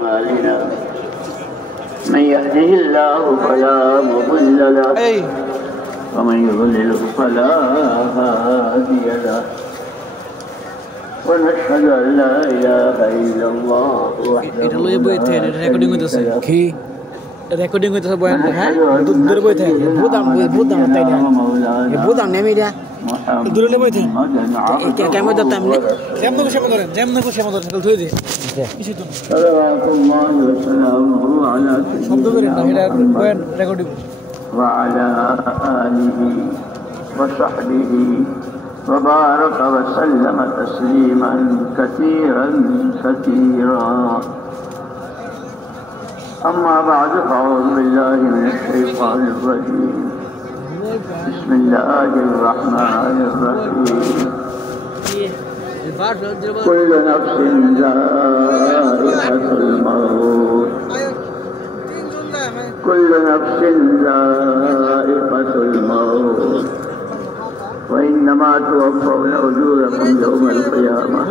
أعمالنا من يهده الله فلا مضل له ومن يضلله فلا هادي له ونشهد أن لا إله إلا الله وحده لا شريك له recording হইতেছে বয়ান হ্যাঁ দূরে বই থাকে ভূত দাম তাই না ভূত দাম নেমে দিয়া দূরে বই থাকে কেমন দাম নেমনে যেমন কোশে ধরেন সকল ধুই দে কিছু তো শব্দ করে না এটা বয়ান রেকর্ডিং وعلى آله وصحبه وبارك وسلم تسليما كثيرا كثيرا أما بعد فأعوذ بالله من الشيطان الرجيم بسم الله الرحمن الرحيم كل نفس ذائقة الموت كل نفس ذائقة الموت وإنما توفون أجوركم يوم القيامة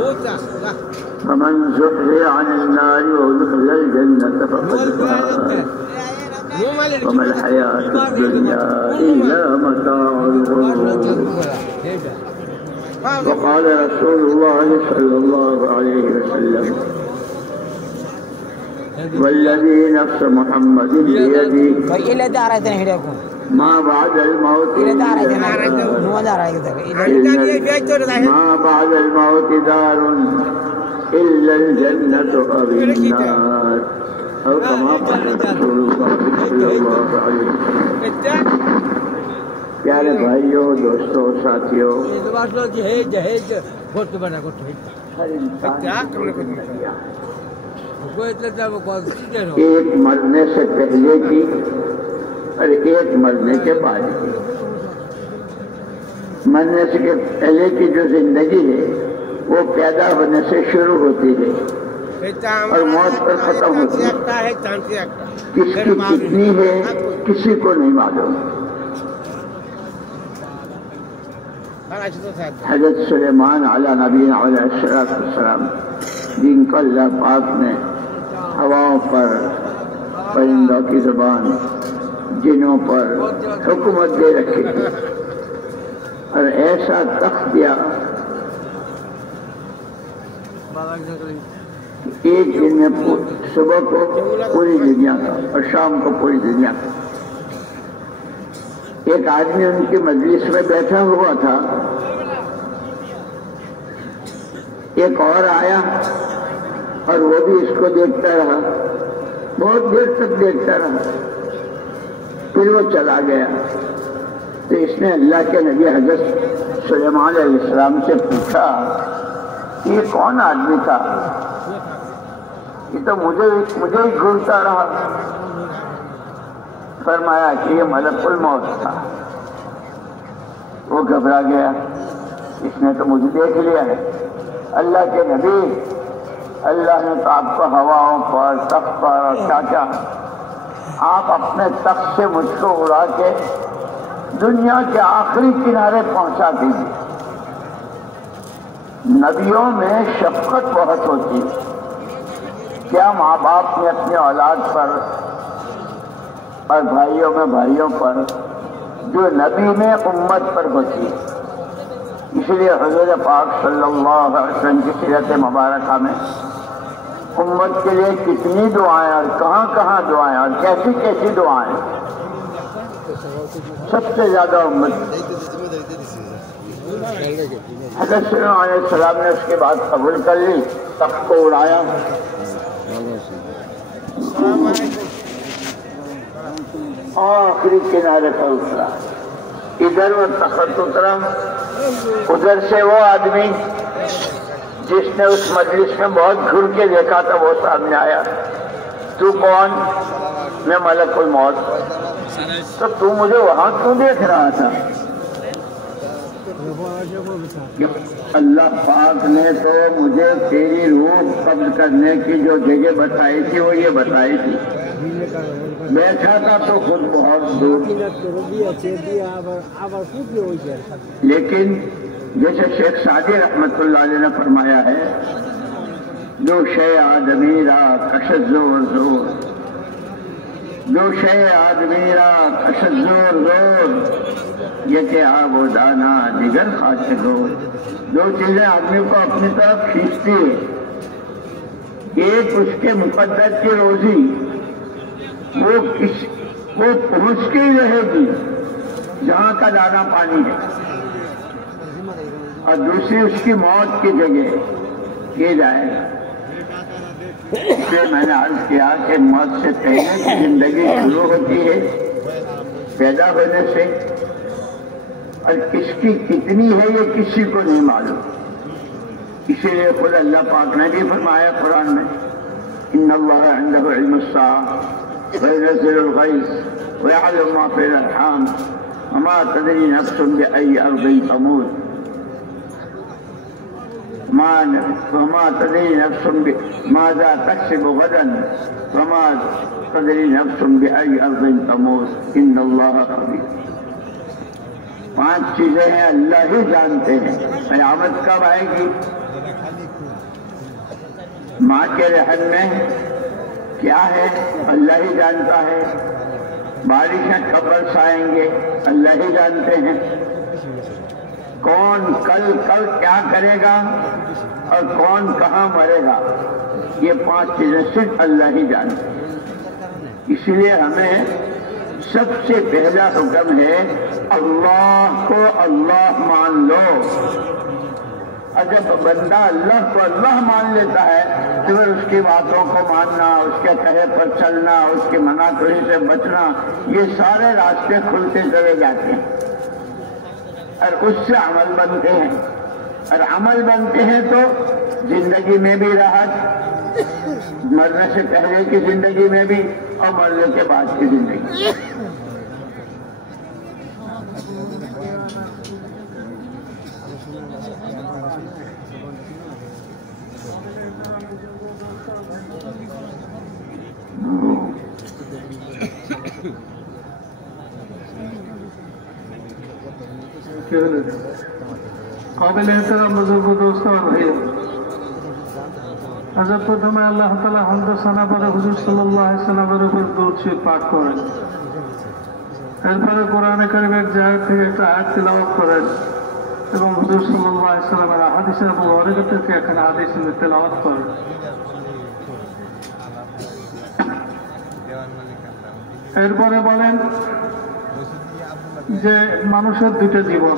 فمن زحزح عن النار وادخل الجنة فقد فاز وما الحياة الدنيا إلا متاع الغرور وقال رسول الله صلى الله عليه وسلم والذي نفس محمد بيده ما بعد الموت ما بعد الموت دار إلا الجنة أو النار أو كما قال رسول الله صلى الله عليه وسلم پیارے بھائیوں دوستوں ساتھیوں ایک مرنے سے پہلے کی اور ایک مرنے کے بعد کی مرنے سے پہلے کی جو زندگی ہے وہ پیدا ہونے سے شروع ہوتی ہے اور موت پر ختم ہوتی ہے کس کی کتنی ہے کسی کو نہیں معلوم حضرت سلیمان علیہ نبینا علیہ السلام جن کو اللہ پاک نے ہواؤں پر پرندوں کی زبان جنوں پر حکومت دے رکھی اور ایسا تخت دیا ایک دن میں صبح کو پوری دنیا کا اور شام کو پوری دنیا کا ایک آدمی ان کی مجلس میں بیٹھا ہوا تھا ایک اور آیا اور وہ بھی اس کو دیکھتا رہا بہت دیر تک دیکھتا رہا پھر وہ چلا گیا تو اس نے اللہ کے نبی حضرت سلیمان علیہ السلام سے پوچھا یہ کون آدمی تھا یہ تو مجھے ہی گھورتا رہا فرمایا کہ یہ ملک الموت تھا وہ گھبرا گیا اس نے تو مجھے دیکھ لیا ہے اللہ کے نبی اللہ نے تو آپ کو ہواؤں پر تخت پر اور کیا کیا آپ اپنے تخت سے مجھ کو اڑا کے دنیا کے آخری کنارے پہنچا دیجیے نبیوں میں شفقت بہت ہوتی ہے کیا ماں باپ نے اپنے اولاد پر اور بھائیوں میں بھائیوں پر جو نبی میں امت پر ہوتی ہے اس لیے حضور پاک صلی اللہ علیہ وسلم کی سیرت مبارکہ میں امت کے لیے کتنی دعائیں اور کہاں کہاں دعائیں اور کیسی کیسی دعائیں سب سے زیادہ امت حضرت سلیمان علیہ السلام نے اس کے بعد قبول کر لی تخت کو اڑایا آخری کنارے پر اترا ادھر وہ تخت اترا ادھر سے وہ آدمی جس نے اس مجلس میں بہت گھر کے دیکھا تھا وہ سامنے آیا تو کون میں ملک الموت تو تو مجھے وہاں کیوں دیکھ رہا تھا اللہ پاک نے تو مجھے تیری روح قبض کرنے کی جو جگہ بتائی تھی وہ یہ بتائی تھی بیٹھا تھا تو خود بہت دور لیکن جیسے شیخ سعدی رحمت اللہ علیہ نے فرمایا ہے دو شے آدمی را کشد زور زور دو شے آدمی را کشد زور زور یکے آب و دانا دیگر خاص گور دو چیزیں آدمی کو اپنی طرف کھینچتی ہے ایک اس کے مقدر کی روزی وہ پہنچ کے ہی رہے گی جہاں کا دانا پانی ہے اور دوسری اس کی موت کی جگہ یہ جائے گا اس لیے میں نے عرض کیا کہ موت سے پہلے کی زندگی شروع ہوتی ہے پیدا ہونے سے اور کس کی کتنی ہے یہ کسی کو نہیں معلوم اسی لیے خود اللہ پاک نے بھی فرمایا قرآن میں ان اللہ عنده علم الساعة وينزل الغيث ويعلم ما في الارحام وما تدري نفس بأي أرض تموت وما تدري نفس ماذا تكسب غدا وما تدري نفس بأي أرض تموت ان اللہ خبیر 5 چیزیں ہیں اللہ ہی جانتے ہیں قیامت کب آئے گی ماں کے رحم میں کیا ہے اللہ ہی جانتا ہے بارشیں کب برسائیں گے اللہ ہی جانتے ہیں کون کل کیا کرے گا اور کون کہاں مرے گا یہ 5 چیزیں صرف اللہ ہی جانتے ہیں اسی لیے ہمیں سب سے پہلا حکم ہے اللہ کو اللہ مان لو اور جب بندہ اللہ کو اللہ مان لیتا ہے تو پھر اس کی باتوں کو ماننا اس کے کہے پر چلنا اس کے منع کرنے سے بچنا یہ سارے راستے کھلتے چلے جاتے ہیں اور اس سے عمل بنتے ہیں اور عمل بنتے ہیں تو زندگی میں بھی راحت مرنے سے پہلے کی زندگی میں بھی اور مرنے کے بعد کی زندگی قابل احترام بزرگ دوستوں اور بھائی حضرت প্রথমে আল্লাহ তাআলা হামদ ও সানা পড়ে হুজুর সাল্লাল্লাহু আলাইহি সাল্লামের উপর দরুদ শরীফ পাঠ করেন এরপরে কোরআনে কারিমের আয়াত থেকে একটা আয়াত তেলাওয়াত করেন এবং হুজুর সাল্লাল্লাহু আলাইহি সাল্লামের হাদিসের মুবারক থেকে একটা হাদিস তেলাওয়াত করেন এরপরে বলেন যে মানুষের দুটো জীবন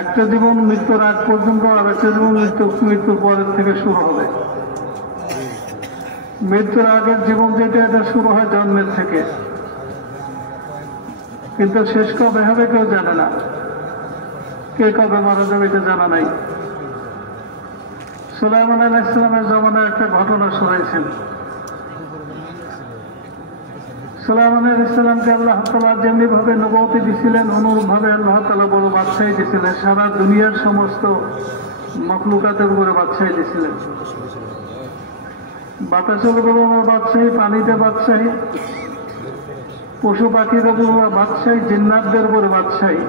একটা জীবন মৃত্যুর আগ পর্যন্ত আর একটা জীবন মৃত্যুর পরের থেকে শুরু হবে মৃত্যুর আগের জীবন যেটা এটা শুরু হয় জন্মের থেকে কিন্তু শেষ কবে হবে কেউ জানে না কে কবে মারা যাবে এটা জানা নাই সুলাইমান আলাইহিস সালামের জমানায় একটা ঘটনা শোনাইছেন সুলাইমান আলাইহিস সালামকে আল্লাহ তাআলা যেমনি ভাবে নবুয়তি দিয়েছিলেন অনুরূপভাবে আল্লাহ তাআলা বড় বাদশাহী দিয়েছিলেন সারা দুনিয়ার সমস্ত মখলুকাতের উপরে বাদশাহী দিয়েছিলেন বাতাসের উপরে বাদশাহী পানিতে বাদশাহী পশু পাখিদের উপরে বাদশাহী জিন্নাতদের উপরে বাদশাহী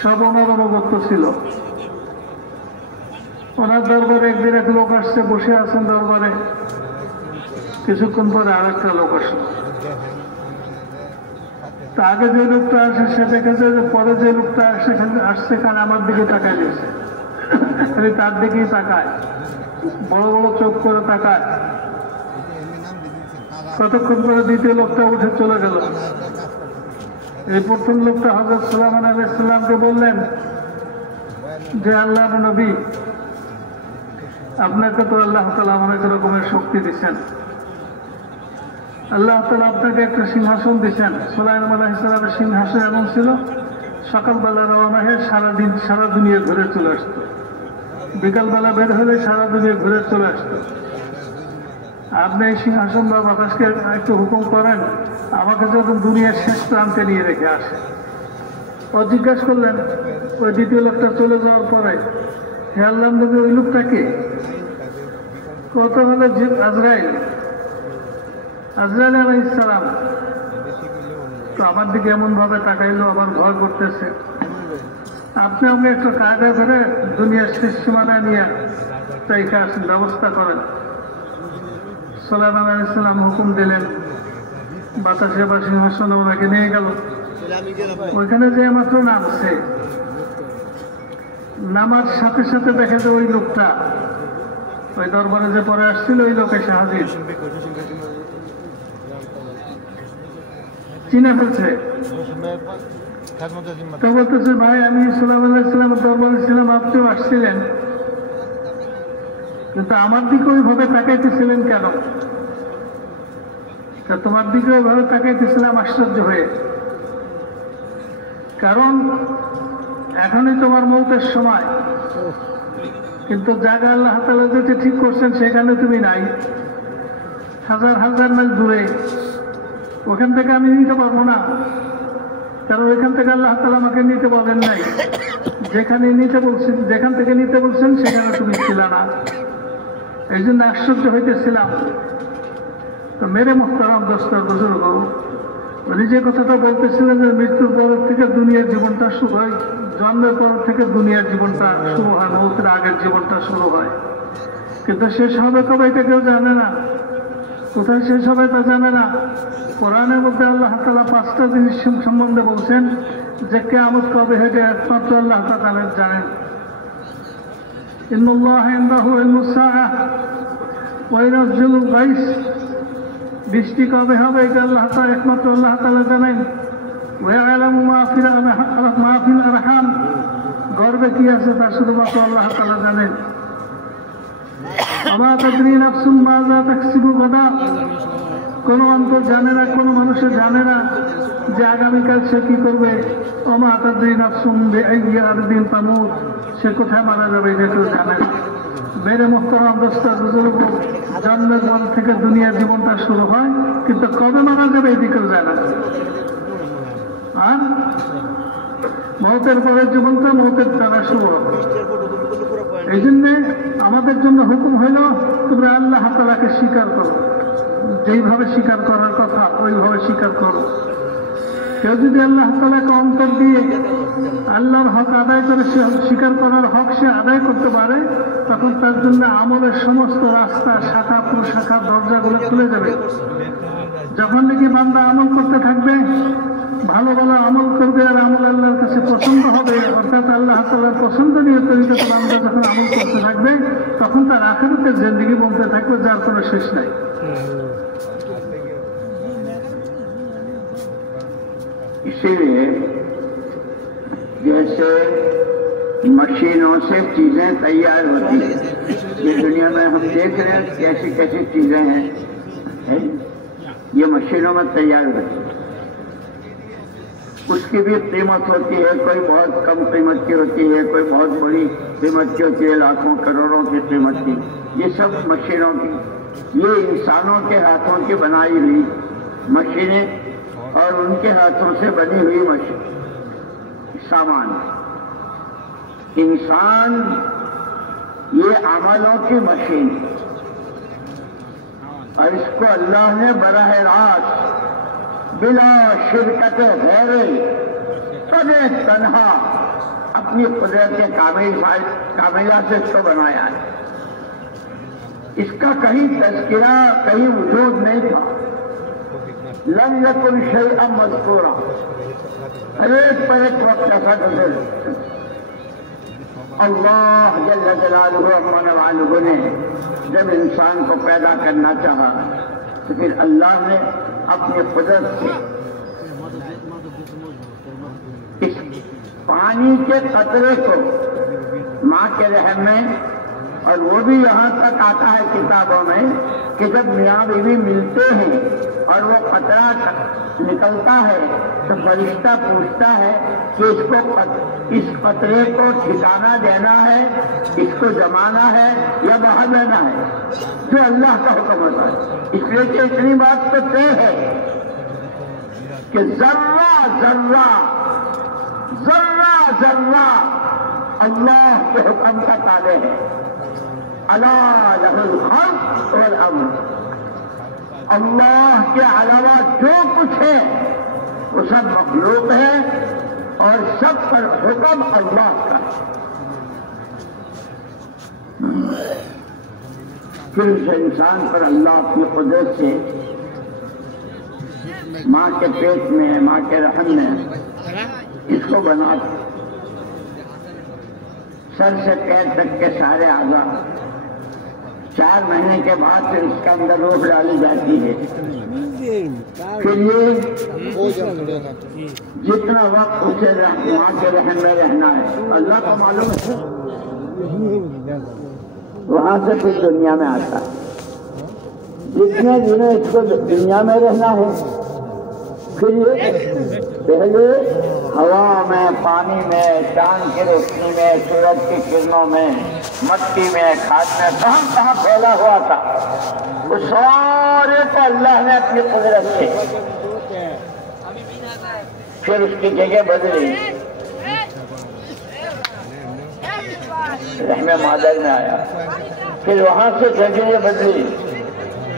সব ওনার অনুগত্য ছিল ওনার দরবারে একদিন এক লোক আসছে বসে আছেন দরবারে কিছুক্ষণ পরে আর একটা লোক আসলো তা আগে যে লোকটা আসে সে দেখেছে যে পরে যে লোকটা আসছে কারণ আমার দিকে তাকায় দিয়েছে তার দিকেই তাকায় বড় বড় চোখ করে তাকায় কতক্ষণ পরে দ্বিতীয় লোকটা উঠে চলে গেল এই প্রথম লোকটা হযরত সুলাইমান আলাইহিস সালামকে বললেন যে আল্লাহর নবী আপনাকে তো আল্লাহ তাআলা অনেক রকমের শক্তি দিচ্ছেন আল্লাহ তাআলা আপনাকে একটা সিংহাসন দিচ্ছেন সুলাইমান আলাইহিস সালামের সিংহাসন এমন ছিল সকালবেলা রওনা হয়ে সারা দুনিয়া ঘুরে চলে আসতো বিকালবেলা বের হলে সারা দুনিয়া ঘুরে চলে আসতো আপনি এই সিংহাসন বা বাতাসকে একটু হুকুম করেন আমাকে যখন দুনিয়ার শেষ প্রান্তে নিয়ে রেখে আসে ও জিজ্ঞাসা করলেন ওই দ্বিতীয় লোকটা চলে যাওয়ার পরে হে আল্লাহর নবী ওই লোকটা কে কত হলো আজরাইল আলাইহিস সালাম তো আমার দিকে এমন ভাবে তাকাইলো আবার ভয় করতেছে আপনি আমাকে একটু কায়দা করে দুনিয়ার শেষ সীমানায় নিয়ে তাই কাজ ব্যবস্থা করেন। সুলাইমান আলাইহিস সালাম হুকুম দিলেন, বাতাসে বা সিংহাসনে ওনাকে নিয়ে গেল। ওইখানে যে মাত্র নামছে, নামার সাথে সাথে দেখে যে ওই লোকটা ওই দরবারে যে পরে আসছিল ওই লোক এসে হাজির, চিনে ফেলছে। তো বলতেছে, ভাই আমি সুলাইমান আলাইহিস সালামের দরবারে ছিলাম, আপনিও আসছিলেন, কিন্তু আমার দিকে ওইভাবে তাকাইতেছিলেন কেন? তোমার দিকে ওইভাবে তাকাইতেছিলাম আশ্চর্য হয়ে, কারণ এখনই তোমার মৌতের সময়, কিন্তু জায়গা আল্লাহ তাআলা যেটা ঠিক করছেন সেখানে তুমি নাই, হাজার হাজার মাইল দূরে। ওখান থেকে আমি নিতে পারবো না, কারণ ওইখান থেকে আল্লাহ তাআলা আমাকে নিতে বলেন নাই। যেখানে নিতে বলছেন, যেখান থেকে নিতে বলছেন সেখানে তুমি ছিল না, এই জন্য আশ্চর্য হইতেছিলাম। তো মেরে মুহতারাম দোস্তর বুজুর্গ, উনি যে কথাটা বলতেছিলেন যে মৃত্যুর পর থেকে দুনিয়ার জীবনটা শুরু হয়, জন্মের পর থেকে দুনিয়ার জীবনটা শুরু হয়, মৌতের আগের জীবনটা শুরু হয়, কিন্তু শেষ হবে কবে এটা কেউ জানে না। কোথায় শেষ হবে তা জানে না। কোরআনের মধ্যে আল্লাহ তাআলা 5টা জিনিস সম্বন্ধে বলছেন যে কিয়ামত কবে হবে একমাত্র আল্লাহ তাআলা জানেন। ইন্নাল্লাহা ইনদাহু ইলমুস সাআহ ওয়া ইউনাজ্জিলুল গায়স, বৃষ্টি কবে হবে এটা আল্লাহ তাআলা একমাত্র আল্লাহ তাআলা জানেন। ওয়া ইয়ালামু মা ফিল আরহাম, গর্ভে কি আছে তা শুধুমাত্র আল্লাহ তাআলা জানেন। আমা তাদরি নাফসুম মাযা তাকসিবু গাদা, কোন অন্তর জানে না, কোনো মানুষের জানে না যে আগামীকাল সে কি করবে। আমা তাদরি নাফসুম বিআইয়ি আরদিন তামুত, সে কোথায় মারা যাবে এটা কেউ জানে না। মেরে মুহতারাম দোস্ত বুজুর্গ, জন্মের পর থেকে দুনিয়ার জীবনটা শুরু হয়, কিন্তু কবে মারা যাবে এদিকেও জানে না। আর মৌতের পরের জীবনটা মৌতের দ্বারা শুরু হবে। এই জন্যে আমাদের জন্য হুকুম হইল তোমরা আল্লাহ তাআলাকে স্বীকার করো, যেইভাবে স্বীকার করার কথা ওইভাবে স্বীকার করো। কেউ যদি আল্লাহ তাআলাকে অন্তর দিয়ে আল্লাহর হক আদায় করে সে স্বীকার করার হক সে আদায় করতে পারে, তখন তার জন্য আমলের সমস্ত রাস্তা, শাখা প্রশাখা, দরজাগুলো খুলে যাবে। যখন নাকি বান্দা আমল করতে থাকবে, ভালো ভালো আমল করবে, আর আমল আল্লাহর কাছে পছন্দ হবে, অর্থাৎ আল্লাহ তাআলার পছন্দনীয় তরিকাতে বান্দা যখন আমল করতে থাকবে, তখন তার আখিরাতের জিন্দেগি বলতে থাকবে যার কোনো শেষ নাই। इसीलिए जैसे मशीनों से चीजें तैयार होती हैं, ये दुनिया में हम देख रहे हैं कैसी कैसी चीजें हैं, ये मशीनों में तैयार होती है। उसकी भी कीमत होती है, कोई बहुत कम कीमत की होती है, कोई बहुत बड़ी कीमत की होती है, लाखों करोड़ों की कीमत की। ये सब मशीनों की, ये इंसानों के हाथों की बनाई हुई मशीनें और उनके हाथों से बनी हुई मशीन सामान। इंसान ये अमलों की मशीन, और इसको अल्लाह ने बराह रास्त बिला शिरकत गैरे तने तन्हा अपनी कुदरत के कामिला से इसको बनाया है। इसका कहीं तज़किरा, कहीं वजूद नहीं था। लम यकुन शैअन मज़कूरा, हर एक पर एक वक्त ऐसा गुजर। अल्लाह जल्ल जलालुहु अम्मा नवालुहु ने जब इंसान को पैदा करना चाहा, तो फिर अल्लाह ने अपनी कुदरत से इस पानी के कतरे को माँ के रहम में, और वो भी यहाँ तक आता है किताबों में कि जब मियाँ बीवी मिलते हैं और वो कतरा निकलता है तो फरिश्ता पूछता है कि इस कतरे को ठिकाना देना है, इसको जमाना है या बहा देना है, जो अल्लाह का हुक्म होता है। इसलिए कि इतनी बात तो तय है कि जर्रा जर्रा जर्रा जर्रा अल्लाह के हुक्म का ताबे है। अला लहुल खल्क़ वल अम्र, अल्लाह के अलावा जो कुछ है वो सब मखलूक है, اور سب پر حکم اللہ کا. پھر اس انسان پر اللہ اپنی قدرت سے ماں کے پیٹ میں, ماں کے رحم میں اس کو بنا سر سے پیر تک کے سارے اعضاء. 4 مہینے کے بعد پھر اس کے اندر روح ڈالی جاتی ہے. پھر یہ جتنا وقت اسے ماں کے رحم میں رہنا ہے اللہ کو معلوم ہے. وہاں سے پھر دنیا میں آتا ہے. جتنے دنوں اس کو دنیا میں رہنا ہے پھر یہ پہلے ہوا میں, پانی میں, چاند کی روشنی میں, سورج کی کرنوں میں, مٹی میں, کھاد میں, کہاں پھیلا ہوا تھا. وہ سارے کو اللہ نے اپنی قدرت سے پھر اس کی جگہ بدلی, رحم مادر میں آیا. پھر وہاں سے جگہ بدلی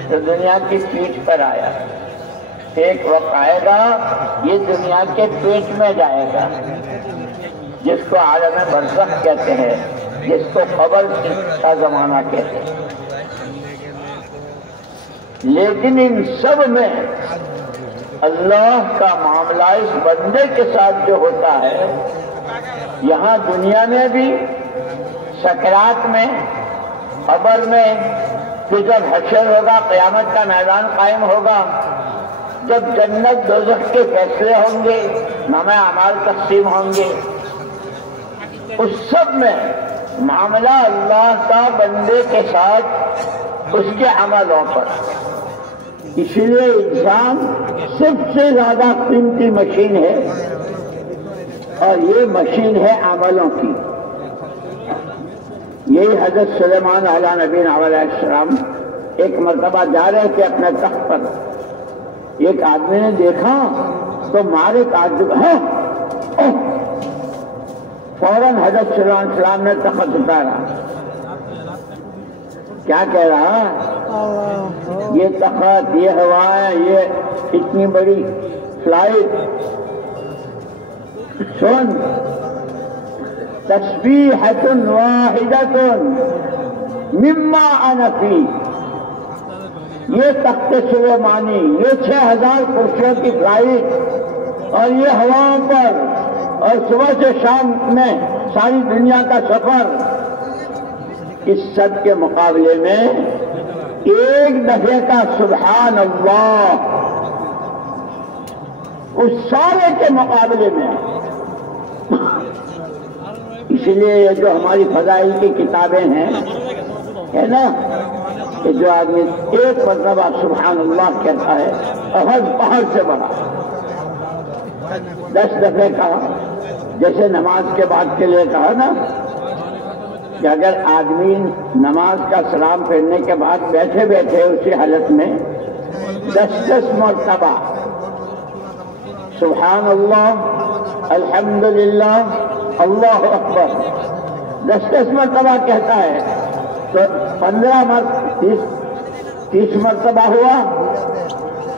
تو دنیا کی پیٹھ پر آیا. ایک وقت آئے گا یہ دنیا کے پیٹ میں جائے گا جس کو عالم برزخ کہتے ہیں, جس کو قبر کا زمانہ کہتے ہیں. لیکن ان سب میں اللہ کا معاملہ اس بندے کے ساتھ جو ہوتا ہے, یہاں دنیا میں بھی, سکرات میں, قبر میں, پھر جب حشر ہوگا, قیامت کا میدان قائم ہوگا, جب جنت دوزخ کے فیصلے ہوں گے, نامہ اعمال تقسیم ہوں گے, اس سب میں معاملہ اللہ کا بندے کے ساتھ اس کے عملوں پر. اس لیے انسان سب سے زیادہ قیمتی مشین ہے اور یہ مشین ہے عملوں کی. یہی حضرت سلیمان علیہ نبینا علیہ السلام ایک مرتبہ جا رہے تھے اپنے تخت پر. ایک آدمی نے دیکھا تو مارے تعجب ہے, فوراً حضرت صلی اللہ علیہ وسلم نے تخت اتارا. کیا کہہ رہا, یہ تخت, یہ ہوائیں, یہ اتنی بڑی فلائٹ, سن, تسبیحۃ واحدۃ مما انا فی, یہ تخت سلیمانی, یہ 6000 کرسیوں کی فلائٹ اور یہ ہواؤں پر اور صبح سے شام میں ساری دنیا کا سفر, اس سب کے مقابلے میں ایک دفعے کا سبحان اللہ اس سارے کے مقابلے میں. اس لیے یہ جو ہماری فضائل کی کتابیں ہیں ہے نا, کہ جو آدمی ایک مرتبہ سبحان اللہ کہتا ہے احد پہاڑ سے بڑا. 10 دفعے کہا, جیسے نماز کے بعد کے لیے کہا نا کہ اگر آدمی نماز کا سلام پھیرنے کے بعد بیٹھے بیٹھے اسی حالت میں 10 مرتبہ سبحان اللہ, الحمدللہ, اللہ اکبر 10 مرتبہ کہتا ہے تو 30 مرتبہ ہوا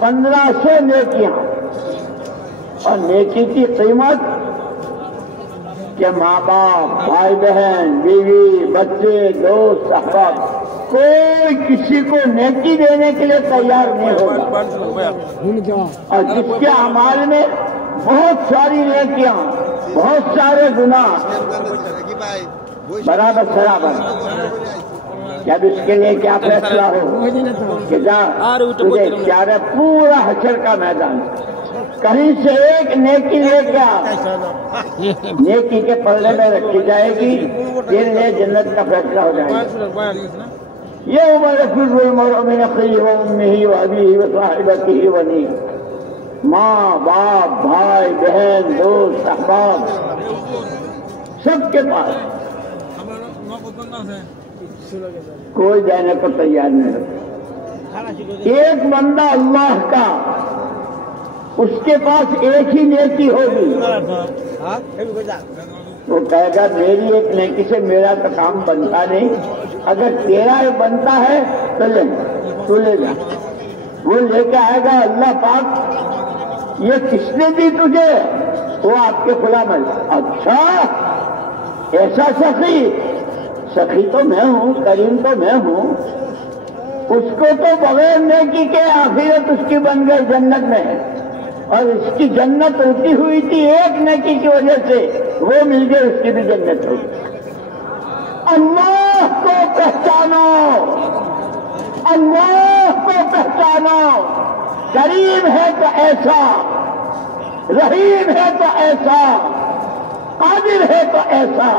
1500 نیکیاں. اور نیکی کی قیمت کہ ماں باپ, بھائی بہن, بیوی, بچے, دوست, احباب, کوئی کسی کو نیکی دینے کے لیے تیار نہیں ہوگا. اور جس کے اعمال میں بہت ساری نیکیاں, بہت سارے گناہ برابر برابر, جب اس کے لیے کیا فیصلہ ہو کہ جا تجھے چارے پورا حشر کا میدان, کہیں سے ایک نیکی لے کے آ, نیکی کے پلڑے میں رکھی جائے گی, تیرے لیے جنت کا فیصلہ ہو جائے گا. یوم یفر المرء من اخیہ وامہ وابیہ وصاحبتہ وبنیہ, ماں باپ, بھائی بہن, دوست, احباب سب کے پاس کوئی جانے کو تیار نہیں رہتا. ایک بندہ اللہ کا, اس کے پاس ایک ہی نیکی ہوگی, وہ کہے گا میری ایک نیکی سے میرا تو کام بنتا نہیں, اگر تیرا یہ بنتا ہے تو لے جا. وہ لے کے آئے گا, اللہ پاک یہ کس نے دی تجھے, वो आपके गुलाम है। अच्छा, ऐसा सखी तो मैं हूँ, करीम तो मैं हूँ, उसको तो बगैर नेकी के आखिरत उसकी बन गई जन्नत में, और इसकी जन्नत रुकी हुई थी एक नेकी की वजह से, वो मिल गई, उसकी भी जन्नत होगी। अल्लाह को पहचानो, अल्लाह को पहचानो। करीम है तो ऐसा, रहीम है तो ऐसा, कादिर है तो ऐसा।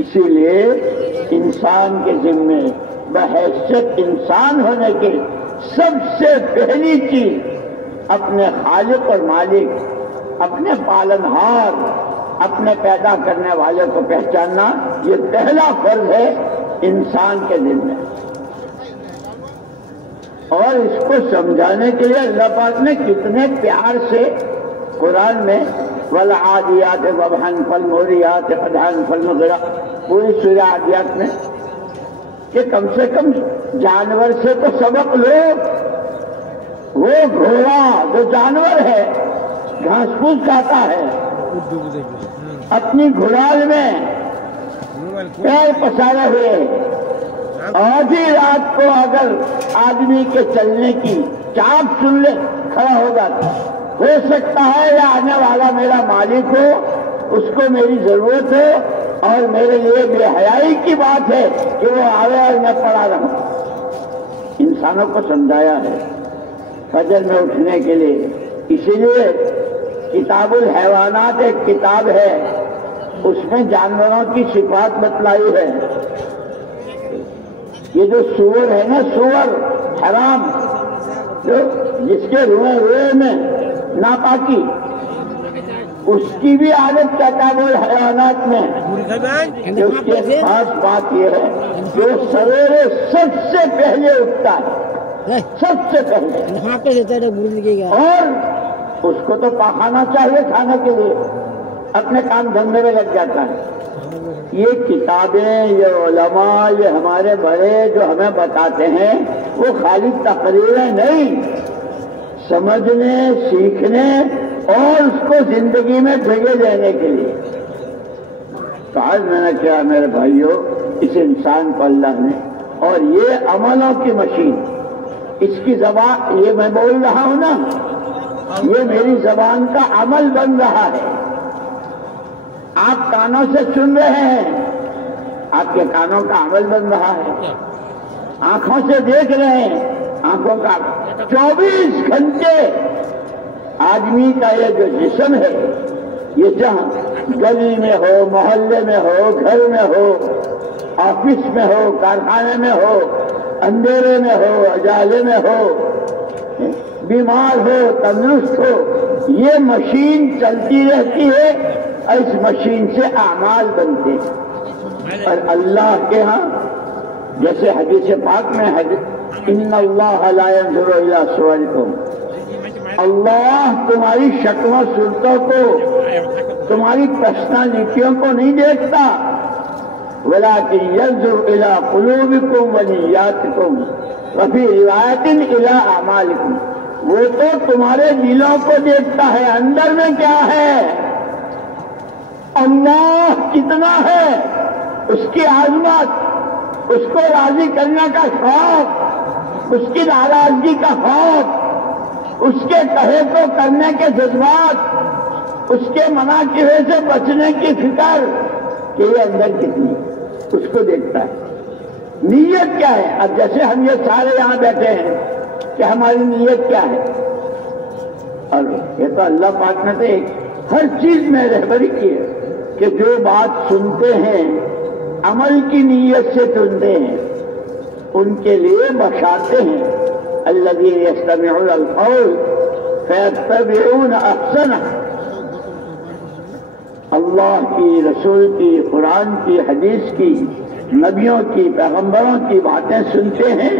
इसीलिए इंसान के जिम्मे बहैसियत इंसान होने के सबसे पहली चीज अपने खालिक और मालिक, अपने पालनहार, अपने पैदा करने वाले को पहचानना, ये पहला फर्ज है इंसान के जिम्मे। और इसको समझाने के लिए अल्लाह पाक ने कितने प्यार से कुरान में वल आदियात वबहन फल मोरियात कदहन फल मुगरा, पूरी सूरह आदियात में, कि कम से कम जानवर से तो सबक लो। वो घोड़ा जो जानवर है, घास फूस खाता है, अपनी घुड़ाल में पैर पसारे हुए, आधी रात को अगर आदमी के चलने की चाप सुन ले, खड़ा हो जाता। हो सकता है या आने वाला मेरा मालिक हो, उसको मेरी जरूरत है, और मेरे लिए बेहयाई की बात है कि वो आवे और मैं पड़ा रहूं। इंसानों को समझाया है फजर में उठने के लिए। इसीलिए किताबुल हैवानात एक किताब है, उसमें जानवरों की सिफात बतलाई है। ये जो सूअर है ना, सूअर हराम, जो जिसके रुए में नापाकी, उसकी भी आदत किताबुल हैवानात में। जो उसकी खास बात यह है कि वो सवेरे सबसे पहले उठता है, सबसे पहले, और उसको तो पकाना चाहिए खाने के लिए, अपने काम धंधे में लग जाता है। ये किताबें, ये उलमा, ये हमारे बड़े जो हमें बताते हैं, वो खाली तकरीरें नहीं, समझने, सीखने और उसको जिंदगी में जगह देने के लिए। तो आज मैंने कहा मेरे भाइयों, इस इंसान को अल्लाह ने, और ये अमलों की मशीन, इसकी जबान, ये मैं बोल रहा हूं ना, ये मेरी जबान का अमल बन रहा है। आप कानों से सुन रहे हैं, आपके कानों का अमल बन रहा है। आंखों से देख रहे हैं, आंखों का 24 घंटे आदमी का ये जो जिस्म है, ये जहां गली में हो, मोहल्ले में हो, घर में हो, ऑफिस में हो, कारखाने में हो, अंधेरे में हो, अजाले में हो, बीमार हो, तंदुरुस्त हो, ये मशीन चलती रहती है, और इस मशीन से आमाल बनते हैं। और अल्लाह के यहाँ जैसे हदीस पाक में है, इन्नल्लाह ला यंज़ुरु इला सुवरिकुम, अल्लाह तुम्हारी शक्लों सूरतों को, तुम्हारी पर्सनालिटियों को नहीं देखता, वलाकिन यंज़ुरु इला कुलूबिकुम व निय्यातिकुम व फी रिवायतिन इला अमालिकुम, वो तो तुम्हारे दिलों को देखता है, अंदर में क्या है, अल्लाह कितना है, उसकी आजमत, उसको राजी करने का शौक, उसकी नाराजगी का खौफ, उसके कहे तो करने के जज्बात, उसके मना किए से बचने की फिक्र, कि ये अंदर कितनी, उसको देखता है। नीयत क्या है? अब जैसे हम ये सारे यहाँ बैठे हैं, कि हमारी नीयत क्या है, और ये तो अल्लाह पाक ने तो एक हर चीज में रहबरी की है, कि जो बात सुनते हैं अमल की नीयत से सुनते हैं, उनके लिए बशाते हैं, अल्लज़ीन यस्तमिऊन अल-क़ौल फयत्तबिऊन अहसनह। अल्लाह की, रसूल की, कुरान की, हदीस की, नबियों की, पैगंबरों की बातें सुनते हैं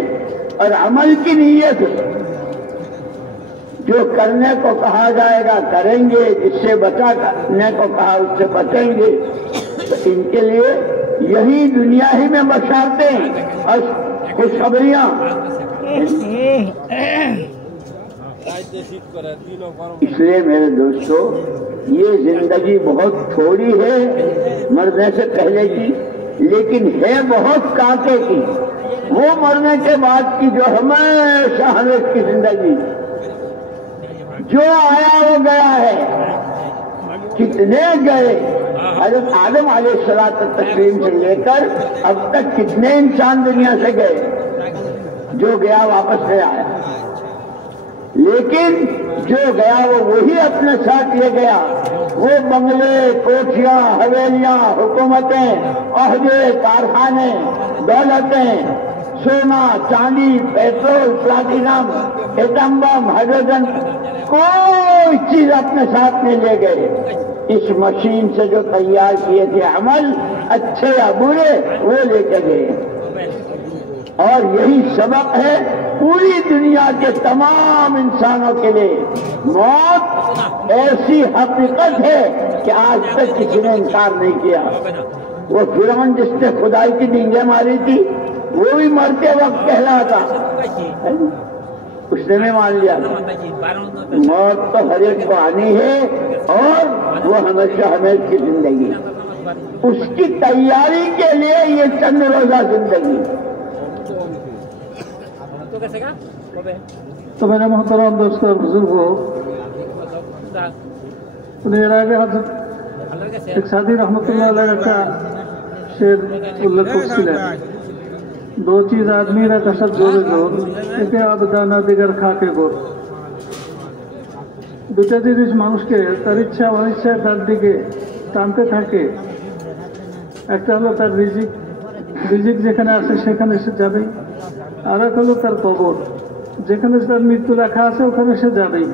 और अमल की नीयत, जो करने को कहा जाएगा करेंगे, जिससे बचाने को कहा उससे बचेंगे। तो इनके लिए यही दुनिया ही में बशारतें और खुशखबरियां। इसलिए मेरे दोस्तों, ये जिंदगी बहुत थोड़ी है मरने से पहले की, लेकिन है बहुत कांटे की। वो मरने के बाद की जो हमेशा हमेशा की जिंदगी, जो आया वो गया है। कितने गए, हज़रत आदम अलैहिस्सलाम तस्लीम से लेकर अब तक कितने इंसान दुनिया से गए, जो गया वापस नहीं आया। लेकिन जो गया वो वही अपने साथ ले गया। वो बंगले, कोठियां, हवेलियां, हुकूमतें, ओहदे, कारखाने, दौलतें, सोना, चांदी, petrol, platinum, atom bomb, hydrogen, कोई चीज अपने साथ नहीं ले गए। इस मशीन से जो तैयार किए थे अमल, अच्छे या बुरे, वो लेके गए। और यही सबक है पूरी दुनिया के तमाम इंसानों के लिए। मौत ऐसी हकीकत है कि आज तक किसी ने इनकार नहीं किया। वो फिरौन जिसने खुदाई की डींगे मारी थी, वो भी मरते वक्त कह रहा था, उसने नहीं मान लिया। मौत तो हर एक को आनी है और वो हमेशा हमेशा की जिंदगी, उसकी तैयारी के लिए ये चंद रोजा जिंदगी। तो मेरे मोहतरम दोस्त और बुजुर्गो, এর আগে শেখ সাদি রহমতুল্লাহ একটা শের উল্লেখ করছিলেন, दो चीज आदमी रा कसर जोरे जोर एके आबदाना दिगर खाके गोर। দুটা জিনিস মানুষকে তার ইচ্ছা অনিচ্ছায় তার দিকে টানতে থাকে। একটা হলো তার রিজিক, রিজিক যেখানে আছে সেখানে সে যাবে। আর এক হলো তার কবর, যেখানে তার মৃত্যু লেখা আছে ওখানে সে যাবেই।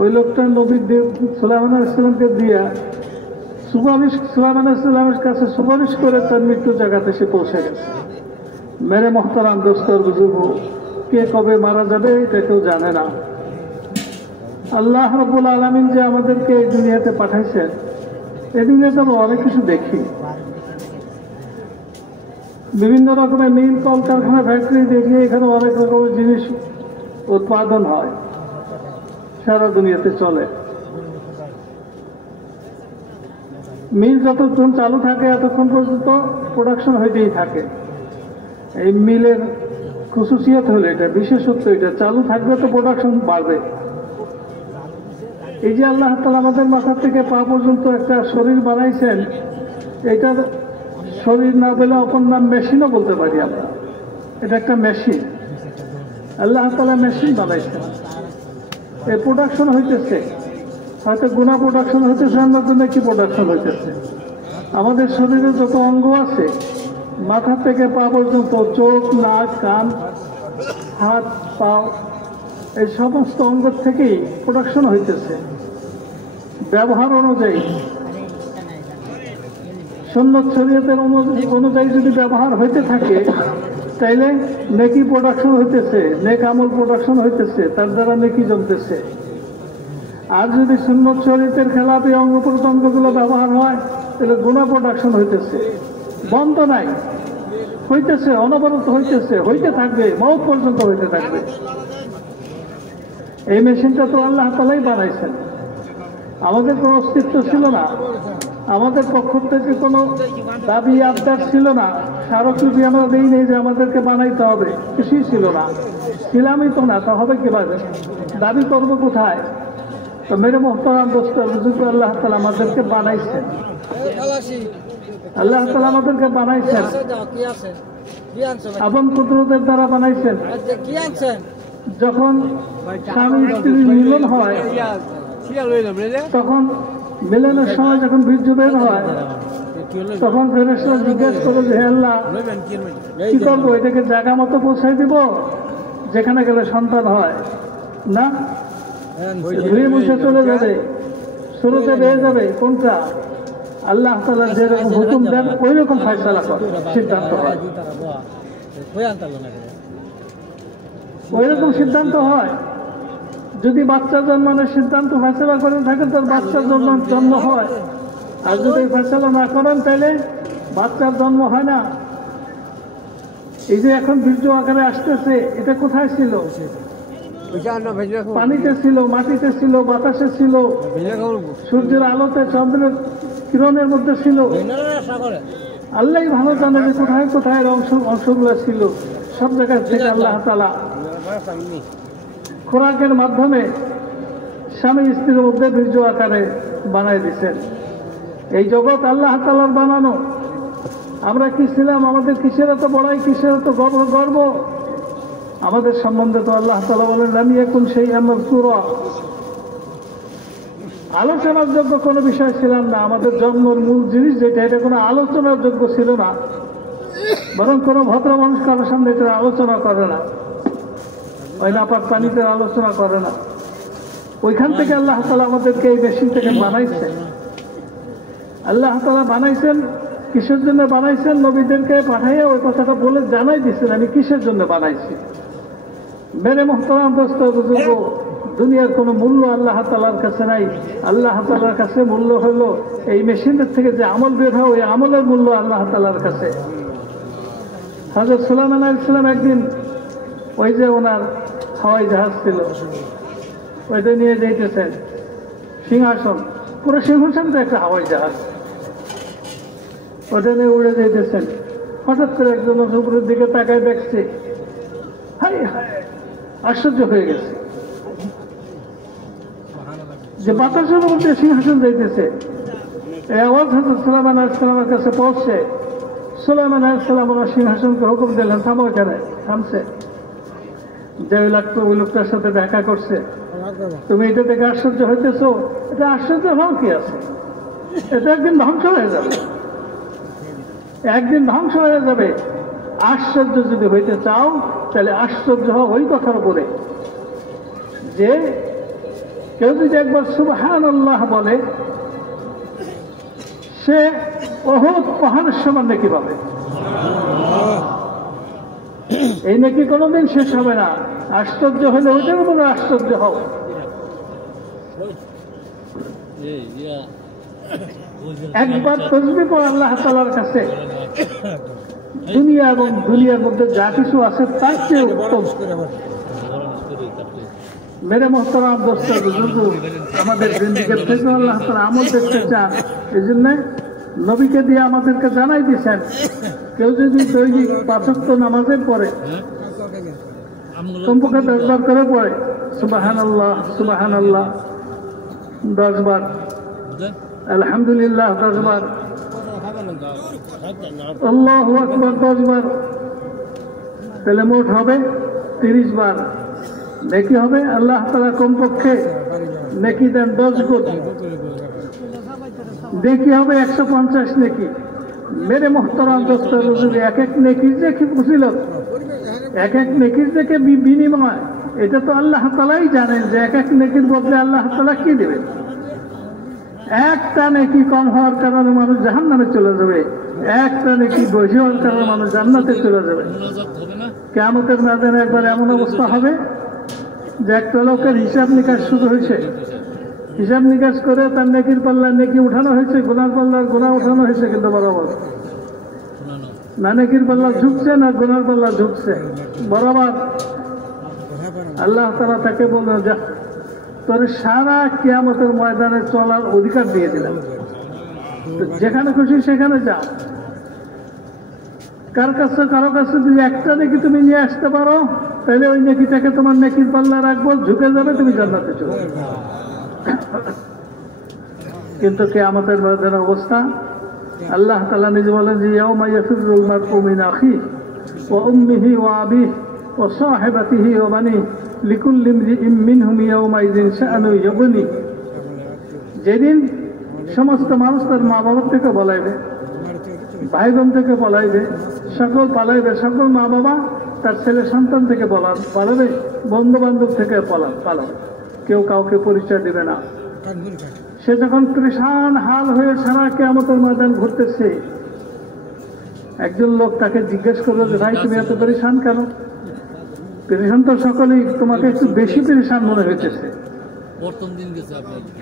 ওই লোকটা নবী সুলাইমান আলাইহিস সালামকে দিয়া সুলাইমান আলাইহিস সালামের কাছে সুপারিশ করে তার মৃত্যু জায়গাতে সে পৌঁছে গেছে। मेरे मोहतरम दोस्त और बुजुर्ग, কে কবে মারা যাবে এটা কেউ জানে না। আল্লাহ রাব্বুল আলামিন যে আমাদেরকে এই দুনিয়াতে পাঠাইছেন, এই দুনিয়াতে আমরা অনেক কিছু দেখি। বিভিন্ন রকমের মিল, কলকারখানা, ফ্যাক্টরি দেখি, এখানে অনেক রকমের জিনিস উৎপাদন হয়, সারা দুনিয়াতে চলে। মিল যতক্ষণ চালু থাকে এতক্ষণ পর্যন্ত প্রোডাকশন হইতেই থাকে। এই মিলের খুশুসিয়ত হলো এটা, বিশেষত্ব এটা, চালু থাকবে তো প্রোডাকশন বাড়বে। এই যে আল্লাহ তাআলা আমাদের মাথা থেকে পা পর্যন্ত একটা শরীর বানাইছেন, এটার শরীর না বলে অপর নাম মেশিনও বলতে পারি আমরা। এটা একটা মেশিন, আল্লাহ তাআলা মেশিন বানাইছেন। এই প্রোডাকশন হইতেছে, হয়তো গুণা প্রোডাকশন হইতেছে, অন্যদের কি প্রোডাকশন হইতেছে। আমাদের শরীরে যত অঙ্গ আছে, মাথা থেকে পা পর্যন্ত, চোখ, নাক, কান, হাত, পা, এই সমস্ত অঙ্গ থেকেই প্রোডাকশন হইতেছে। ব্যবহার অনুযায়ী, সুন্নাত শরীয়তের অনুযায়ী যদি ব্যবহার হইতে থাকে, তাইলে নেকি প্রোডাকশন হইতেছে, নেক আমল প্রোডাকশন হইতেছে, তার দ্বারা নেকি জমতেছে। আর যদি সুন্নাত শরীয়তের খেলাপি অঙ্গ প্রত্যঙ্গগুলো ব্যবহার হয়, তাহলে গুনাহ প্রোডাকশন হইতেছে। বন্ধ নাই, হইতেছে, অনবরত হইতেছে, হইতে থাকবে, মওত পর্যন্ত হইতে থাকবে। এই মেশিনটা তো আল্লাহ তাআলাই বানাইছেন, আমাদের কোনো অস্তিত্ব ছিল না, আমাদের পক্ষ থেকে কোনো দাবি আবদার ছিল না, স্মারকলিপি আমরা দিই নেই যে আমাদেরকে বানাইতে হবে, কিছুই ছিল না, ছিলামই তো না, তা হবে কিভাবে, দাবি করবো কোথায়? তো মেরে মোহতারাম দোস্ত বুজুর্গ, আল্লাহ তাআলা আমাদেরকে বানাইছেন, আল্লাহ তাআলা আমাদেরকে বানাইছেন, আপন কুদরতের দ্বারা বানাইছেন। যখন স্বামী স্ত্রীর মিলন হয়, তখন মিলনের সময় যখন বীর্য বের হয়, তখন ফেরেশতারা জিজ্ঞেস করে যে হে আল্লাহ, কি করবো, এটাকে জায়গা মতো পৌঁছাই দিব যেখানে গেলে সন্তান হয়? না, ধুয়ে মুছে চলে যাবে, শুরুতে বেয়ে যাবে। কোনটা? আল্লাহ তাআলা যেরকম হুকুম দেন ওই রকম ফয়সালা করে, সিদ্ধান্ত হয়, ওই রকম সিদ্ধান্ত হয়। যদি বাচ্চা জন্মানোর সিদ্ধান্ত ফয়সালা করে থাকেন, তার বাচ্চার জন্ম হয়। আর যদি ফয়সালা না করেন, তাহলে বাচ্চার জন্ম হয় না। এই যে এখন বীর্য আকারে আসতেছে, এটা কোথায় ছিল? পানিতে ছিল, মাটিতে ছিল, বাতাসে ছিল, সূর্যের আলোতে, চন্দ্রের কিরণের মধ্যে ছিল। আল্লাহ ভালো জানে যে কোথায় কোথায় অংশগুলো ছিল। সব জায়গায় থেকে আল্লাহ তাআলা খোরাকের মাধ্যমে স্বামী স্ত্রীর মধ্যে বীর্য আকারে বানাই দিচ্ছেন। এই জগৎ আল্লাহ তাআলার বানানো। আমরা কি ছিলাম? আমাদের কিসের এত বড়াই, কিসের এত গর্ব? আমাদের সম্বন্ধে তো আল্লাহ তাআলা বলেন লাম ইয়াকুন শাইআন মাযকুরা, আলোচনার যোগ্য কোনো বিষয় ছিলাম না। আমাদের জন্মের মূল জিনিস যেটা, এটা কোনো আলোচনার যোগ্য ছিল না। বরং কোনো ভদ্র মানুষ কারোর সামনে এটা আলোচনা করে না, ওই নাপাক পানিতে আলোচনা করে না। ওইখান থেকে আল্লাহ তাআলা আমাদেরকে এই মেশিন থেকে বানাইছে। আল্লাহ তাআলা বানাইছেন কিসের জন্য বানাইছেন? নবীদেরকে পাঠাইয়া ওই কথাটা বলে জানাই দিচ্ছেন আমি কিসের জন্য বানাইছি। মেরে মোহতারাম দোস্ত বুজুর্গ, দুনিয়ার কোনো মূল্য আল্লাহ তাআলার কাছে নাই। আল্লাহ তাআলার কাছে মূল্য হলো এই মেশিনের থেকে যে আমল বের হয়, ওই আমলের মূল্য আল্লাহ তাআলার কাছে। হযরত সুলাইমান আলাইহিস সালাম একদিন ওই যে ওনার হাওয়াই জাহাজ ছিল, ওইটা নিয়ে যাইতেছেন সিংহাসন, পুরো সিংহাসন তো একটা হাওয়াই জাহাজ, ওটা নিয়ে উড়ে যাইতেছেন। হঠাৎ করে একজন উপরের দিকে তাকায় দেখছে, হাই হাই, আশ্চর্য হয়ে গেছে যে বাতাসের মধ্যে সিংহাসন যাইতেছে। এই আওয়াজ হযরত সুলাইমান আলাইহিস সালামের কাছে পৌঁছছে। সুলাইমান আলাইহিস সালাম ওনার সিংহাসনকে হুকুম দিলেন থামো এখানে। থামছে। যে ওই লোকটার সাথে দেখা করছে, তুমি এটা দেখে আশ্চর্য হইতেছো? এটা আশ্চর্য হওয়ার কি আছে? এটা একদিন ধ্বংস হয়ে যাবে, একদিন ধ্বংস হয়ে যাবে। আশ্চর্য যদি হইতে চাও তাহলে আশ্চর্য হও ওই কথার উপরে যে কেউ যদি একবার সুবহানাল্লাহ বলে সে উহুদ পাহাড়ের সমান নেকি পাবে। এই নেকি কোনোদিন শেষ হবে না। আশ্চর্য হলে ওইটার উপরে আশ্চর্য হও। একবার তসবিহ পড়ো আল্লাহ তাআলার কাছে, দুনিয়া এবং দুনিয়ার মধ্যে যা কিছু আছে তার চেয়ে উত্তম। মেরে মোহতারাম দোস্ত বুজুর্গ, আমাদের জিন্দেগির থেকে আল্লাহ তাআলা আমল দেখতে চান। এই জন্য নবীকে দিয়ে আমাদেরকে জানাই দিয়েছেন, কেউ যদি দৈনিক ৫ ওয়াক্ত নামাজের পরে কমপক্ষে 10 বার করে পড়ে সুবহানাল্লাহ সুবহানাল্লাহ 10 বার, আলহামদুলিল্লাহ 10 বার, আল্লাহু আকবার 10 বার, তাহলে মোট হবে 30 বার নেকি হবে। আল্লাহ তাআলা কমপক্ষে নেকি দেন 10 গুণ, নেকি হবে 150 নেকি। মেরে মোহতারাম দোস্ত বুজুর্গ, এক এক নেকির যে কি ফজিলত, এক এক নেকির যে কি বিনিময়, এটা তো আল্লাহ তাআলাই জানেন যে এক এক নেকির বদলে আল্লাহ তাআলা কি দেবেন। একটা নেকি কম হওয়ার কারণে মানুষ জাহান্নামে চলে যাবে, একটা নেকি বেশি হওয়ার কারণে মানুষ জান্নাতে চলে যাবে। কিয়ামতের ময়দানে একবার এমন অবস্থা হবে যে একটা লোকের হিসাব নিকাশ শুরু হয়েছে, হিসাব নিকাশ করে তার নেকির পাল্লার নেকি উঠানো হয়েছে, গুনার পাল্লার গুনাহ উঠানো হয়েছে, কিন্তু বরাবর না নেকির পাল্লা ঝুঁকছে না গুনার পাল্লা ঝুঁকছে, বরাবর। আল্লাহ তাআলা তাকে বললেন, যা তোর সারা কিয়ামতের ময়দানে চলার অধিকার দিয়ে দিলাম, যেখানে খুশি সেখানে যাও। কারো কাছে যদি একটা নেকি তুমি নিয়ে আসতে পারো, তাহলে ওই নেকিটাকে তোমার নেকির পাল্লা রাখবো, ঝুঁকে যাবে, তুমি জান্নাতে চলে যাবে। কিন্তু কিয়ামতের ময়দানের অবস্থা আল্লাহ তাআলা নিজে বলেন যে ইয়াউমা ইয়াফিরুল মারউ মিন আখিহি ওয়া উম্মিহি ওয়া আবিহি ওয়া সাহিবাতিহি ওয়া বানিহি লিকুল্লি ইমরিইম মিনহুম ইয়াউমাইযিন শাআনুন ইউগনি। যেদিন সমস্ত মানুষ তার মা বাবার থেকে পলাইবে, ভাই বোন থেকে পলাইবে, সকল পালাইবে, সকল মা বাবা তার ছেলে সন্তান থেকে পালাবে, বন্ধু বান্ধব থেকে পালাবে, কেউ কাউকে পরিচয় দিবে না। সে যখন পরেশান হাল হয়ে সারা কিয়ামতের ময়দান ঘুরতেছে, একজন লোক তাকে জিজ্ঞেস করলো যে ভাই তুমি এত পরেশান কেন? পরেশান তো সকলেই, তোমাকে একটু বেশি পরেশান মনে হইতেছে।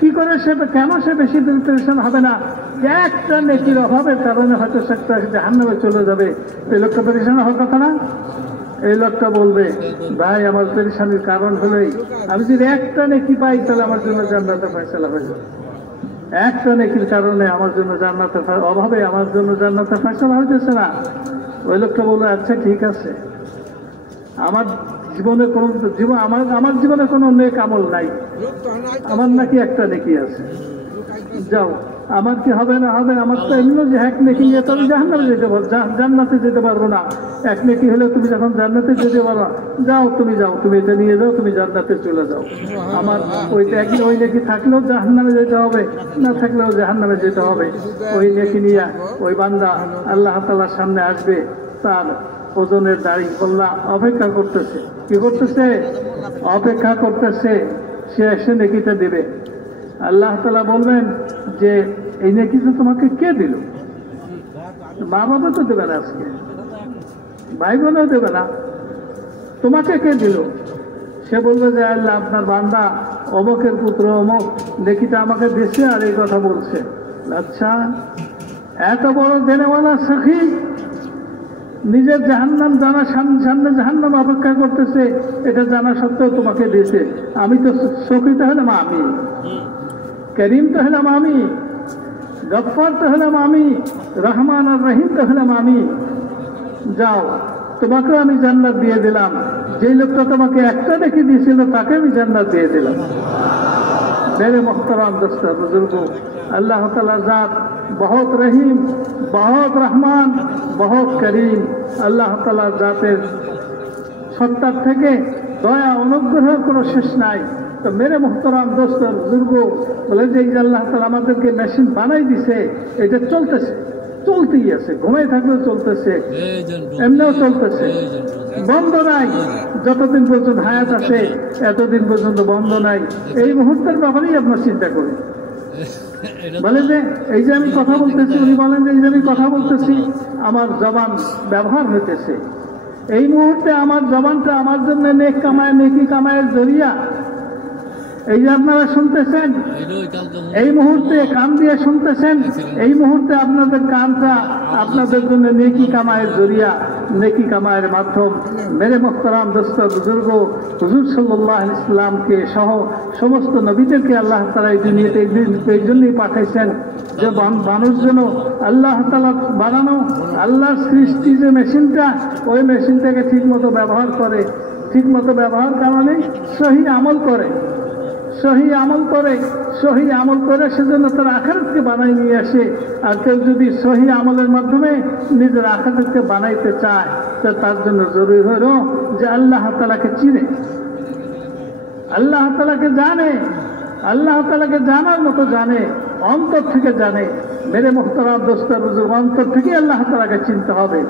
কি করে সে কেন সে বেশি দিন টেনশন হবে না যে একটা নেকির অভাবের কারণে হয়তো সে জাহান্নামে চলে যাবে, এই লোকটা পেরেশান হওয়ার কথা না? এই লোকটা বলবে ভাই আমার পেরেশানির কারণ হলেই আমি যদি একটা নেকি পাই তাহলে আমার জন্য জান্নাতের ফয়সালা হয়ে যাবে। একটা নেকির কারণে আমার জন্য জান্নাতের অভাবে আমার জন্য জান্নাতের ফয়সালা হইতেছে না। ওই লোকটা বলবে আচ্ছা ঠিক আছে, আমার জীবনে কোনো আমার জীবনে কোনো নেক আমল নাই, আমার নাকি একটা নেকি আছে, যাও আমার কি হবে না হবে, আমার তো এমনি যে এক নেকি নিয়ে তো আমি জাহান্নামে যেতে পারবো, জান্নাতে যেতে পারবো না। এক নেকি হলে তুমি যখন জান্নাতে যেতে পারো, যাও তুমি এটা নিয়ে যাও, তুমি জান্নাতে চলে যাও। আমার ওই নেকি থাকলেও জাহান্নামে যেতে হবে, না থাকলেও জাহান্নামে যেতে হবে। ওই নেকি নিয়ে ওই বান্দা আল্লাহ তাআলার সামনে আসবে, তার ওজনের দাড়ি কল্লা অপেক্ষা করতেছে। কি করতেছে? অপেক্ষা করতেছে সে এসে নেকিটা দেবে। আল্লাহ তাআলা বলবেন যে এই নেকিটা তোমাকে কে দিল? মা বাবা তো দেবে না, আজকে ভাই বোনও দেবে না, তোমাকে কে দিল? সে বলবে যে আল্লাহ আপনার বান্দা অমকের পুত্র অমক নেকিটা আমাকে দিয়েছে আর এই কথা বলছে। আচ্ছা, এত বড় দেনেওয়ালা সখী নিজের জাহান্নাম জানা সামনে জাহান্নাম অপেক্ষা করতেছে, এটা জানা সত্ত্বেও তোমাকে দিয়েছে। আমি তো সখী তো হলাম আমি, করিম তো হলাম আমি, গফফার তো হলাম আমি, রহমান আর রহিম তো হলাম আমি। যাও তোমাকেও আমি জান্নাত দিয়ে দিলাম। যেই লোকটা তোমাকে একটা নেকি দিয়েছিল তাকে আমি জান্নাত দিয়ে দিলাম। मेरे मोहतरम दोस्तों बुजुर्गों, अल्लाह ताला जात बहुत रहीम, बहुत रहमान, बहुत करीम। আল্লাহ তাআলার জাতের সত্তার থেকে দয়া অনুগ্রহের কোনো শেষ নাই। তো মেরে মোহতরম দোস্ত বুজুর্গ বলে যে আল্লাহ তাআলা আমাদেরকে মেশিন বানাই দিছে, এটা চলতেছে, চলতেই আছে, ঘুমাই থাকলেও চলতেছে, এমনিও চলতেছে, বন্ধ নাই। যতদিন পর্যন্ত হায়াত আছে এতদিন পর্যন্ত বন্ধ নাই। এই মুহূর্তের ব্যাপারেই আপনার চিন্তা করি। বলে যে এই যে আমি কথা বলতেছি, উনি বলেন যে এই যে আমি কথা বলতেছি আমার জবান ব্যবহার হইতেছে, এই মুহূর্তে আমার জবানটা আমার জন্য নেকি কামায়ের জরিয়া। এই যে আপনারা শুনতেছেন, এই মুহূর্তে কান দিয়ে শুনতেছেন, এই মুহূর্তে আপনাদের কানটা আপনাদের জন্য নেকি কামায়ের জরিয়া, নেকি কামায়ের মাধ্যম। মেরে মোহতারাম দোস্ত বুজুর্গ, হুজুর সাল্লাল্লাহু আলাইহি ওয়াসাল্লামকে সহ সমস্ত নবীদেরকে আল্লাহ তাআলা এই দুনিয়াতে এই জন্যই পাঠাইছেন যে মানুষ যেন আল্লাহ তাআলা বানানো আল্লাহর সৃষ্টি যে মেশিনটা, ওই মেশিনটাকে ঠিকমতো ব্যবহার করে, ঠিকমতো ব্যবহার কারণে সহি আমল করে, সহি আমল করে সেজন্য তার আখিরাতকে বানাই নিয়ে আসে। আর কেউ যদি সহি আমলের মাধ্যমে নিজের আখিরাতকে বানাইতে চায় তো তার জন্য জরুরি হলো যে আল্লাহ তাআলাকে চিনে, আল্লাহ তাআলাকে জানে, আল্লাহ তাআলাকে জানার মতো জানে, অন্তর থেকে জানে। মেরে মুহতারাম দোস্ত বুজুর্গ, অন্তর থেকে আল্লাহ তাআলাকে চিনতে হবে।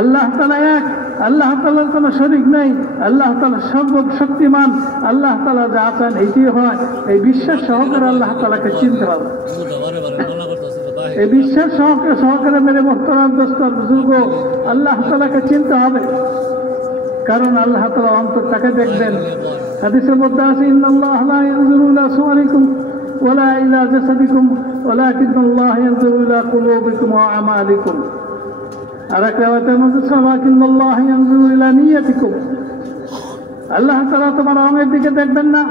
আল্লাহ তাআলা এক, আল্লাহ তাআলার কোনো শরীক নেই, আল্লাহ তাআলা সর্বশক্তিমান, আল্লাহ তাআলা যা আছেন এটি হয়। এই বিশ্বাস সহকারে আল্লাহ তাআলাকে চিনতে হবে। এই বিশ্বাস সহকারে মেরে মুহতারাম দোস্ত বুজুর্গ আল্লাহ তাআলাকে চিনতে হবে, কারণ আল্লাহ তাআলা অন্তরটাকে দেখবেন। হাদিসের মধ্যে আছে ইন্নাল্লাহা লা ইয়ানজুরু ইলা সুওয়ারিকুম ওয়ালা ইলা জাসাদিকুম ওয়ালাকিন্নাল্লাহা ইয়ানজুরু ইলা কুলুবিকুম ওয়া আমালিকুম। আর এক রাওয়াতের মধ্যে ওয়ালাকিন্নাল্লাহা ইয়ানজুরু ইলা নিয়াতিকুম। আল্লাহ তাআলা তোমার রঙের দিকে দেখবেন না,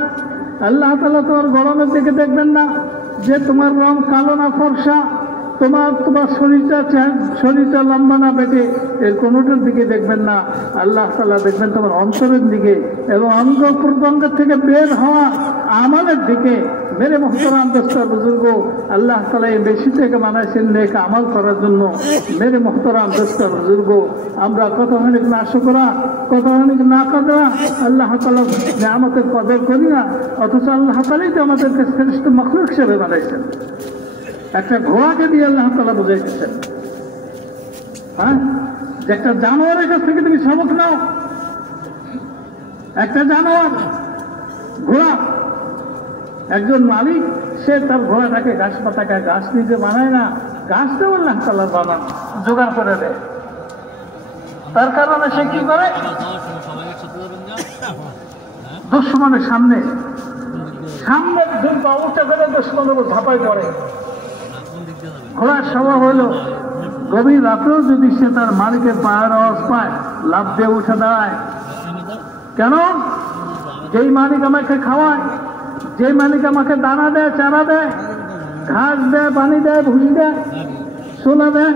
আল্লাহ তাআলা তোমার গরমের দিকে দেখবেন না, যে তোমার রং কালো না ফর্সা, তোমার শরীরটা লম্বা না বেটে, এর কোনোটার দিকে দেখবেন না। আল্লাহ তাআলা দেখবেন তোমার অন্তরের দিকে এবং অঙ্গ প্রত্যঙ্গের থেকে বের হওয়া আমলের দিকে। মেরে মুহতারাম দোস্ত বুজুর্গ, আল্লাহ তাআলা এই বেশি থেকে বানাইছেন নেক আমল করার জন্য। মেরে মুহতারাম দোস্ত বুজুর্গ, আমরা কতখানিক না শুকরা, কতখানিক না কদরা আল্লাহ তাআলা নিয়ামতের কদর করি না, অথচ আল্লাহ তাআলাই তো আমাদেরকে শ্রেষ্ঠ মাখলুক হিসেবে বানাইছেন। একটা ঘোড়াকে দিয়ে আল্লাহ তাআলা বুঝাইতেছেন, হ্যাঁ, যে একটা জানোয়ারের কাছ থেকে তুমি সবক নাও। একটা জানোয়ার ঘোড়া, একজন মালিক সে তার ঘোড়াটাকে ঘাস পাতাকে ঘাস নিজে বানায় না, ঘাসটাও আল্লাহ তাআলা বানান জোগাড় করে দেয়। তার কারণে সে কি করে, দুশ্মনের সামনে সামনের দুই পা উঠে ফেলে দুশ্মনের উপর ঝাঁপাই পড়ে। ঘোড়ার স্বভাব হলো গভীর রাতেও যদি সে তার মালিকের পায়ের আওয়াজ পায় লাফ দিয়ে উঠে দাঁড়ায়। কেন? যেই মালিক আমাকে খাওয়ায়, যেই মালিক আমাকে দানা দেয়, চারা দেয়, ঘাস দেয়, পানি দেয়, ভুসি দেয়, সোলা দেয়,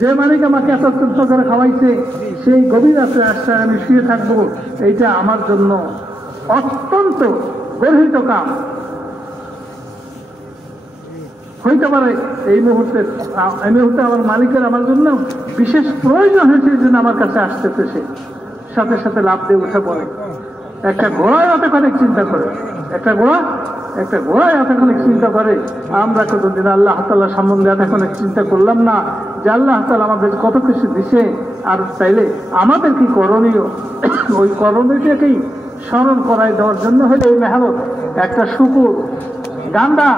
যে মালিক আমাকে এত তৃপ্ত করে খাওয়াইছে, সেই গভীর রাতে আশ্রয় আমি শুয়ে থাকবো, এইটা আমার জন্য অত্যন্ত গর্হিত কাম হইতে পারে। এই মুহূর্তে আমার মালিকের আমার জন্য বিশেষ প্রয়োজন হয়েছে, এই জন্য আমার কাছে আসতেছে। সে সাথে সাথে লাফ দিয়ে উঠে পড়ে। একটা ঘোড়ায় এতখানিক চিন্তা করে, একটা ঘোড়ায় এতখানিক চিন্তা করে। আমরা কতদিন আল্লাহ তাআলা সম্বন্ধে এতখানিক চিন্তা করলাম না যে আল্লাহ তাআলা আমাদের কত কিছু দিছে, আর তাইলে আমাদের কি করণীয়? ওই করণীয়টাকেই স্মরণ করাই দেওয়ার জন্য হলে এই মেহনত। একটা শুকুর, গান্ডা,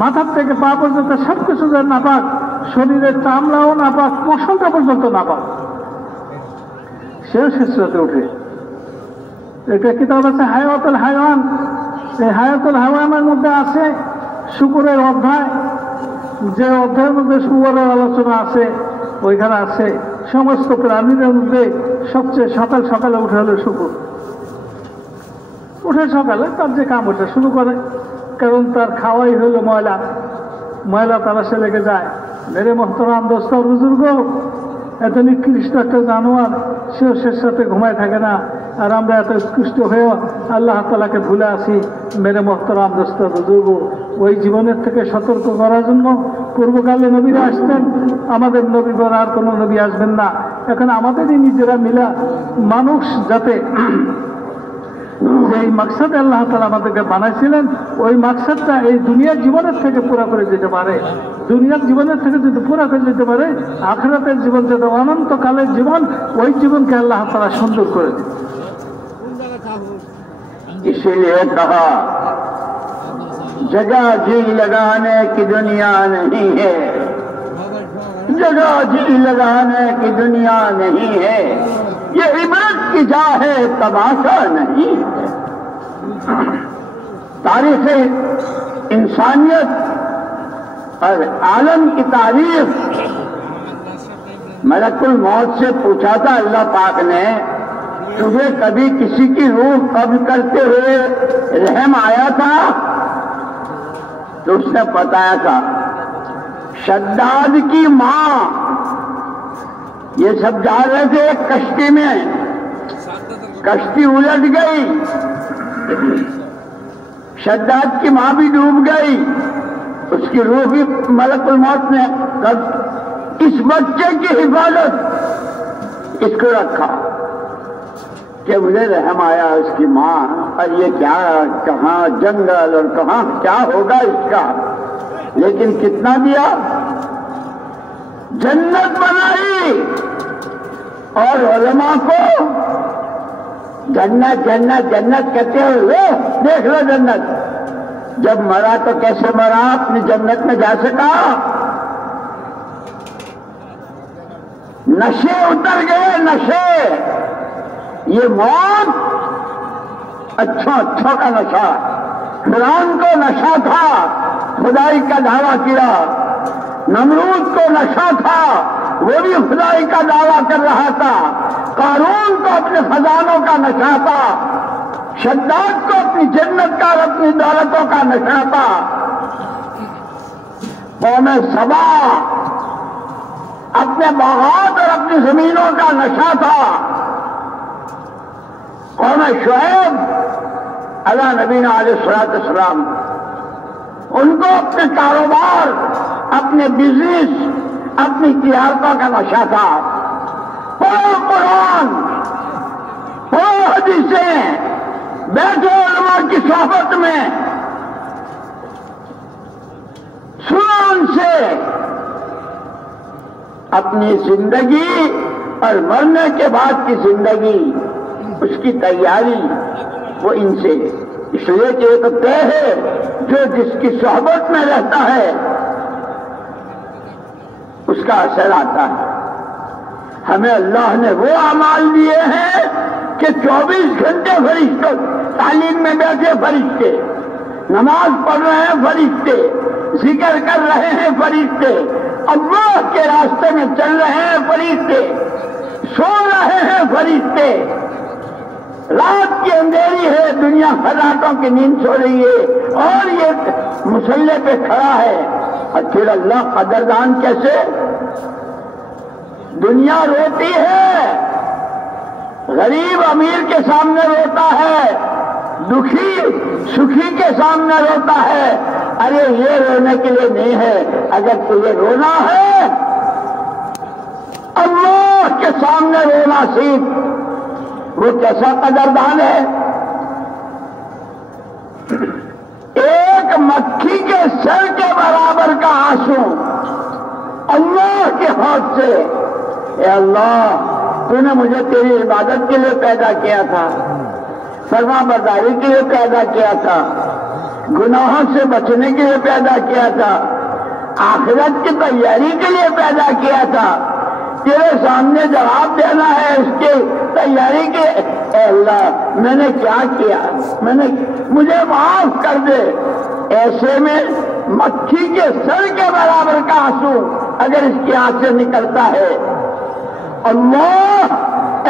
মাথার থেকে পা পর্যন্ত সবকিছু নাপাক, শরীরের চামড়াও নাপাক, পশমটা পর্যন্ত নাপাক, সেও শেষরাতে ওঠে। এটা কিতাব আছে হায়াতুল হায়াওয়ান। এই হায়াতুল হায়াওয়ানের মধ্যে আছে শুকুরের অধ্যায়। যে অধ্যায়ের মধ্যে শুকুরের আলোচনা আছে, ওইখানে আছে সমস্ত প্রাণীদের মধ্যে সবচেয়ে সকালে উঠে হলো শুকুর। উঠে সকালে তার যে কাম ওঠে শুরু করে, কারণ তার খাওয়াই হলো ময়লা তালাশে লেগে যায়। মেরে মোহতারাম দোস্ত বুজুর্গ, এত নিকৃষ্ট একটা জানোয়ার, সেও শেষ সাথে ঘুমায় থাকে না, আর আমরা এত উৎকৃষ্ট হয়েও আল্লাহ তাআলাকে ভুলে আসি। মেরে মোহতারাম দোস্ত বুজুর্গ, ওই জীবনের থেকে সতর্ক করার জন্য পূর্বকালে নবীরা আসতেন, আমাদের নবী পর আর কোনো নবী আসবেন না। এখন আমাদেরই নিজেরা মিলা মানুষ যাতে যেই মাকসাদে আল্লাহ তাআলা আমাদেরকে বানাইছিলেন, ওই মাকসাদটা এই দুনিয়ার জীবনের থেকে পুরা করে যেতে পারে। দুনিয়ার জীবনের থেকে যদি পুরা করে যেতে পারে, আখিরাতের জীবন যেটা অনন্তকালের জীবন, ওই জীবনকে আল্লাহ তাআলা সুন্দর করে দেন। इसीलिए कहा जगह जी लगाने की दुनिया नहीं है, जगह जी लगाने की दुनिया नहीं है, ये इबरत की जा है, तमाशा नहीं है। तारीख इंसानियत और आलम की तारीफ मलकुल मौत से पूछा था अल्लाह पाक ने, तुझे कभी किसी की रूह कब्ज करते हुए रहम आया था? तो उसने बताया था शद्दाद की मां, ये सब जा रहे थे एक कश्ती में, कश्ती उलट गई, शद्दाद की मां भी डूब गई, उसकी रूह भी मलकुल मौत ने इस बच्चे की हिफाजत इसको रखा कि मुझे रहम आया उसकी मां, और ये क्या, कहां जंगल और कहां क्या होगा इसका, लेकिन कितना दिया, जन्नत बनाई। और उलमा को जन्नत जन्नत जन्नत कहते हुए देख लो जन्नत, जब मरा तो कैसे मरा, अपनी जन्नत में जा सका? नशे उतर गए, नशे। ये मौत अच्छों का नशा। फिरौन को नशा था, खुदाई का दावा किया। नमरूद को नशा था, वो भी खुदाई का दावा कर रहा था। कारून को अपने खजानों का नशा था। शद्दाद को अपनी जन्नत का और अपनी दौलतों का नशा था। कौमे सबा अपने बागात और अपनी जमीनों का नशा था। कौम शुएब अला नबीना अलैहिस्सलाम, उनको अपने कारोबार, अपने बिजनेस, अपनी तिजारतों का नशा था। पढ़ो कुरान, पढ़ो हदीसें, बैठो उलमा की सोहबत में, सुनो उनसे। अपनी जिंदगी और मरने के बाद की जिंदगी, उसकी तैयारी वो इनसे, इसलिए कि एक तय है जो जिसकी सोहबत में रहता है उसका असर आता है। हमें अल्लाह ने वो अमाल दिए हैं कि 24 घंटे फरिश्तों तालीम में बैठे फरिश्ते, नमाज पढ़ रहे हैं फरिश्ते, जिक्र कर रहे हैं फरिश्ते, अल्लाह के रास्ते में चल रहे हैं फरिश्ते, सो रहे हैं फरिश्ते। रात की अंधेरी है, दुनिया फर्राटों की नींद सो रही है और ये मुसल्ले पे खड़ा है। और फिर अल्लाह कदरदान कैसे? दुनिया रोती है, गरीब अमीर के सामने रोता है, दुखी सुखी के सामने रोता है। अरे ये रोने के लिए नहीं है, अगर तुझे रोना है अल्लाह के सामने रोना सीख। वो कैसा कदरदान है? एक मक्खी के सर के बराबर का आंसू अल्लाह के हाथ से, ए अल्लाह तूने मुझे तेरी इबादत के लिए पैदा किया था, फरमाबरदारी के लिए पैदा किया था, गुनाहों से बचने के लिए पैदा किया था, आखिरत की तैयारी के लिए पैदा किया था। तेरे सामने जवाब देना है इसकी तैयारी के। अल्लाह मैंने क्या किया, मुझे माफ कर दे। ऐसे में मक्खी के सर के बराबर का आंसू अगर इसकी आंख से निकलता है, अल्लाह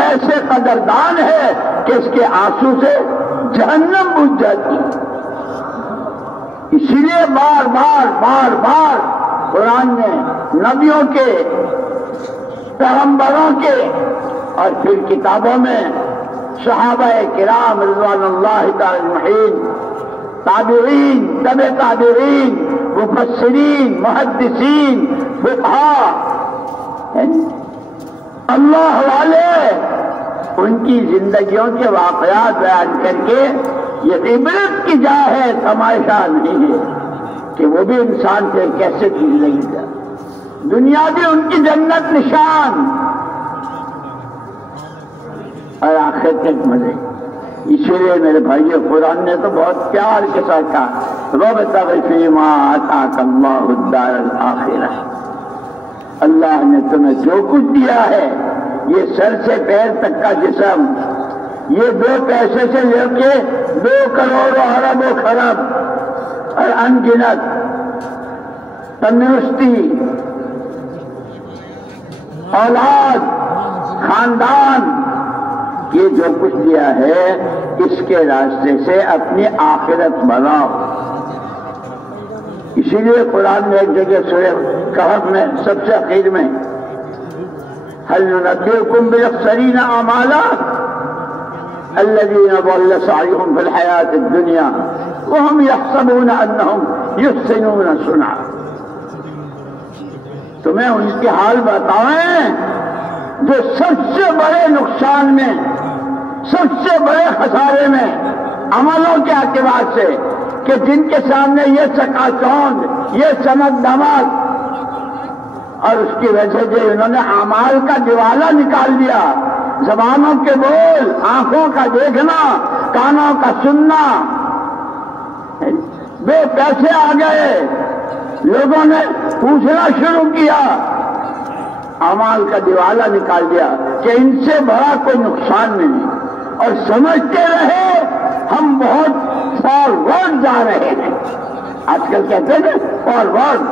ऐसे कदरदान है कि इसके आंसू से जहन्नम बुझ जाती। इसीलिए बार बार कुरान ने नबियों के, पैगंबरों के और फिर किताबों में सहाबाए किराम रिज़वानुल्लाहि तआला अजमईन, ताबीईन, तबे ताबीईन, मुफस्सिरीन, मुहद्दिसीन, फुक़हा, अल्लाह वाले, उनकी जिंदगियों के वाक़यात बयान करके ये इबरत की जा है, तमाशा नहीं है कि वो भी इंसान से कैसे जिंदगी जा। दुनिया भी उनकी जन्नत निशान और आखिरत के मजे। इसीलिए मेरे भाइयों, कुरान ने तो बहुत प्यार के साथ कहा, वब्तग़ि फ़ीमा आताकल्लाहु द्दारल आखिरह। अल्लाह ने तुम्हें जो कुछ दिया है, ये सर से पैर तक का जिस्म, ये 2 पैसे से लेके 2 करोड़ अरबों खरब और अनगिनत तंदुरुस्ती, औलाद, खानदान, ये जो कुछ दिया है, इसके रास्ते से अपनी आखिरत बनाओ। इसीलिए कुरान में एक जगह सूरह कहफ में सबसे आखिर में, हल नुनब्बिउकुम बिल-अख़्सरीना अमाला अल्लज़ीना ज़ल्ल सअयुहुम फ़िल हयातिद दुनिया व हुम यहसबूना अन्नहुम युहसिनूना सुनआ। तुम्हें उनके हाल बताएं जो सबसे बड़े नुकसान में, सबसे बड़े खसारे में अमलों के एतबार से, कि जिनके सामने ये चकाचौंध, ये चमक दमक, और उसकी वजह से उन्होंने अमाल का दिवाला निकाल दिया। जबानों के बोल, आंखों का देखना, कानों का सुनना, वे पैसे आ गए, लोगों ने पूछना शुरू किया, अमाल का दिवाला निकाल दिया कि इनसे बड़ा कोई नुकसान नहीं, और समझते रहे हम बहुत फॉरवर्ड जा रहे हैं। आजकल कहते हैं फॉरवर्ड,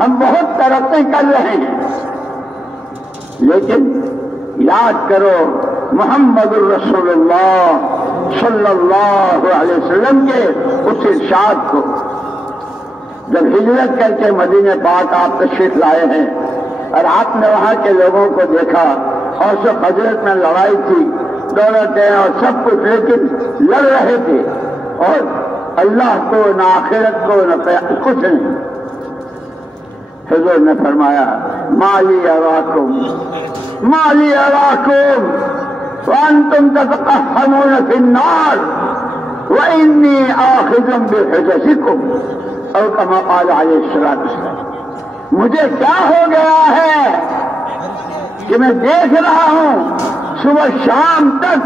हम बहुत तरक्की कर रहे हैं। लेकिन याद करो मुहम्मदुर रसूलुल्लाह सल्लल्लाहु अलैहि वसल्लम के उस इरशाद को। जब हिजरत करके मदीने पाक आप तशरीफ लाए हैं और आपने वहां के लोगों को देखा, और सब हजरत में लड़ाई थी, दौलतें और सब कुछ, लेकिन लड़ रहे थे और अल्लाह को, न आखिरत को, न कुछ नहीं। हुजूर ने फरमाया, माली अराकुम व अंतुम ततक़हमून फिन्नार व इन्नी आखिज़ुम बिहुजसिकुम और कमा क़ाल अलैहिस्सलातु वस्सलाम। मुझे क्या हो गया है कि मैं देख रहा हूं सुबह शाम तक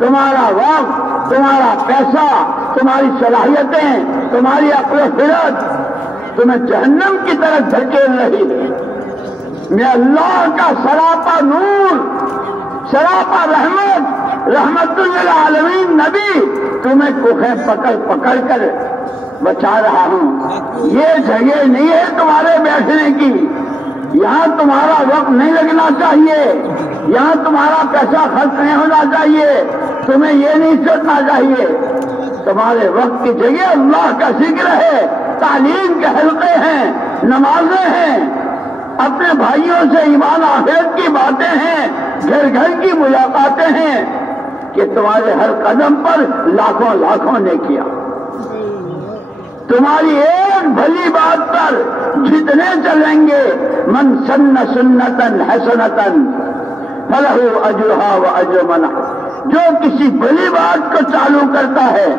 तुम्हारा वक्त, तुम्हारा पैसा, तुम्हारी सलाहियतें, तुम्हारी अक्ल फिरत तुम्हें जहन्नम की तरफ धकेल रही है। मैं अल्लाह का सरापा नूर सरापा रहमत रहमतुल आलमीन नबी, तुम्हें कुखें पकड़ पकड़ कर बचा रहा हूं। ये जगह नहीं है तुम्हारे बैठने की, यहाँ तुम्हारा वक्त नहीं लगना चाहिए, यहाँ तुम्हारा पैसा खर्च नहीं होना चाहिए, तुम्हें ये नहीं सोचना चाहिए। तुम्हारे वक्त की जगह अल्लाह का जिक्र है, तालीम के हल्के हैं, नमाजें हैं, अपने भाइयों से ईमान आखिरत की बातें हैं, घर घर की मुलाकातें हैं, कि तुम्हारे हर कदम पर लाखों लाखों ने किया। तुम्हारी एक भली बात पर जितने चलेंगे, मन सन्न सुन्नतन हसनतन फलहु अजरुहा व अजरु मन, जो किसी भली बात को चालू करता है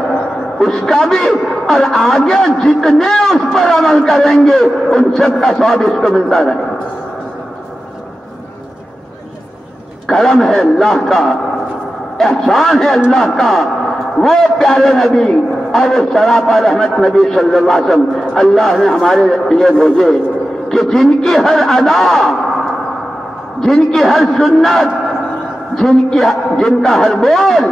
उसका भी, और आगे जितने उस पर अमल करेंगे उन सब का स्वाब इसको मिलता रहे। करम है अल्लाह का, एहसान है अल्लाह का। वो प्यारे नबी और वो सरापा रहमत नबी सल्लल्लाहु अलैहि वसल्लम अल्लाह ने हमारे लिए भेजे कि जिनकी हर अदा, जिनकी हर सुन्नत, जिनका हर बोल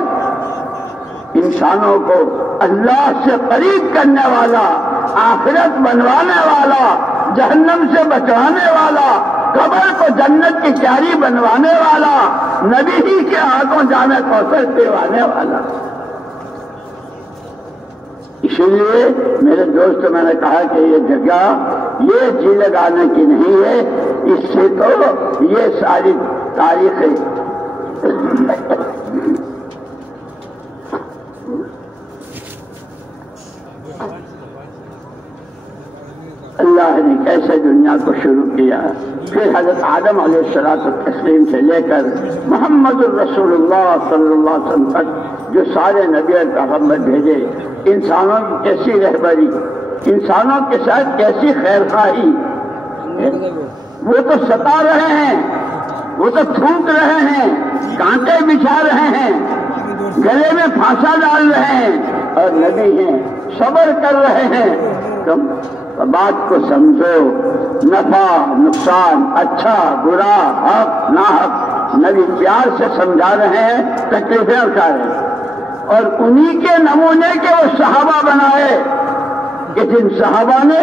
इंसानों को अल्लाह से करीब करने वाला, आखिरत बनवाने वाला, जहन्नम से बचाने वाला, कब्र को जन्नत की क्यारी बनवाने वाला, नबी ही के हाथों जामे कौसर पिलवाने वाला। इसीलिए मेरे दोस्त, मैंने कहा कि ये जगह ये जी लगाने की नहीं है, इससे तो ये सारी तारीखें अल्लाह ने कैसे दुनिया को शुरू किया। फिर हजरत आदम अलैहिस्सलाम से लेकर मोहम्मद रसूलुल्लाह सल्लल्लाहु अलैहि वसल्लम तक जो सारे नबी और पैगंबर भेजे, इंसानों की कैसी रहबरी, इंसानों के साथ कैसी खैरखाही, वो तो सता रहे हैं, वो तो थूक रहे हैं, कांटे बिछा रहे हैं, गले में फांसा डाल रहे हैं, और नबी हैं सब्र कर रहे हैं। तुम बात को समझो, नफा नुकसान, अच्छा बुरा, हक ना हक, नबी प्यार से समझा रहे हैं, तकलीफें उठा रहे हैं। और उन्हीं के नमूने के वो सहाबा बनाए कि जिन सहाबा ने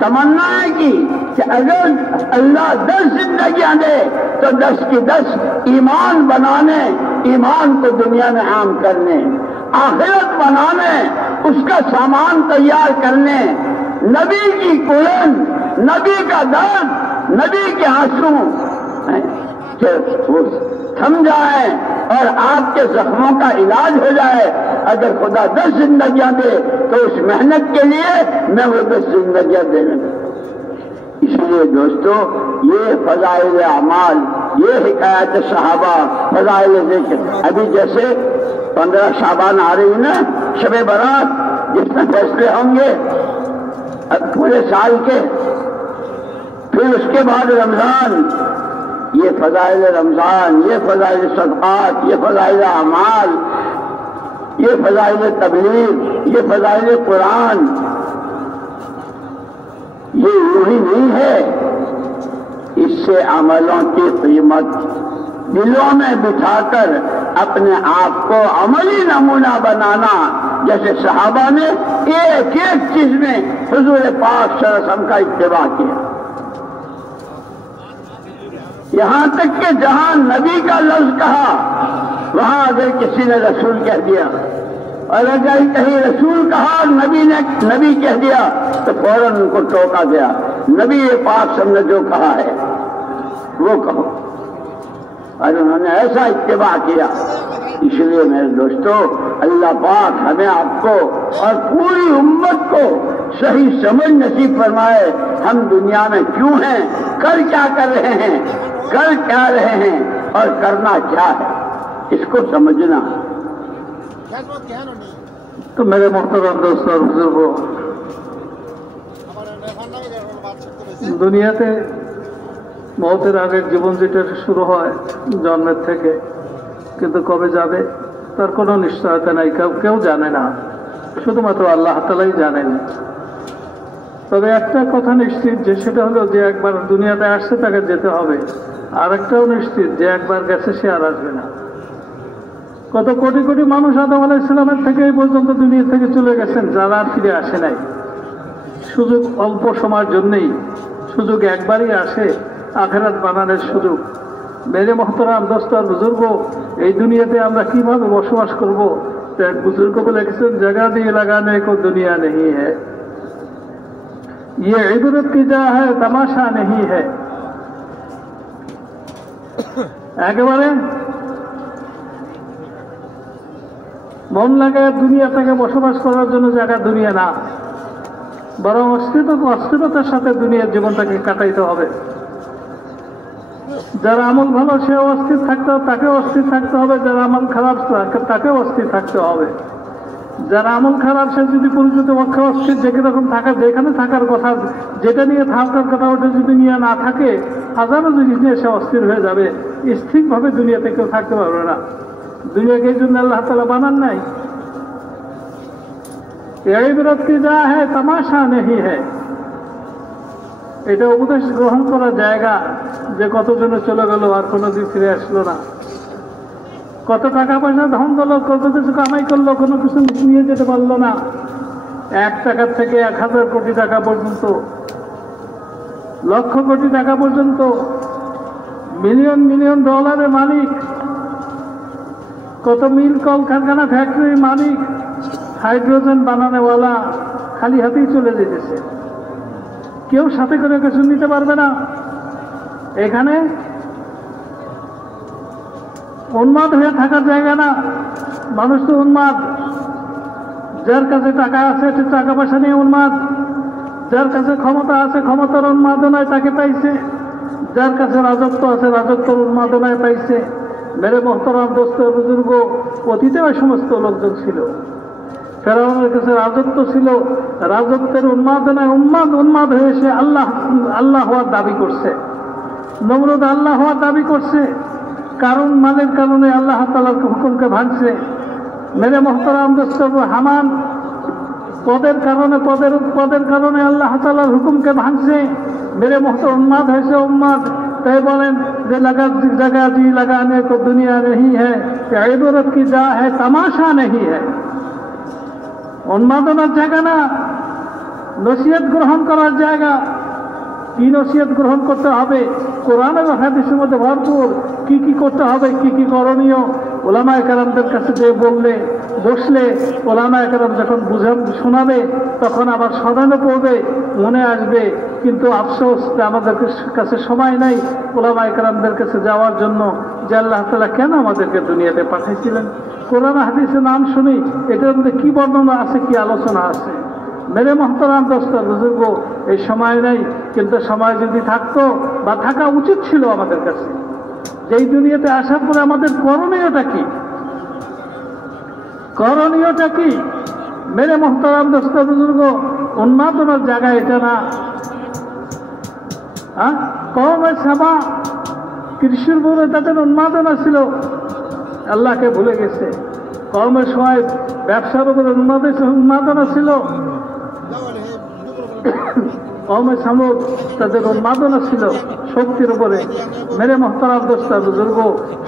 तमन्नाएं की कि अगर अल्लाह 10 जिंदगियां दे तो 10 की 10 ईमान बनाने, ईमान को दुनिया में आम करने, आखिरत बनाने, उसका सामान तैयार करने, नबी की कुलन, नबी का दर्द, नबी के आंसू वो थम जाए और आपके जख्मों का इलाज हो जाए। अगर खुदा 10 जिंदगियां दे तो उस मेहनत के लिए मैं वो 10 जिंदगियां देने। इसलिए दोस्तों, ये फजाइल अमाल, ये हिकायत सहाबा, फजाइल ज़िक्र, अभी जैसे 15 शाबान आ रही ना, शबे बारात, जिसमें फैसले होंगे अब पूरे साल के, फिर उसके बाद रमजान, ये फजाइल रमजान, ये फजाइल सदक़ात, ये फजाइल अमाल, ये फजाइल तबलीग, ये फजाइल कुरान, ये यूं ही नहीं है। इससे अमलों की कीमत दिलों में बिठाकर अपने आप को अमली नमूना बनाना, जैसे सहाबा ने एक एक चीज में हुजूर पाक सल्लल्लाहु अलैहि वसल्लम का इत्तिबा किया। यहां तक कि जहां नबी का लफ्ज कहा, वहां अगर किसी ने रसूल कह दिया, और अगर कहीं रसूल कहा और नबी कह दिया तो फौरन उनको टोका गया। नबी पाक सबने जो कहा है वो कहो, और उन्होंने ऐसा इत्तिबा किया। इसलिए मेरे दोस्तों, अल्लाह पाक हमें, आपको और पूरी उम्मत को सही समझ नसीब फरमाए। हम दुनिया में क्यों हैं, कर क्या कर रहे हैं, कर क्या रहे हैं और करना क्या है, इसको समझना। तो मेरे मोहतरम दोस्त और बुजुर्गों, দুনিয়াতে মওতের আগে জীবন যেটা শুরু হয় জন্মের থেকে, কিন্তু কবে যাবে তার কোনো নিশ্চয়তা নাই, কেউ জানে না, শুধুমাত্র আল্লাহ তাআলাই জানেন। তবে একটা কথা নিশ্চিত, যে সেটা হলো যে একবার দুনিয়াতে আসছে তাকে যেতে হবে। আর একটাও নিশ্চিত, যে একবার গেছে সে আর আসবে না। কত কোটি কোটি মানুষ আদম আলাইহিস সালামের থেকে এই পর্যন্ত দুনিয়া থেকে চলে গেছেন, যারা আর ফিরে আসে নাই। সুযোগ অল্প সময়ের জন্যেই, সুযোগ একবারই আসে, আখিরাত বানানোর সুযোগ। মেরে মোহতারাম দোস্ত আর বুজুর্গ, এই দুনিয়াতে আমরা কিভাবে বসবাস করব? তো এক বুজুর্গ বলে লিখেছেন, জায়গা দিয়ে লাগানে কো দুনিয়া নেই হ্যায়, ये इबरत की जा है तमाशा नहीं है। একেবারে মন লাগে দুনিয়াটাকে বসবাস করার জন্য জায়গা দুনিয়া না, বরং অস্থিরতার সাথে দুনিয়ার জীবনটাকে কাটাইতে হবে। যারা আমল ভালো সে অস্থির থাকতে হবে, তাকে অস্থির থাকতে হবে। যারা আমল খারাপ তাকে অস্থির থাকতে হবে। যারা আমল খারাপ সে যদি পরিচিত পক্ষে অস্থির, যে কিরকম থাকা, যেখানে থাকার কথা, যেটা নিয়ে থাকার কথা ওটা যদি নিয়ে না থাকে, হাজারো জিনিস নিয়ে সে অস্থির হয়ে যাবে। স্থিরভাবে দুনিয়াতে কেউ থাকতে পারবে না। দুনিয়াকে এই জন্য আল্লাহ তাআলা বানান নাই। এই বিরত কি যা হ্যায় তামাশা নেই হ্যায়, এটা উপদেশ গ্রহণ করার জায়গা, যে কতজনে চলে গেল আর কোনোদিন ফিরে আসলো না। কত টাকা পয়সা ধন দিল, কত কিছু কামাই করলো, কোনো কিছু নিয়ে যেতে পারলো না। 1 টাকার থেকে 1000 কোটি টাকা পর্যন্ত, লক্ষ কোটি টাকা পর্যন্ত, মিলিয়ন মিলিয়ন ডলারের মালিক, কত মিল কলকারখানা ফ্যাক্টরির মালিক, হাইড্রোজেন বানানোওয়ালা খালি হাতেই চলে যেতেছে। কেউ সাথে করে কিছু নিতে পারবে না। এখানে উন্মাদ হয়ে থাকার জায়গা না। মানুষ তো উন্মাদ, যার কাছে টাকা আছে সে টাকা পয়সা নিয়ে উন্মাদ, যার কাছে ক্ষমতা আছে ক্ষমতার উন্মাদনায় তাকে পাইছে, যার কাছে রাজত্ব আছে রাজত্বের উন্মাদনায় পাইছে। মেরে মোহতারাম দোস্ত বুজুর্গ, অতীতে ওই সমস্ত লোকজন ছিল। ফেরাউনের কাছে রাজত্ব ছিল, রাজত্বের উন্মাদনায় উন্মাদ হয়ে সে আল্লাহ হওয়ার দাবি করছে। নমরুদ আল্লাহ হওয়ার দাবি করছে, কারণ মালের কারণে আল্লাহ তাআলার হুকুমকে ভাঙছে। মেরে মোহতারাম দোস্ত হামান পদের কারণে আল্লাহ তাআলার হুকুমকে ভাঙছে। মেরে মোহতারাম উন্মাদ হয়েছে, উন্মাদ। তাই বলেন যে জায়গা জি লাগানে কো দুনিয়া নেই হ্যায়, ইবরত কি যা হ্যায় তামাশা নেই হ্যায়। উন্মাদনার জায়গা না, নসিহত গ্রহণ করার জায়গা। কি নসিহত গ্রহণ করতে হবে? কোরআন এবং হাদিসের মধ্যে ভরপুর কি কি করতে হবে, কি কি করণীয়। ওলামায়ে কেরামদের কাছে যে বসলে ওলামায়ে কেরাম যখন শোনাবে, তখন আবার স্মরণে পড়বে, মনে আসবে। কিন্তু আফসোস যে আমাদের কাছে সময় নাই ওলামায়ে কেরামদের কাছে যাওয়ার জন্য, যে আল্লাহ তাআলা কেন আমাদেরকে দুনিয়াতে পাঠিয়েছিলেন। কোরআন হাদিসের নাম শুনি, এটার মধ্যে কি বর্ণনা আছে, কি আলোচনা আছে। মেরে মোহতারাম দোস্ত বুজুর্গ, এই সময় নেই। কিন্তু সময় যদি থাকতো, বা থাকা উচিত ছিল আমাদের কাছে, যেই দুনিয়াতে আসার পরে আমাদের করণীয়টা কি, করণীয়টা কি? মেরে মোহতারাম দোস্ত বুজুর্গ, উন্মাদনার জায়গা এটা না। কওমে সাবা, কৃষির উপরে তাদের উন্মাদনা ছিল, আল্লাহকে ভুলে গেছে। কওমে শুআয়ব, ব্যবসার উপরে উন্মাদনা ছিল। কওমে সামুদ, তাদের উন্মাদনা ছিল শক্তির উপরে। মেরে মোহতারাম দোস্ত বুজুর্গ,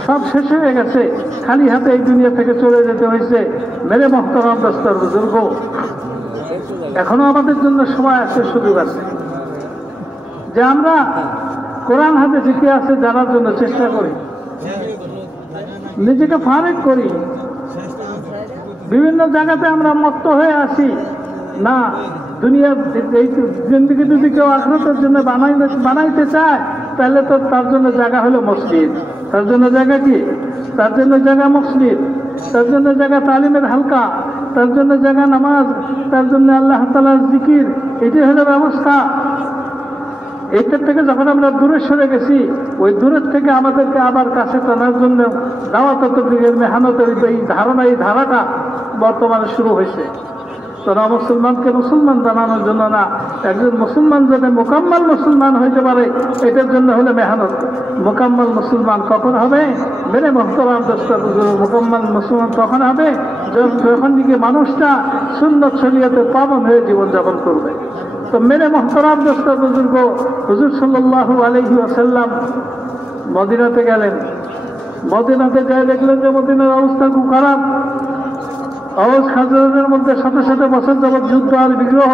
সব শেষ হয়ে গেছে, খালি হাতে এই দুনিয়া থেকে চলে যেতে হয়েছে। মেরে মোহতারাম দোস্ত বুজুর্গ, এখনো আমাদের জন্য সময় আছে, সুযোগ আছে, যে আমরা কোরআন হাদিসে কি আছে জানার জন্য চেষ্টা করি, নিজেকে ফারেক করি। বিভিন্ন জায়গাতে আমরা মত্ত হয়ে আসি না। দুনিয়ার এই জিন্দেগি যদি কেউ আখিরাতের জন্য বানাইতে চায়, তাহলে তো তার জন্য জায়গা হলো মসজিদ। তার জন্য জায়গা কি? তার জন্য জায়গা মসজিদ, তার জন্য জায়গা তালিমের হালকা, তার জন্য জায়গা নামাজ, তার জন্য আল্লাহ তাআলার জিকির। এটাই হলো ব্যবস্থা। এইটার থেকে যখন আমরা দূরে সরে গেছি, ওই দূরের থেকে আমাদেরকে আবার কাছে টানার জন্য দাওয়াত তাবলীগের মেহনতের এই ধারাটা বর্তমানে শুরু হয়েছে। তারা মুসলমানকে মুসলমান বানানোর জন্য না, একজন মুসলমান যাতে মোকাম্মল মুসলমান হইতে পারে, এটার জন্য হলে মেহনত। মোকাম্মল মুসলমান কখন হবে? মেরে মোহতারাম দোস্ত বুজুর্গ, মোকাম্মল মুসলমান তখন হবে যখন দিকে মানুষটা সুন্নত শরীয়তে পাবন হয়ে জীবনযাপন করবে। তো মেরে মোহতারাম দোস্ত বুজুর্গ, হুজুর সাল্লাল্লাহু আলাইহি ওয়াসাল্লাম মদিনাতে গেলেন। মদিনাতে যাই দেখলেন যে মদিনার অবস্থা খুব খারাপ। আওয়াজ খাজরাজের মধ্যে শত শত বছর যাবৎ যুদ্ধ আর বিগ্রহ,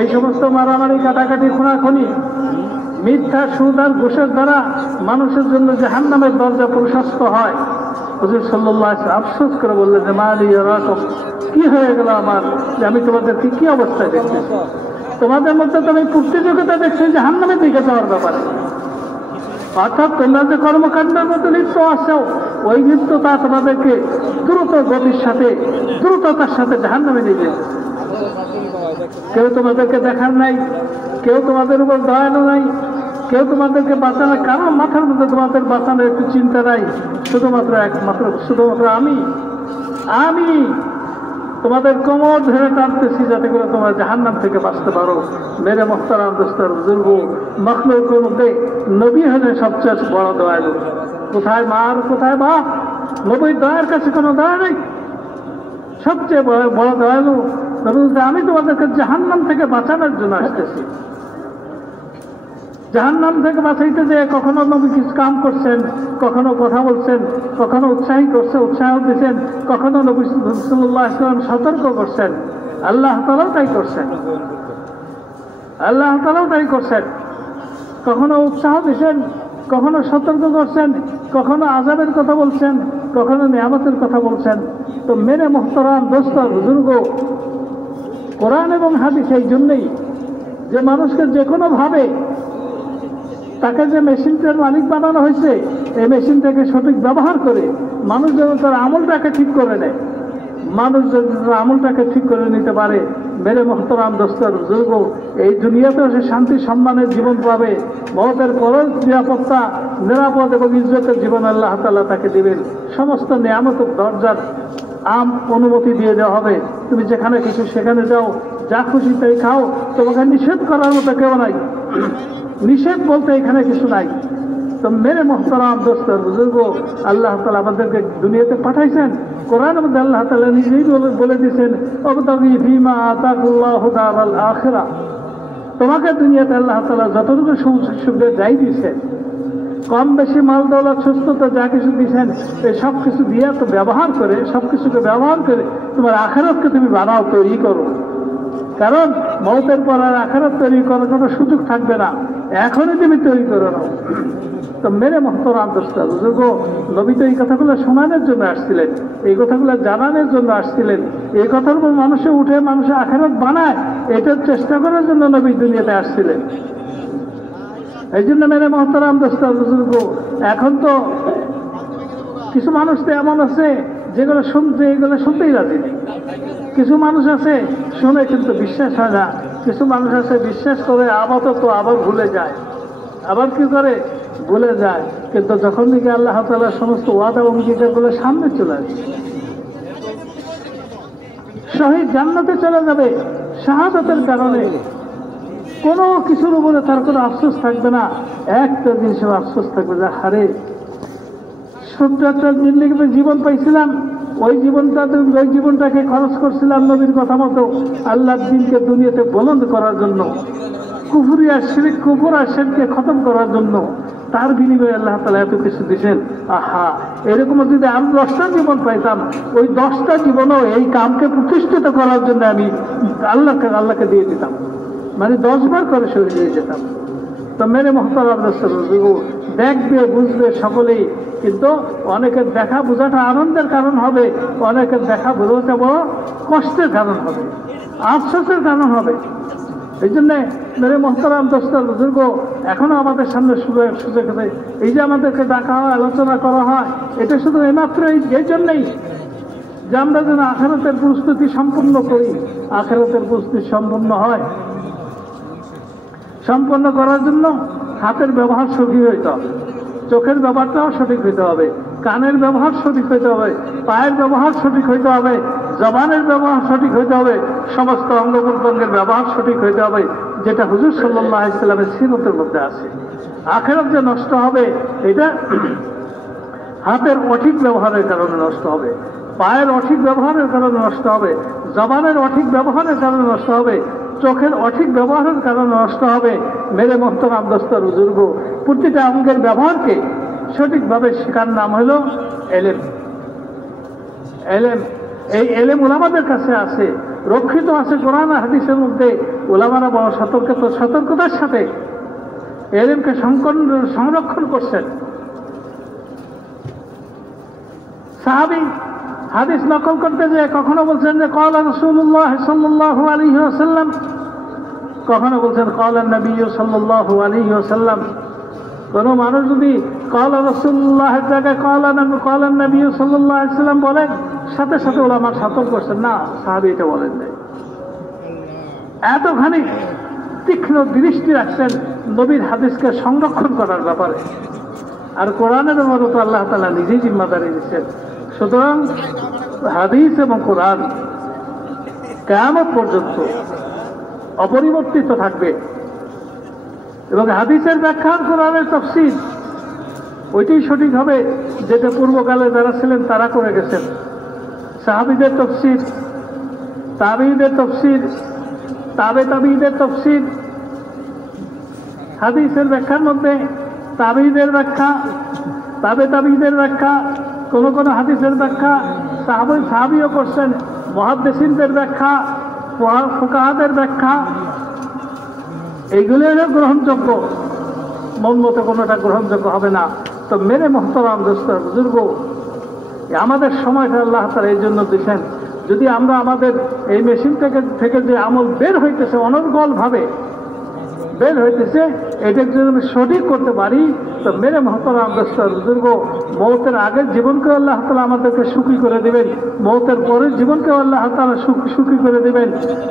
এই সমস্ত মারামারি, কাটাকাটি, খুনাখুনি, মিথ্যা, সুদ আর ঘুষের দ্বারা মানুষের জন্য জাহান্নামের দরজা প্রশস্ত হয়। হুজুর সাল্লাল্লাহু আলাইহি ওয়াসাল্লাম আফসোস করে বললেন যে মালি ইয়ারাকুম, কি হয়ে গেল আমার, যে আমি তোমাদেরকে কি অবস্থায় দেখছি? তোমাদের মধ্যে তো আমি প্রতিযোগিতা দেখছি জাহান্নামের দিকে যাওয়ার ব্যাপারে। অর্থাৎ তোমরা যে কর্মকাণ্ডের মধ্যে লিপ্ত আছো, ওই লিপ্ততা তোমাদেরকে দ্রুত গতির সাথে, দ্রুততার সাথে জাহান্নামে নিয়ে যেতে। কেউ তোমাদেরকে দেখার নাই, কেউ তোমাদের উপর দয়ালু নাই, কেউ তোমাদেরকে বাঁচানোর, কারণ মাথার মধ্যে তোমাদের বাঁচানোর একটু চিন্তা নাই। শুধুমাত্র আমি তোমাদের কোমর ধরে টানতেছি যাতে করে তোমরা জাহান্নাম থেকে বাঁচতে পারো। মেরে মোহতারাম দোস্তর বুজুর্গ, মখলুকের মধ্যে নবী হলেন সবচেয়ে বড় দয়ালু। কোথায় মা আর কোথায় বাপ? নবীর দয়ার কাছে কোনো দয়া নেই। সবচেয়ে বড় দয়ালু নবী বলতে, আমি তোমাদেরকে জাহান্নাম থেকে বাঁচানোর জন্য আসতেছি। জাহান্নাম থেকে বাঁচাইতে যে কখনো নবী কিছু কাম করছেন, কখনো কথা বলছেন, কখনো উৎসাহ দিচ্ছেন, কখনো নবী সাল্লাল্লাহু আলাইহি ওয়াসাল্লাম সতর্ক করছেন। আল্লাহ তাআলাও তাই করছেন। কখনো উৎসাহ দিচ্ছেন, কখনো সতর্ক করছেন, কখনো আযাবের কথা বলছেন, কখনো নিয়ামতের কথা বলছেন। তো মেরে মুহতারাম দোস্ত বুজুর্গ, কোরআন এবং হাদিস এই জন্যই যে মানুষকে যে কোনো ভাবে তাকে যে মেশিনটার মালিক বানানো হয়েছে, এই মেশিনটাকে সঠিক ব্যবহার করে মানুষ যেন তার আমলটাকে ঠিক করে নেয়, মানুষ যদি তার আমলটাকে ঠিক করে নিতে পারে, মেরে মোহতারাম দোস্তর বুজুর্গ, এই দুনিয়াতেও সে শান্তি সম্মানের জীবন পাবে, মওতের পরেও নিরাপত্তা, নিরাপদ এবং ইজ্জতের জীবন আল্লাহ তাআলা তাকে দিবেন। সমস্ত নিয়ামতের দরজার অনুমতি দিয়ে দেওয়া হবে। তুমি যেখানে খুশি সেখানে যাও, যা খুশি তাই খাও, তোমাকে নিষেধ করার মতো কেউ নাই। নিষেধ বলতে এখানে কিছু নাই। তো মেরে মোহতারাম দোস্তর বুজুর্গ, আল্লাহ তাআলা আমাদেরকে দুনিয়াতে পাঠাইছেন। কোরআনের মধ্যে আল্লাহ তাআলা নিজেই বলে দিয়েছেন, আবতাগি ফীমা আতাকুল্লাহু দারাল আখিরাহ। তোমাকে দুনিয়াতে আল্লাহ তাআলা যতটুকু সুবিধা যাই দিয়েছেন, কম বেশি মাল দৌলত, সুস্থতা, যা কিছু দিয়েছেন, এই সব কিছু দিয়ে তো ব্যবহার করে, সব কিছুকে ব্যবহার করে তোমার আখিরাতকে তুমি বানাও, তৈরি করো। কারণ মওতের পর আর আখিরাত তৈরি করার কোনো সুযোগ থাকবে না, এখনই তুমি তৈরি করে নাও। তো মেরে মোহতারাম দোস্ত বুজুর্গ, নবী তো এই কথাগুলো শোনানোর জন্য আসছিলেন, এই কথাগুলো জানানোর জন্য আসছিলেন। এই কথার উপর মানুষে উঠে মানুষে আখিরাত বানায়, এটার চেষ্টা করার জন্য নবী দুনিয়াতে আসছিলেন। এই জন্য মেরে মোহতারাম দোস্ত বুজুর্গ, এখন তো কিছু মানুষ তো এমন আছে যেগুলো শুনতে, এগুলো শুনতেই রাজি নেই। কিছু মানুষ আছে শুনে কিন্তু বিশ্বাস হয় না, কিছু মানুষ আছে বিশ্বাস করে আপাতত আবার ভুলে যায়, আবার কি করে ভুলে যায়। কিন্তু যখন নাকি আল্লাহ তাআলার সমস্ত ওয়াদা অঙ্গীকারগুলো সামনে চলে আসে, শহীদ জান্নাতে চলে যাবে শাহাদাতের কারণে, কোনো কিছুর উপরে তার কোনো আফসোস থাকবে না। একটা জিনিসের আফসোস থাকবে যে হারে, ছোট্ট একটা জিন্দেগিতে জীবন পাইছিলাম, ওই জীবনটাকে খরচ করছিলাম নবীর কথা মতো আল্লাহর দ্বীনকে দুনিয়াতে বুলন্দ করার জন্য, কুফর আর শিরকে খতম করার জন্য। তার বিনিময়ে আল্লাহ তাআলা এত কিছু দিয়েছেন। আহা, এরকম যদি আমি 10টা জীবন পাইতাম, ওই 10টা জীবনও এই কামকে প্রতিষ্ঠিত করার জন্য আমি আল্লাহকে দিয়ে দিতাম, মানে 10 বার করে শহীদ হয়ে যেতাম। তো মেরে মোহতারাম দোস্ত, দেখবে বুঝবে সকলেই, কিন্তু অনেকের দেখা বোঝাটা আনন্দের কারণ হবে, অনেকের দেখা বোঝাটা বড় কষ্টের কারণ হবে, আফসোসের কারণ হবে। এই জন্যে মেরে মোহতারাম দোস্তর বুজুর্গ, এখনো আমাদের সামনে সুযোগ হবে। এই যে আমাদেরকে ডাকা হয়, আলোচনা করা হয়, এটা শুধু এইমাত্র এই জন্যেই যে আমরা যেন আখিরাতের প্রস্তুতি সম্পূর্ণ করি। আখিরাতের প্রস্তুতি সম্পূর্ণ হয়, সম্পন্ন করার জন্য হাতের ব্যবহার সঠিক হইতে হবে, চোখের ব্যবহারটাও সঠিক হইতে হবে, কানের ব্যবহার সঠিক হইতে হবে, পায়ের ব্যবহার সঠিক হইতে হবে, জবানের ব্যবহার সঠিক হইতে হবে, সমস্ত অঙ্গ প্রত্যঙ্গের ব্যবহার সঠিক হইতে হবে, যেটা হুজুর সাল্লাল্লাহু আলাইহি ওয়াসাল্লামের সিরাতের মধ্যে আছে। আখিরাত যে নষ্ট হবে, এটা হাতের অঠিক ব্যবহারের কারণে নষ্ট হবে, পায়ের অঠিক ব্যবহারের কারণে নষ্ট হবে, জবানের অঠিক ব্যবহারের কারণে নষ্ট হবে, চোখের অঠিক ব্যবহারের কারণে নষ্ট হবে। মেরে মোহতারাম দোস্ত বুজুর্গ, প্রতিটা অঙ্গের ব্যবহারকে সঠিকভাবে শেখার নাম হলো এলেম। এলেম, এই এলেম উলামাদের কাছে আছে, রক্ষিত আছে কোরআন আর হাদিসের মধ্যে। উলামারা বড় সতর্কতার সাথে এলেমকে সংরক্ষণ করছেন। সাহাবী হাদিস নকল করতে যে কখনো বলছেন যে ক্বালা রাসূলুল্লাহ সাল্লাল্লাহু আলাইহি ওয়াসাল্লাম, কখনো বলছেন ক্বালা নবী সাল্লাল্লাহু আলাইহি ওয়াসাল্লাম। কোনো মানুষ যদি ক্বালা রাসূলুল্লাহের জায়গায় ক্বালা নবী সাল্লাল্লাহু আলাইহি ওয়াসাল্লাম বলেন, সাথে সাথে ওলামা সতর্ক করছেন, না সাহাবী এটা বলেন নাই। এতখানি তীক্ষ্ণ দৃষ্টি রাখছেন নবীর হাদিসকে সংরক্ষণ করার ব্যাপারে। আর কোরআনের ব্যাপারে তো আল্লাহ তাআলা নিজেই জিম্মাদারি দিচ্ছেন। সুতরাং হাদিস এবং কোরআন কিয়ামত পর্যন্ত অপরিবর্তিত থাকবে। এবং হাদিসের ব্যাখ্যা আর কোরআনের তাফসীর ওইটাই সঠিক হবে যেটা পূর্বকালে যারা ছিলেন তারা করে গেছেন। সাহাবীদের তাফসীর, তাবেঈদের তাফসীর, তাবেঈদের তাফসীর, হাদিসের ব্যাখ্যার মধ্যে তাবেঈদের ব্যাখ্যা, তাবেঈদের ব্যাখ্যা, কোন হাদিসের ব্যাখ্যা সাহাবীও করছেন, মুহাদ্দিসিনদের ব্যাখ্যা, ফুকাহাদের ব্যাখ্যা, এইগুলো হলো গ্রহণযোগ্য। মন মতো কোনোটা গ্রহণযোগ্য হবে না। তো মেরে মোহতারাম দোস্ত বুজুর্গ, আমাদের সময়টা আল্লাহ তাআলা এই জন্য দিয়েছেন, যদি আমরা আমাদের এই মেশিন থেকে যে আমল বের হইতেছে, অনর্গলভাবে বের হইতেছে, এটাকে যদি আমি সঠিক করতে পারি, তো মেরে মোহতারাম দোস্ত বুজুর্গ, মৌতের আগের জীবনকে আল্লাহ তাআলা আমাদেরকে সুখী করে দিবেন, মৌতের পরের জীবনকে আল্লাহ তাআলা সুখী করে দিবেন।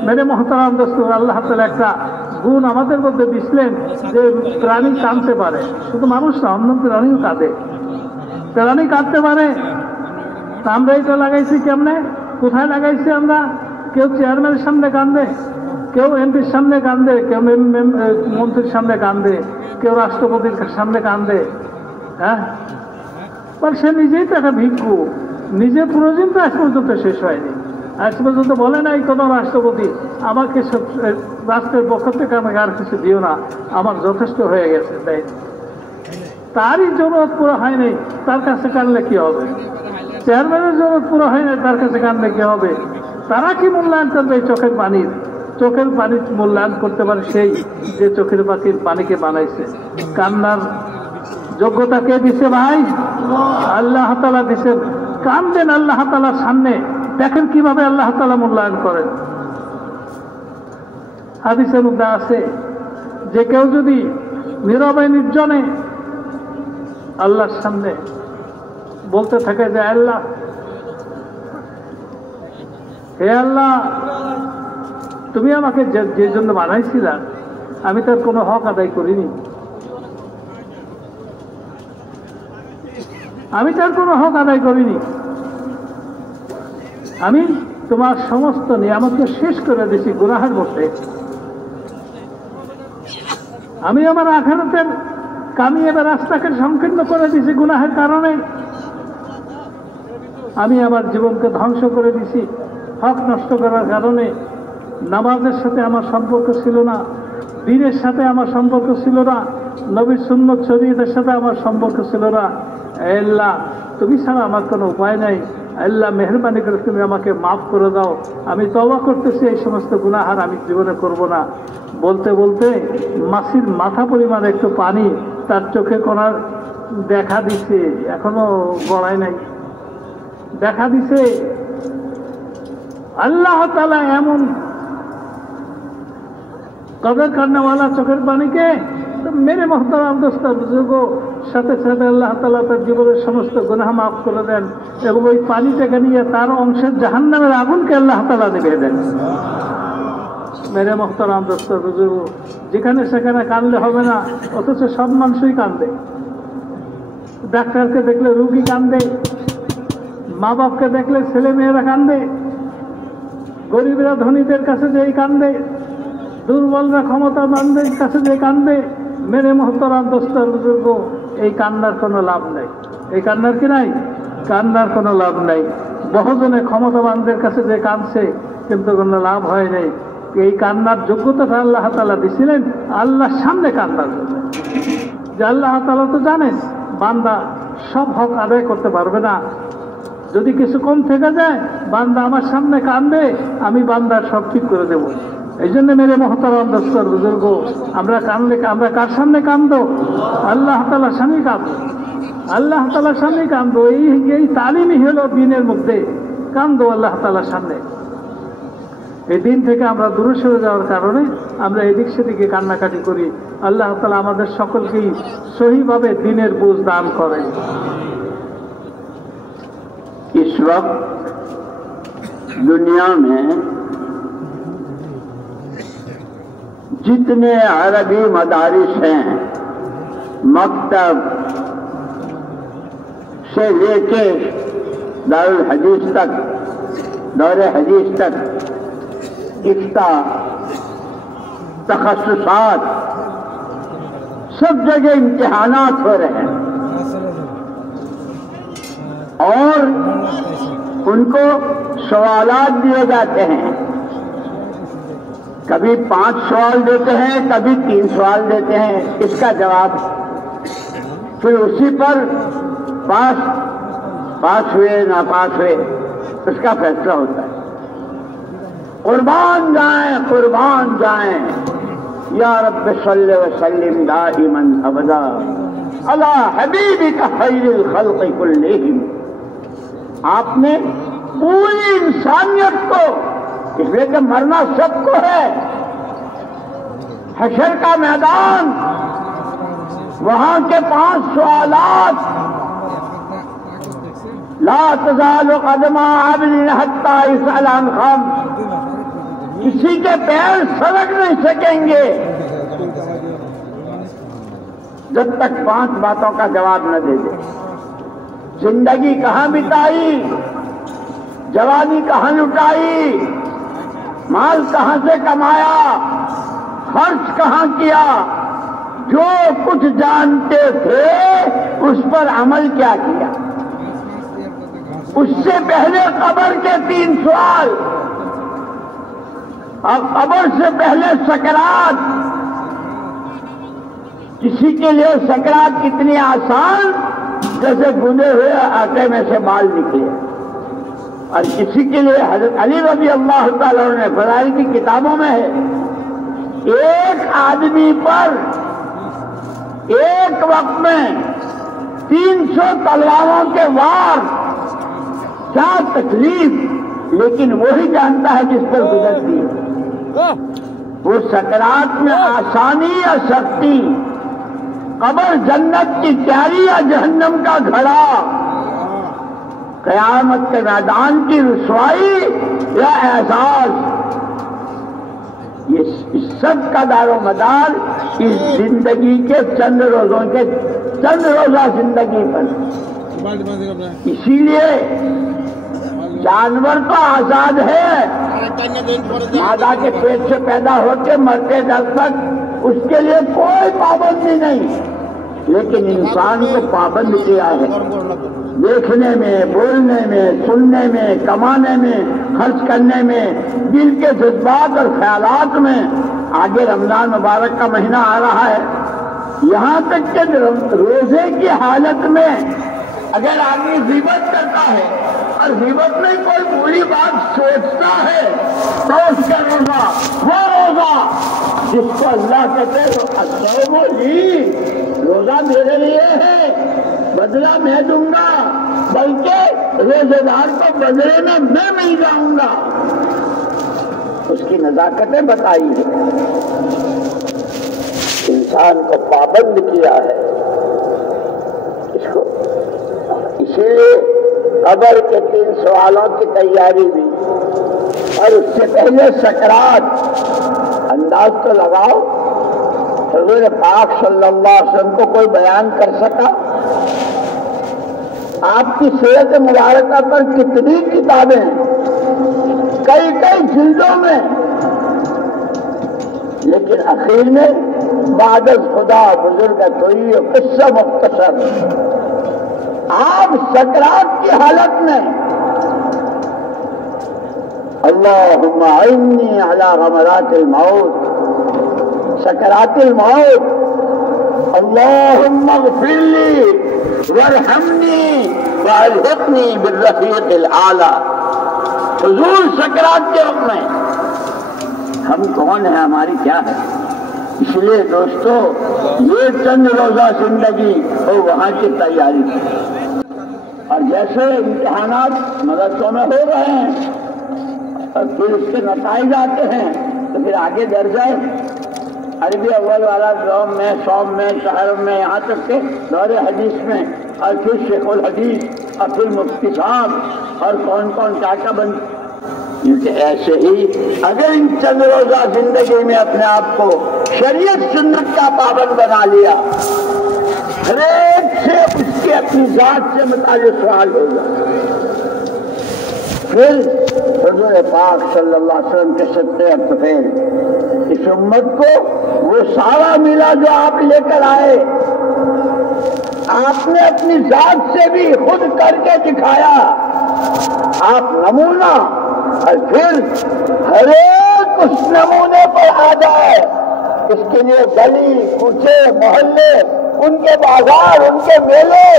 মেরে মোহতারাম দোস্ত, আল্লাহ তাআলা একটা গুণ আমাদের মধ্যে দিছিলেন যে প্রাণী কাঁদতে পারে। শুধু মানুষ না, অন্য প্রাণীও কাঁদে, প্রাণী কাঁদতে পারে। আমরা এটা লাগাইছি কেমনে, কোথায় লাগাইছি আমরা? কেউ চেয়ারম্যানের সামনে কান্দে, কেউ এমপির সামনে কান্দে, কেউ মন্ত্রীর সামনে কান্দে, কেউ রাষ্ট্রপতির সামনে কান্দে। হ্যাঁ, সে নিজেই তো একটা ভিক্ষু, নিজে প্রয়োজন তো আজ পর্যন্ত শেষ হয়নি। আজ পর্যন্ত বলে নাই কোনো রাষ্ট্রপতি আমাকে রাষ্ট্রের পক্ষ থেকে আমাকে আর কিছু দিও না, আমার যথেষ্ট হয়ে গেছে। তাই তারই জরুরত পুরো হয়নি, তার কাছে কানলে কি হবে? চেয়ারম্যানের জরুরত পুরো হয় না, তার কাছে কানলে কি হবে? তারা কি মূল্যায়ন করবে? এই চোখের পানির মূল্যায়ন করতে পারে সেই যে চোখের পানিকে বানাইছে। কান্নার যোগ্যতা কে দিছে ভাই? আল্লাহ তাআলা দিছেন। কান্দেন আল্লাহ তাআলার সামনে, দেখেন কিভাবে আল্লাহ তাআলা মূল্যায়ন করেন। হাদিসের মধ্যে আছে যে কেউ যদি নীরবে নির্জনে আল্লাহর সামনে বলতে থাকে যে আল্লাহ, হে আল্লাহ, তুমি আমাকে যে জন্য বানাইছিলা আমি তার কোনো হক আদায় করিনি, আমি তার কোনো হক আদায় করিনি, আমি তোমার সমস্ত নিয়ামতকে শেষ করে দিছি গুনাহের মধ্যে, আমি আমার আখিরাতের কামিয়াবি রাস্তাকে সংকীর্ণ করে দিছি গুনাহের কারণে, আমি আমার জীবনকে ধ্বংস করে দিছি হক নষ্ট করার কারণে। নামাজের সাথে আমার সম্পর্ক ছিল না, দ্বীনের সাথে আমার সম্পর্ক ছিল না, নবীর সুন্নত শরীয়তের সাথে আমার সম্পর্ক ছিল না। আল্লাহ, তুমি ছাড়া আমার কোনো উপায় নাই। আল্লাহ, মেহরবানি করে তুমি আমাকে মাফ করে দাও, আমি তওবা করতেছি, এই সমস্ত গুনাহ আর আমি জীবনে করব না। বলতে বলতে মাছির মাথা পরিমাণ একটু পানি তার চোখে কোনার দেখা দিছে, এখনো গড়ায় নাই, দেখা দিছে। আল্লাহ তাআলা এমন কদর করনেওয়ালা চোখের পানিকে মেরে মোহতারাম দোস্ত বুজুর্গ, সাথে সাথে আল্লাহ তাআলা তার জীবনের সমস্ত গুনাহ মাফ করে দেন এবং ওই পানিটাকে নিয়ে তার অংশের জাহান্নামের আগুনকে আল্লাহ তাআলা নিভিয়ে দেন। মেরে মোহতারাম দোস্ত বুজুর্গ, যেখানে সেখানে কাঁদলে হবে না, অথচ সব মানুষই কান্দে। ডাক্তারকে দেখলে রুগী কান্দে, মা বাপকে দেখলে ছেলে মেয়েরা কান্দে, গরিবরা ধনীদের কাছে যেই কান্দে, দুর্বলরা ক্ষমতাবানদের কাছে যে কান্দে। মেরে মোহতারাম দোস্ত বুজুর্গ, এই কান্নার কোনো লাভ নেই। এই কান্নার কি নাই? কান্নার কোনো লাভ নাই। বহুজনে ক্ষমতাবানদের কাছে যে কাঁদছে কিন্তু কোনো লাভ হয় নাই। এই কান্নার যোগ্যতাটা আল্লাহ তাআলা দিছিলেন আল্লাহর সামনে কান্নার জন্য। যে আল্লাহ তাআলা তো জানেন বান্দা সব হক আদায় করতে পারবে না, যদি কিছু কম থেকে যায় বান্দা আমার সামনে কান্দে, আমি বান্দার সব ঠিক করে দেব। এই জন্য মেরে মহতারাম দোস্তর বুজুর্গ, আমরা কান্দলে আমরা কার সামনে কান্দো? আল্লাহ তাআলার সামনে কান্দো, আল্লাহ তাআলার সামনে কান্দো। এই তালিমই হলো দিনের মধ্যে, কান্দো আল্লাহ তাআলার সামনে। এই দিন থেকে আমরা দূরে সরে যাওয়ার কারণে আমরা এদিক সেদিকে কান্নাকাটি করি। আল্লাহ তাআলা আমাদের সকলকেই সহিভাবে দিনের বুঝ দান করে। इस वक्त दुनिया में जितने अरबी मदारिस हैं, मकतब से लेके दारुल हदीस तक, दौरे हदीस तक, इफ्ता, तखस्सुसात, सब जगह इम्तिहानात हो रहे हैं और उनको सवालात दिए जाते हैं। कभी 5 सवाल देते हैं, कभी 3 सवाल देते हैं, इसका जवाब, फिर उसी पर पास हुए ना पास हुए उसका फैसला होता है। कुर्बान जाएं या रब्बि सल्लि व सल्लिम दाइमन अबदा अला हबीबिका खैरिल खल्क़ि कुल्लिहिम। आपने पूरी इंसानियत को, इसलिए कि मरना सबको है, हशर का मैदान, वहां के 5 सवालात, ला तज़ालु क़दमा अब्दिन हत्ता यसअल अन खम्स, किसी के पैर सरक नहीं सकेंगे जब तक 5 बातों का जवाब न दे दे। जिंदगी कहाँ बिताई, जवानी कहाँ लुटाई, माल कहाँ से कमाया, खर्च कहाँ किया, जो कुछ जानते थे उस पर अमल क्या किया। उससे पहले कब्र के 3 सवाल, और कब्र से पहले सकरात। किसी के लिए सकरात कितनी आसान, जैसे गुने हुए आटे में से बाल निकले, और किसी के लिए हज़रत अली रज़ी अल्लाह ताला ने फज़ाइल की किताबों में है, एक आदमी पर एक वक्त में 300 तलवारों के वार, क्या तकलीफ, लेकिन वही जानता है जिस पर गुजरती है। वो सकरात में आसानी या सख्ती, कब्र जन्नत की तैयारी या जहन्नम का घड़ा, कयामत के मैदान की रुसवाई या एहसास, ये इस सब का दारो मदार इस जिंदगी के चंद रोजा जिंदगी पर। इसीलिए जानवर तो आजाद है, मादा के पेट से पैदा होकर मरते दर तक उसके लिए कोई पाबंदी नहीं, लेकिन इंसान को पाबंद किया है देखने में, बोलने में, सुनने में, कमाने में, खर्च करने में, दिल के जज्बात और ख्यालात में। आगे रमजान मुबारक का महीना आ रहा है, यहाँ तक कि रोजे की हालत में अगर आदमी ग़ीबत करता है और ग़ीबत में कोई बुरी बात सोचता है तो उसका रोजा, वो रोजा जिसको अल्लाह कहते हैं रोजा मेरे लिए है, बदला मैं दूंगा, बल्कि रोजेदार को बदले में मैं मिल जाऊंगा। उसकी नजाकतें बताई है, इंसान को पाबंद किया है इसको। इसीलिए कब्र के 3 सवालों की तैयारी भी, और उससे पहले सकरात। अंदाज तो लगाओ, हुज़ूर पाक सल्लल्लाहु अलैहि वसल्लम को कोई बयान कर सका? आपकी सीरत मुबारका पर कितनी किताबें, कई कई जिल्दों में, लेकिन आखिर में बादल खुदा बुजुर्ग कोई किस्सा मुख्तसर। आप सकरात की हालत में اللهم اعني على غمرات الموت سکرات الموت اللهم اغفر لي وارحمني والحقني بالرفیق الاعلی. حضور سکرات کے وقت میں ہم کون ہیں، ہماری کیا ہے؟ اس لیے دوستو یہ چند روزہ زندگی اور وہاں کی تیاری تھی. اور جیسے امتحانات مدرسوں میں ہو رہے ہیں اور پھر اس کے نتائج آتے ہیں تو پھر آگے درجہ عربی اول والا دوم میں، سوم میں، شہر میں، یہاں تک کہ دور حدیث میں، اور پھر شیخ الحدیث اور پھر مفتی صاحب اور کون کون کیا بن. کیونکہ ایسے ہی اگر ان چند روزہ زندگی میں اپنے آپ کو شریعت سنت کا پابند بنا لیا، ہر ایک سے اس کی اپنی ذات سے متعلق سوال ہوگا. پھر حضور پاک صلی اللہ علیہ وسلم کے صدقے اطفیل اس امت کو وہ سارا ملا جو آپ لے کر آئے. آپ نے اپنی ذات سے بھی خود کر کے دکھایا، آپ نمونہ، اور پھر ہر ایک اس نمونے پر آ جائے. اس کے لیے گلی کوچے محلے، ان کے بازار، ان کے میلے،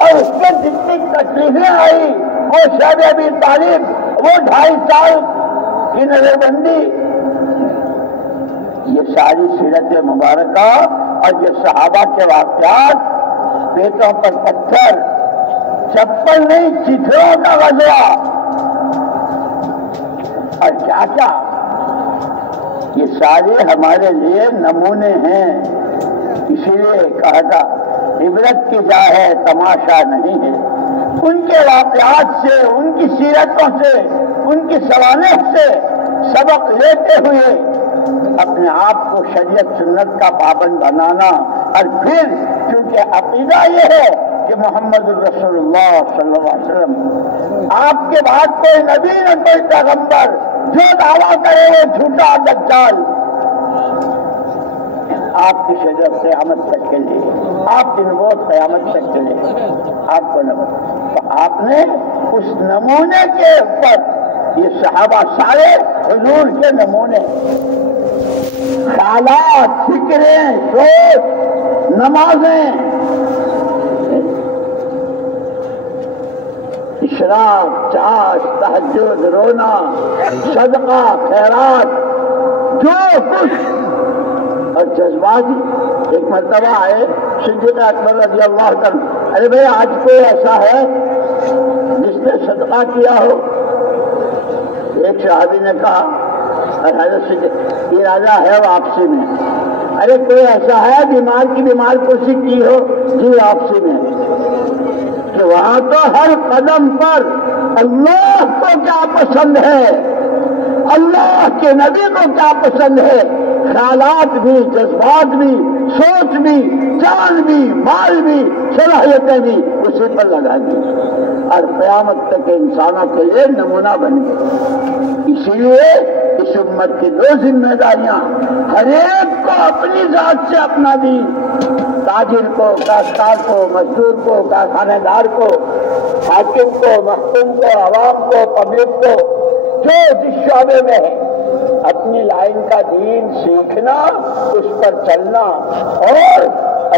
اور اس میں جتنی تکلیفیں آئی، وہ شیخ ابی طالب، وہ 2.5 سال کی نظر بندی، یہ ساری سیرت مبارکہ اور یہ صحابہ کے واقعات، پیٹوں پر پتھر، چپل نہیں چتھروں کا غزوہ، اور کیا کیا، یہ سارے ہمارے لیے نمونے ہیں. اسی لیے کہا تھا عبرت کی جا ہے تماشا نہیں ہے. ان کے واقعات سے، ان کی سیرتوں سے، ان کی سوانح سے سبق لیتے ہوئے اپنے آپ کو شریعت سنت کا پابند بنانا. اور پھر کیونکہ عقیدہ یہ ہے کہ محمد رسول اللہ صلی اللہ علیہ وسلم، آپ کے بعد کوئی نبی نہ کوئی پیغمبر، جو دعویٰ کرے وہ جھوٹا دجال. آپ کی شریعت قیامت تک کے لیے، آپ کی نبوت قیامت تک کے لیے آپ کو نبوت. تو آپ نے اس نمونے کے اوپر، یہ صحابہ سارے حضور کے نمونے، خیالات، فکریں، سوچ، نمازیں، اشراق، چاش، تہجد، رونا، صدقہ، خیرات، جو کچھ، اور جذبات. ایک مرتبہ آئے صدیق اکبر رضی اللہ عنہ، ارے بھائی آج کوئی ایسا ہے جس نے صدقہ کیا ہو؟ ایک صحابی نے کہا حضرت صدیق ارادہ ہے واپسی میں. ارے کوئی ایسا ہے بیمار کی بیمار کرسی کی ہو؟ جی واپسی میں. کہ وہاں تو ہر قدم پر اللہ کو کیا پسند ہے، اللہ کے نبی کو کیا پسند ہے، خیالات بھی، جذبات بھی، سوچ بھی، جان بھی، مال بھی، صلاحیتیں بھی اسی پر لگا دی اور قیامت تک انسانوں کے لیے نمونہ بن گئے. اسی لیے اس امت کی 2 ذمہ داریاں، ہر ایک کو اپنی ذات سے اپنا دین، تاجر کو، کاشتکار کو، مزدور کو، کارخانے دار کو، حاکم کو، محکوم کو، عوام کو، پبلک کو، جو جس شعبے میں ہے، اپنی لائن کا دین سیکھنا، اس پر چلنا اور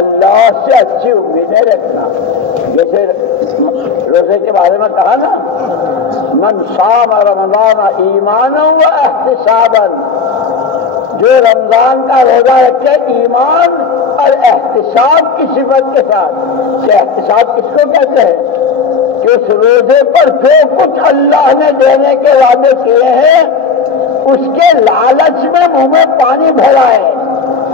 اللہ سے اچھی امیدیں رکھنا. جیسے روزے کے بارے میں کہا نا، من صام رمضان ایمانا و احتسابا، جو رمضان کا روزہ رکھے ایمان اور احتساب کی صفت کے ساتھ. کہ احتساب کس کو کہتے ہیں؟ کہ اس روزے پر جو کچھ اللہ نے دینے کے وعدے کیے ہیں اس کے لالچ میں منہ میں پانی بھرا ہے.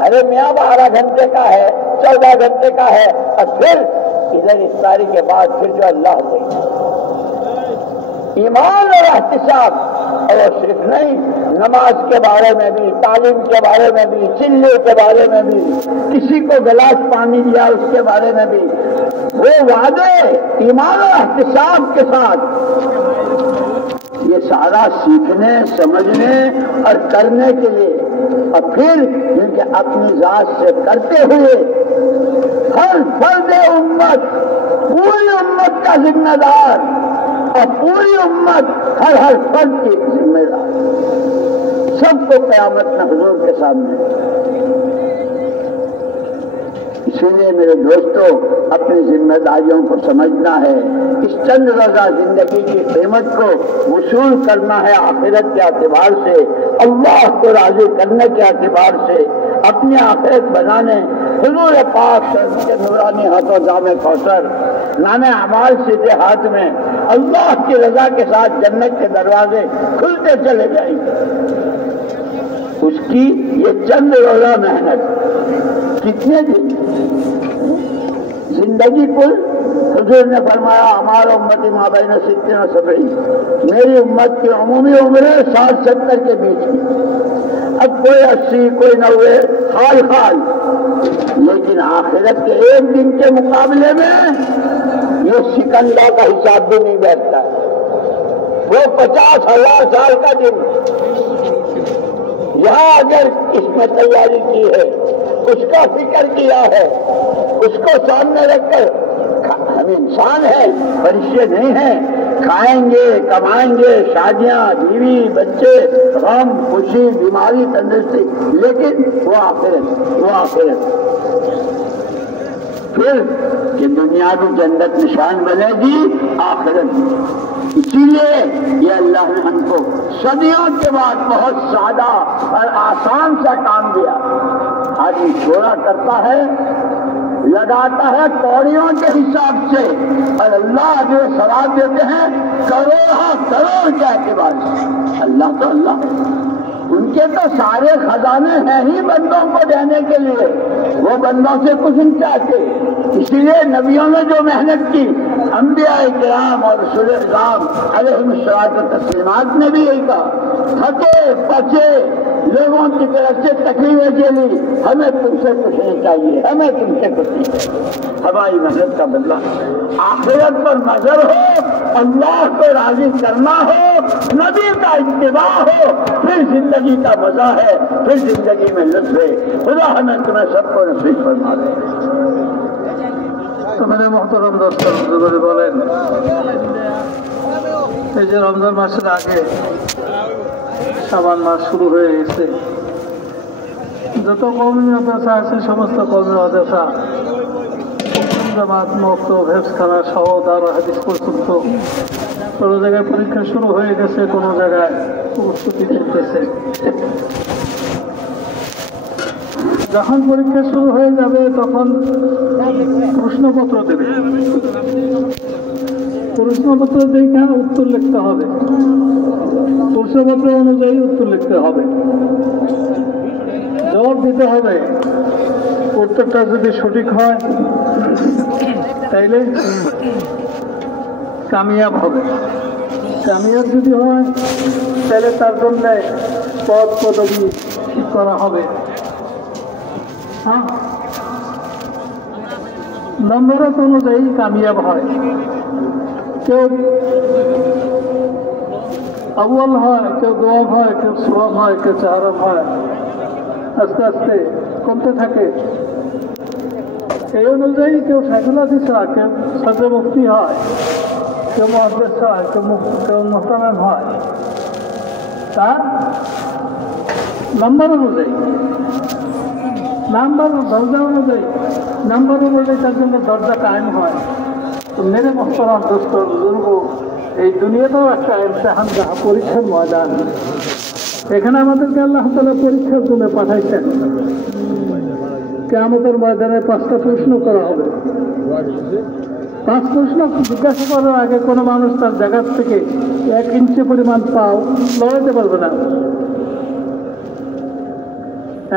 ارے میاں 12 گھنٹے کا ہے، 14 گھنٹے کا ہے، اور پھر ادھر افطاری کے بعد پھر جو اللہ دے. ایمان اور احتساب. اور وہ صرف نہیں، نماز کے بارے میں بھی، تعلیم کے بارے میں بھی، چلے کے بارے میں بھی، کسی کو گلاس پانی دیا اس کے بارے میں بھی، وہ وعدے ایمان اور احتساب کے ساتھ. یہ سارا سیکھنے، سمجھنے اور کرنے کے لیے، اور پھر کیونکہ اپنی ذات سے کرتے ہوئے ہر فرد امت، پوری امت کا ذمہ دار اور پوری امت ہر فرد کی ذمہ دار، سب کو قیامت میں حضور کے سامنے۔ اسی لیے میرے دوستوں اپنی ذمہ داریوں کو سمجھنا ہے، اس چند روزہ زندگی کی قیمت کو وصول کرنا ہے آخرت کے اعتبار سے، اللہ کو راضی کرنے کے اعتبار سے، اپنی آخرت بنانے حضور پاک صلی اللہ علیہ وسلم کے نورانی ہاتھوں جام کوثر نام اعمال سیدھے ہاتھ میں اللہ کی رضا کے ساتھ جنت کے دروازے کھلتے چلے جائیں گے۔ اس کی یہ چند روزہ محنت کتنے دن زندگی کل حضور نے فرمایا ہمارا امت ما بین 60 و 70، میری امت کی عمومی عمریں 60-70 کے بیچ میں، اب کوئی 80 کوئی 90 خال، لیکن آخرت کے ایک دن کے مقابلے میں یہ سکندہ کا حساب بھی نہیں بیٹھتا ہے، وہ 50,000 سال کا دن۔ یہاں اگر اس میں تیاری کی ہے، اس کا فکر کیا ہے، اس کو سامنے رکھ کر، ہم انسان ہیں فرشتے نہیں ہیں، کھائیں گے کمائیں گے، شادیاں بیوی بچے غم خوشی بیماری تندرستی، لیکن وہ آخرت پھر کہ دنیا کی جنت نشان بنے گی آخرت۔ اسی لیے یہ اللہ نے ہم کو صدیوں کے بعد بہت سادہ اور آسان سا کام دیا۔ آدمی چھوڑا کرتا ہے، لگاتا ہے کوڑیوں کے حساب سے، اور اللہ جو ثواب دیتے ہیں کروڑ کے اعتبار سے۔ اللہ تو اللہ، ان کے تو سارے خزانے ہیں ہی بندوں کو دینے کے لیے، وہ بندوں سے کچھ نہیں چاہتے۔ اسی لیے نبیوں نے جو محنت کی، انبیاء کرام اور رسول اکرام علیہم الصلوۃ والتسلیمات نے بھی یہی کہا، تھکے پچے لوگوں کی طرف سے تکلیفیں جھیلی، ہمیں تم سے کچھ نہیں چاہیے، ہمیں تم سے کچھ نہیں چاہیے۔ ہماری محنت کا بدلہ آخرت پر نظر ہو، اللہ کو راضی کرنا ہو، نبی کا اتباع ہو، پھر زندگی کا مزہ ہے، پھر زندگی میں لطف ہے۔ خدا ہمیں تمہیں سب کو نصیب فرما دے۔ তো মেরে মোহতরম দর্শক বলে বলেন, এই যে রমজান মাসের আগে শাবান মাস শুরু হয়ে গেছে, যত কওমি মাদ্রাসা আছে সমস্ত কওমি মাদ্রাসা জামাত মক্তব হেফজখানা সহ দারুল হাদিস পর্যন্ত কোনো জায়গায় পরীক্ষা শুরু হয়ে গেছে, কোনো জায়গায় প্রস্তুতি চলতেছে। যখন পরীক্ষা শুরু হয়ে যাবে তখন প্রশ্নপত্র দেবে, প্রশ্নপত্র দেখে উত্তর লিখতে হবে, প্রশ্নপত্র অনুযায়ী উত্তর লিখতে হবে, জবাব দিতে হবে। উত্তরটা যদি সঠিক হয় তাইলে কামিয়াব হবে, কামিয়াব যদি হয় তাহলে তার জন্য পদ পদবি ঠিক করা হবে। নম্বরত অনুযায়ী কামিয়াব হয়, কেউ আউয়াল হয়, কেউ দোয়াব হয়, কেউ সোয়াব হয়, কেউ চাহারাব হয়, আস্তে আস্তে কমতে থাকে। এই অনুযায়ী কেউ শাইখুল হাদিস হয়, কেউ সদরে মুফতি হয়, কেউ মুহাদ্দিস হয়, কেউ মুহতামিম হয়, তার নম্বর অনুযায়ী, নাম্বার দরজা অনুযায়ী, নাম্বার অনুযায়ী তার জন্য দরজা কায়েম হয়। তো মেরে মোহতারাম দোস্ত বুজুর্গ, এই দুনিয়াটাও একটা ইমতিহান, যাহা পরীক্ষার ময়দান। এখানে আমাদেরকে আল্লাহ তাআলা পরীক্ষার জন্য পাঠাইছেন। কিয়ামতের ময়দানে 5টা প্রশ্ন করা হবে। 5 প্রশ্ন জিজ্ঞাসা করার আগে কোনো মানুষ তার জায়গা থেকে 1 ইঞ্চি পরিমাণ পাও লড়াইতে পারবে না।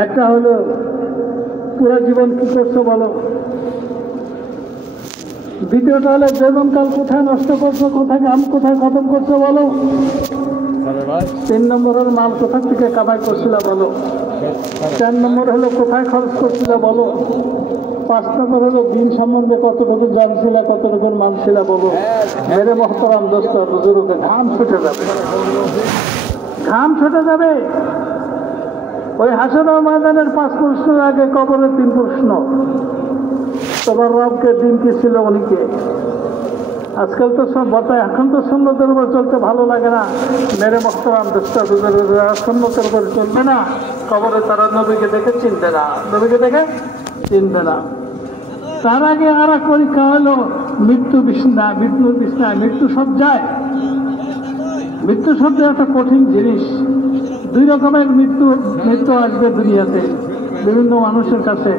একটা হলো পুরো জীবন কি করছো বলো, দ্বিতীয়টা হলো জীবনকাল কোথায় নষ্ট করছো, কোথায় কাম কোথায় খতম করছো বলো, 3 নম্বর হলো মাল কোথা থেকে কামাই করছিল বলো, 4 নম্বর হলো কোথায় খরচ করছিল বলো, 5 নম্বর হলো দিন সম্বন্ধে কতটুকু জানছিল, কতটুকু মানছিল বলো। মেরে মোহতারাম দোস্ত বুজুর্গ, ঘাম ছুটে যাবে, ঘাম ছুটে যাবে। ওই হাসরের ময়দানের 5 প্রশ্নের আগে কবরের 3 প্রশ্ন। তোমার রবকে দিন কি ছিল, উনিকে আজকাল তো সব বর্তায়, এখন তো সুন্নতের উপর চলতে ভালো লাগে না। মেরে মোহতারাম দোস্ত যারা সুন্নতের উপর চলবে না, কবরে তারা নবীকে দেখে চিনবে না, নবীকে দেখে চিনবে না। তার আগে আর এক পরীক্ষা হলো মৃত্যু বিছনা, মৃত্যু সজ্জায়। মৃত্যু সজ্জা একটা কঠিন জিনিস। দুই রকমের মৃত্যু আসবে দুনিয়াতে বিভিন্ন মানুষের কাছে,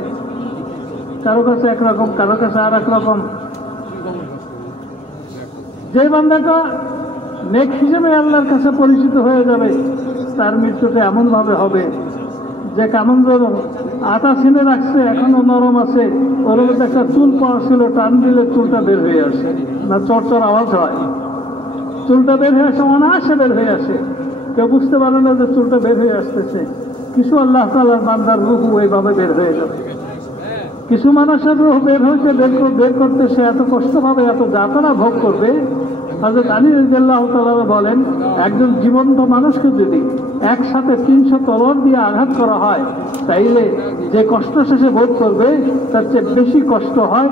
কারো কাছে একরকম, কারো কাছে আর এক রকম। যে বান্দাটা নেক হিসেবে আল্লাহর কাছে পরিচিত হয়ে যাবে, তার মৃত্যুটা এমনভাবে হবে যে কেমন যেন আটা ছিনে রাখছে, এখনো নরম আছে, ওর মধ্যে একটা চুল পাওয়া ছিল, টান দিলে চুলটা বের হয়ে আসে না, চরচর আওয়াজ হয়, চুলটা বের হয়ে আসে, অনায়াসে বের হয়ে আসে, কেউ বুঝতে পারে না যে চুলটা বের হয়ে আসতেছে। কিছু আল্লাহ তাআলার বান্দার রূহ ওইভাবে বের হয়ে যাবে। কিছু মানুষের রূহ বের হয়েছে, বের করতে সে এত কষ্ট পাবে, এত যাতনা ভোগ করবে। হযরত আলী রাদিয়াল্লাহু তাআলা বলেন, একজন জীবন্ত মানুষকে যদি একসাথে 300 তলোয়ার দিয়ে আঘাত করা হয়, তাইলে যে কষ্ট শেষে ভোগ করবে তার চেয়ে বেশি কষ্ট হয়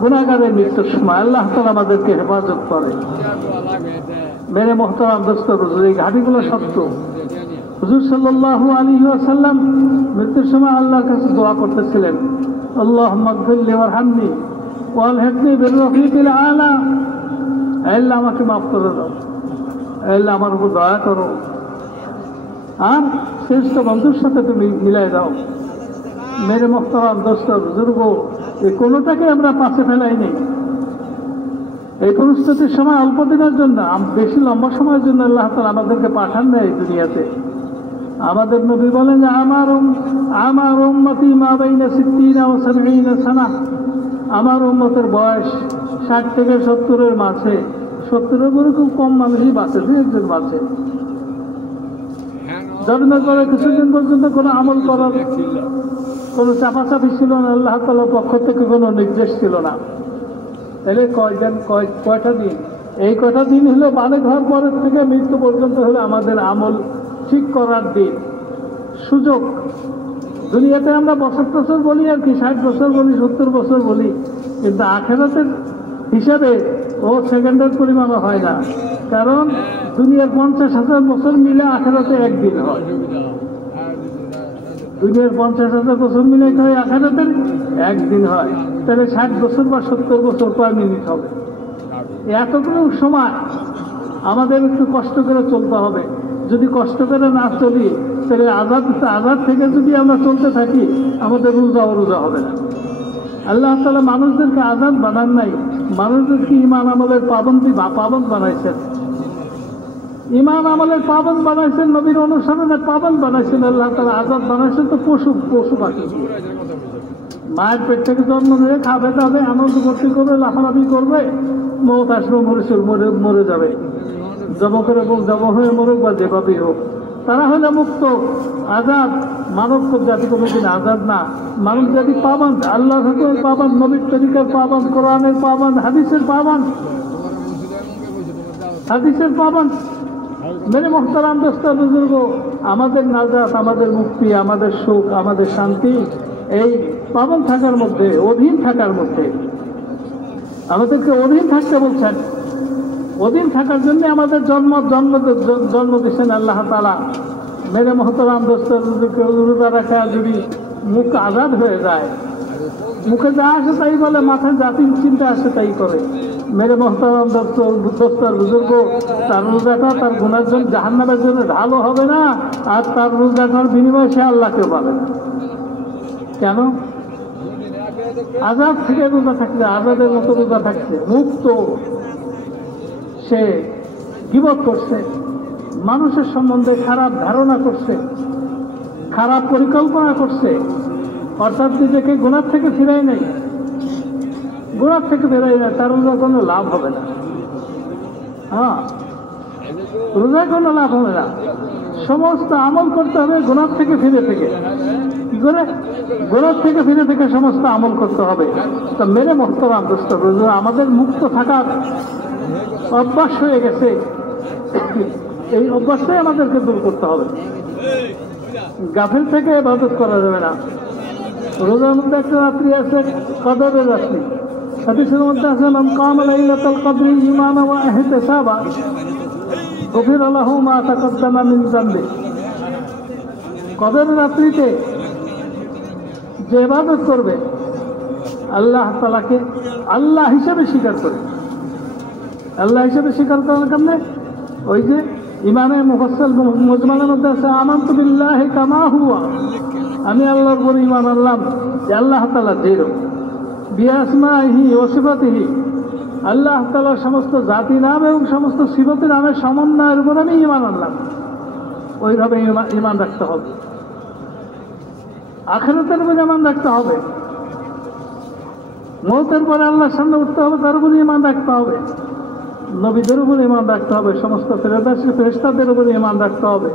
গুনাহগারের মৃত্যুর সময়। আল্লাহ তাআলা আমাদেরকে হেফাজত করে। মেরে মোহতারাম দোস্ত, এই ঘাটিগুলো সত্য। হুজুর সাল্লাল্লাহু আলাইহি ওয়াসাল্লাম মৃত্যুর সময় আল্লাহর কাছে দোয়া করতেছিলেন, আল্লাহুম্মা গফিরলি ওয়ারহামনি ওয়ালহিকনি বির-রফিকিল আ'লা। আল্লাহ আমাকে মাফ করে দাও, আল্লাহ আমার উপর দয়া করো, আর শ্রেষ্ঠ বন্ধুর সাথে তুমি মিলাই দাও। মেরে মোহতারাম দোস্ত বুজুর্গ, এই কোনোটাকে আমরা পাশে ফেলাই নেই। এই পরিস্থিতির সময় অল্প দিনের জন্য, বেশি লম্বা সময়ের জন্য আল্লাহ তাআলা আমাদেরকে পাঠান না এই দুনিয়াতে। আমাদের নবী বলেন যে আমার উম্মতি মা বাইনা 60 ওয়া 70 সানা, আমার উম্মতের বয়স 60 থেকে 70-এর মাঝে। 70-এর উপরে খুব কম মানুষই বাঁচে, দু একজন বাঁচে। জন্মের পরে কিছুদিন পর্যন্ত কোনো আমল করার কোনো চাপাচাপি ছিল না, আল্লাহ তাআলার পক্ষ থেকে কোনো নির্দেশ ছিল না। তাহলে কয়টা দিন? এই কয়টা দিন হলো বাড়ি ঘর পরের থেকে মৃত্যু পর্যন্ত হলো আমাদের আমল ঠিক করার দিন, সুযোগ। দুনিয়াতে আমরা বছর বলি আর কি, 60 বছর বলি, 70 বছর বলি, কিন্তু আখিরাতের হিসাবে ও সেকেন্ডের পরিমাণও হয় না। কারণ দুনিয়ার 50,000 বছর মিলে আখিরাতে একদিন হয়। দুনিয়ার 50,000 বছর মিলে হয় আখিরাতের একদিন হয়। তাহলে 60 বছর বা 70 বছর কয় মিনিট হবে? এতটুকু সময় আমাদের একটু কষ্ট করে চলতে হবে। যদি কষ্ট করে না চলি, তাহলে আজাদ থেকে যদি আমরা চলতে থাকি, আমাদের রোজা হবে না। আল্লাহ তাআলা মানুষদেরকে আজাদ বানান নাই, মানুষদেরকে ঈমান আমলের পাবন্দ বানাইছেন। ঈমান আমলের পাবন্দ বানাইছেন, নবীর অনুসরণের পাবন্দ বানাইছেন। আল্লাহ তাআলা আজাদ বানাইছেন তো পশু পাখি। মায়ের পেট থেকে জন্ম নিয়ে খাবে দাবে, আনন্দ করতে করবে, লাফালাফি করবে, মৌত আসবে, মরে যাবে। জব করে জব হয়ে মরুক বা যেভাবেই হোক, তারা হলে মুক্ত, আজাদ। মানব জাতি কোনো দিন আজাদ না। মানব জাতি পাবন্দ, আল্লাহ হুকুমের পাবন্দ, নবীর তরিকার পাবন্দ, কোরআনের পাবন্দ, হাদিসের পাবন্দ। মেরে মোহতারাম দোস্ত বুজুর্গ, আমাদের নাজাত, আমাদের মুক্তি, আমাদের সুখ, আমাদের শান্তি এই পাবন থাকার মধ্যে, অধীন থাকার মধ্যে। আমাদেরকে অধীন থাকতে বলছেন। অধীন থাকার জন্য আমাদের জন্ম দিচ্ছেন আল্লাহ তাআলা। মেরে মোহতারাম দোস্ত, রোজা রাখা যদি মুখ আজাদ হয়ে যায়, মুখে যা আসে তাই বলে, মাথায় জাতির চিন্তা আসে তাই করে। মেরে মোহতারাম দোস্তর বুজুর্গ, তার রোজাটা তার গুনার জন্য, জাহান্নামের জন্য ঢালও হবে না, আর তার রোজাটার বিনিময়ে সে আল্লাহকেও পাবে না। কেন? আজাদ থেকে রোজা থাকছে, আজাদের মতো রোজা থাকছে, মুক্ত। সে গীবত করছে, মানুষের সম্বন্ধে খারাপ ধারণা করছে, খারাপ পরিকল্পনা করছে, অর্থাৎ নিজেকে গুনাহ থেকে ফিরাই নাই, গুনাহ থেকে ফিরাই না, তার রোজা কোনো লাভ হবে না। হ্যাঁ, রোজায় কোনো লাভ হবে না। সমস্ত আমল করতে হবে গুনাহ থেকে ফিরে থেকে। কি করে? গুনাহ থেকে ফিরে থেকে সমস্ত আমল করতে হবে। তা মেরে মোহতারাম দোস্ত, আমাদের মুক্ত থাকার অভ্যাস হয়ে গেছে, এই অভ্যাসটাই আমাদেরকে দূর করতে হবে। গাফিল থেকে ইবাদত করা যাবে না। রোজার মধ্যে একটা রাত্রি আছে কদরের রাত্রি, হাদিসের মধ্যে আছে মান কাম লাইলাতুল কদরি ঈমানা ওয়া ইহতিসাবা গফিরা লাহু মা তাকদ্দামা মিন যামবি। কদর রাত্রিতে যে ইবাদত করবে আল্লাহ তাআলাকে আল্লাহ হিসেবে স্বীকার করে। আল্লাহ হিসেবে স্বীকার করার কারণে ওই যে ইমানে মুফাসসাল মুজমালের মধ্যে আছে আমানতু বিল্লাহি কামা হুয়া, আমি আল্লাহর উপর ঈমান আনলাম যে আল্লাহ তাআলা যেরকম, বিআসমাইহি ওয়া সিফাতিহি, আল্লাহ তাআলার সমস্ত জাতি নাম এবং সমস্ত সিফাতের নামের সমন্বয়ের উপর আমি ঈমান আনলাম। ওইভাবে ঈমান রাখতে হবে। আখিরাতের উপর ঈমান রাখতে হবে। মওতের পরে আল্লাহর সামনে উঠতে হবে, তার উপর ঈমান রাখতে হবে। নবীদের উপর ঈমান রাখতে হবে। সমস্ত ফেরেশতাদের উপর ঈমান রাখতে হবে।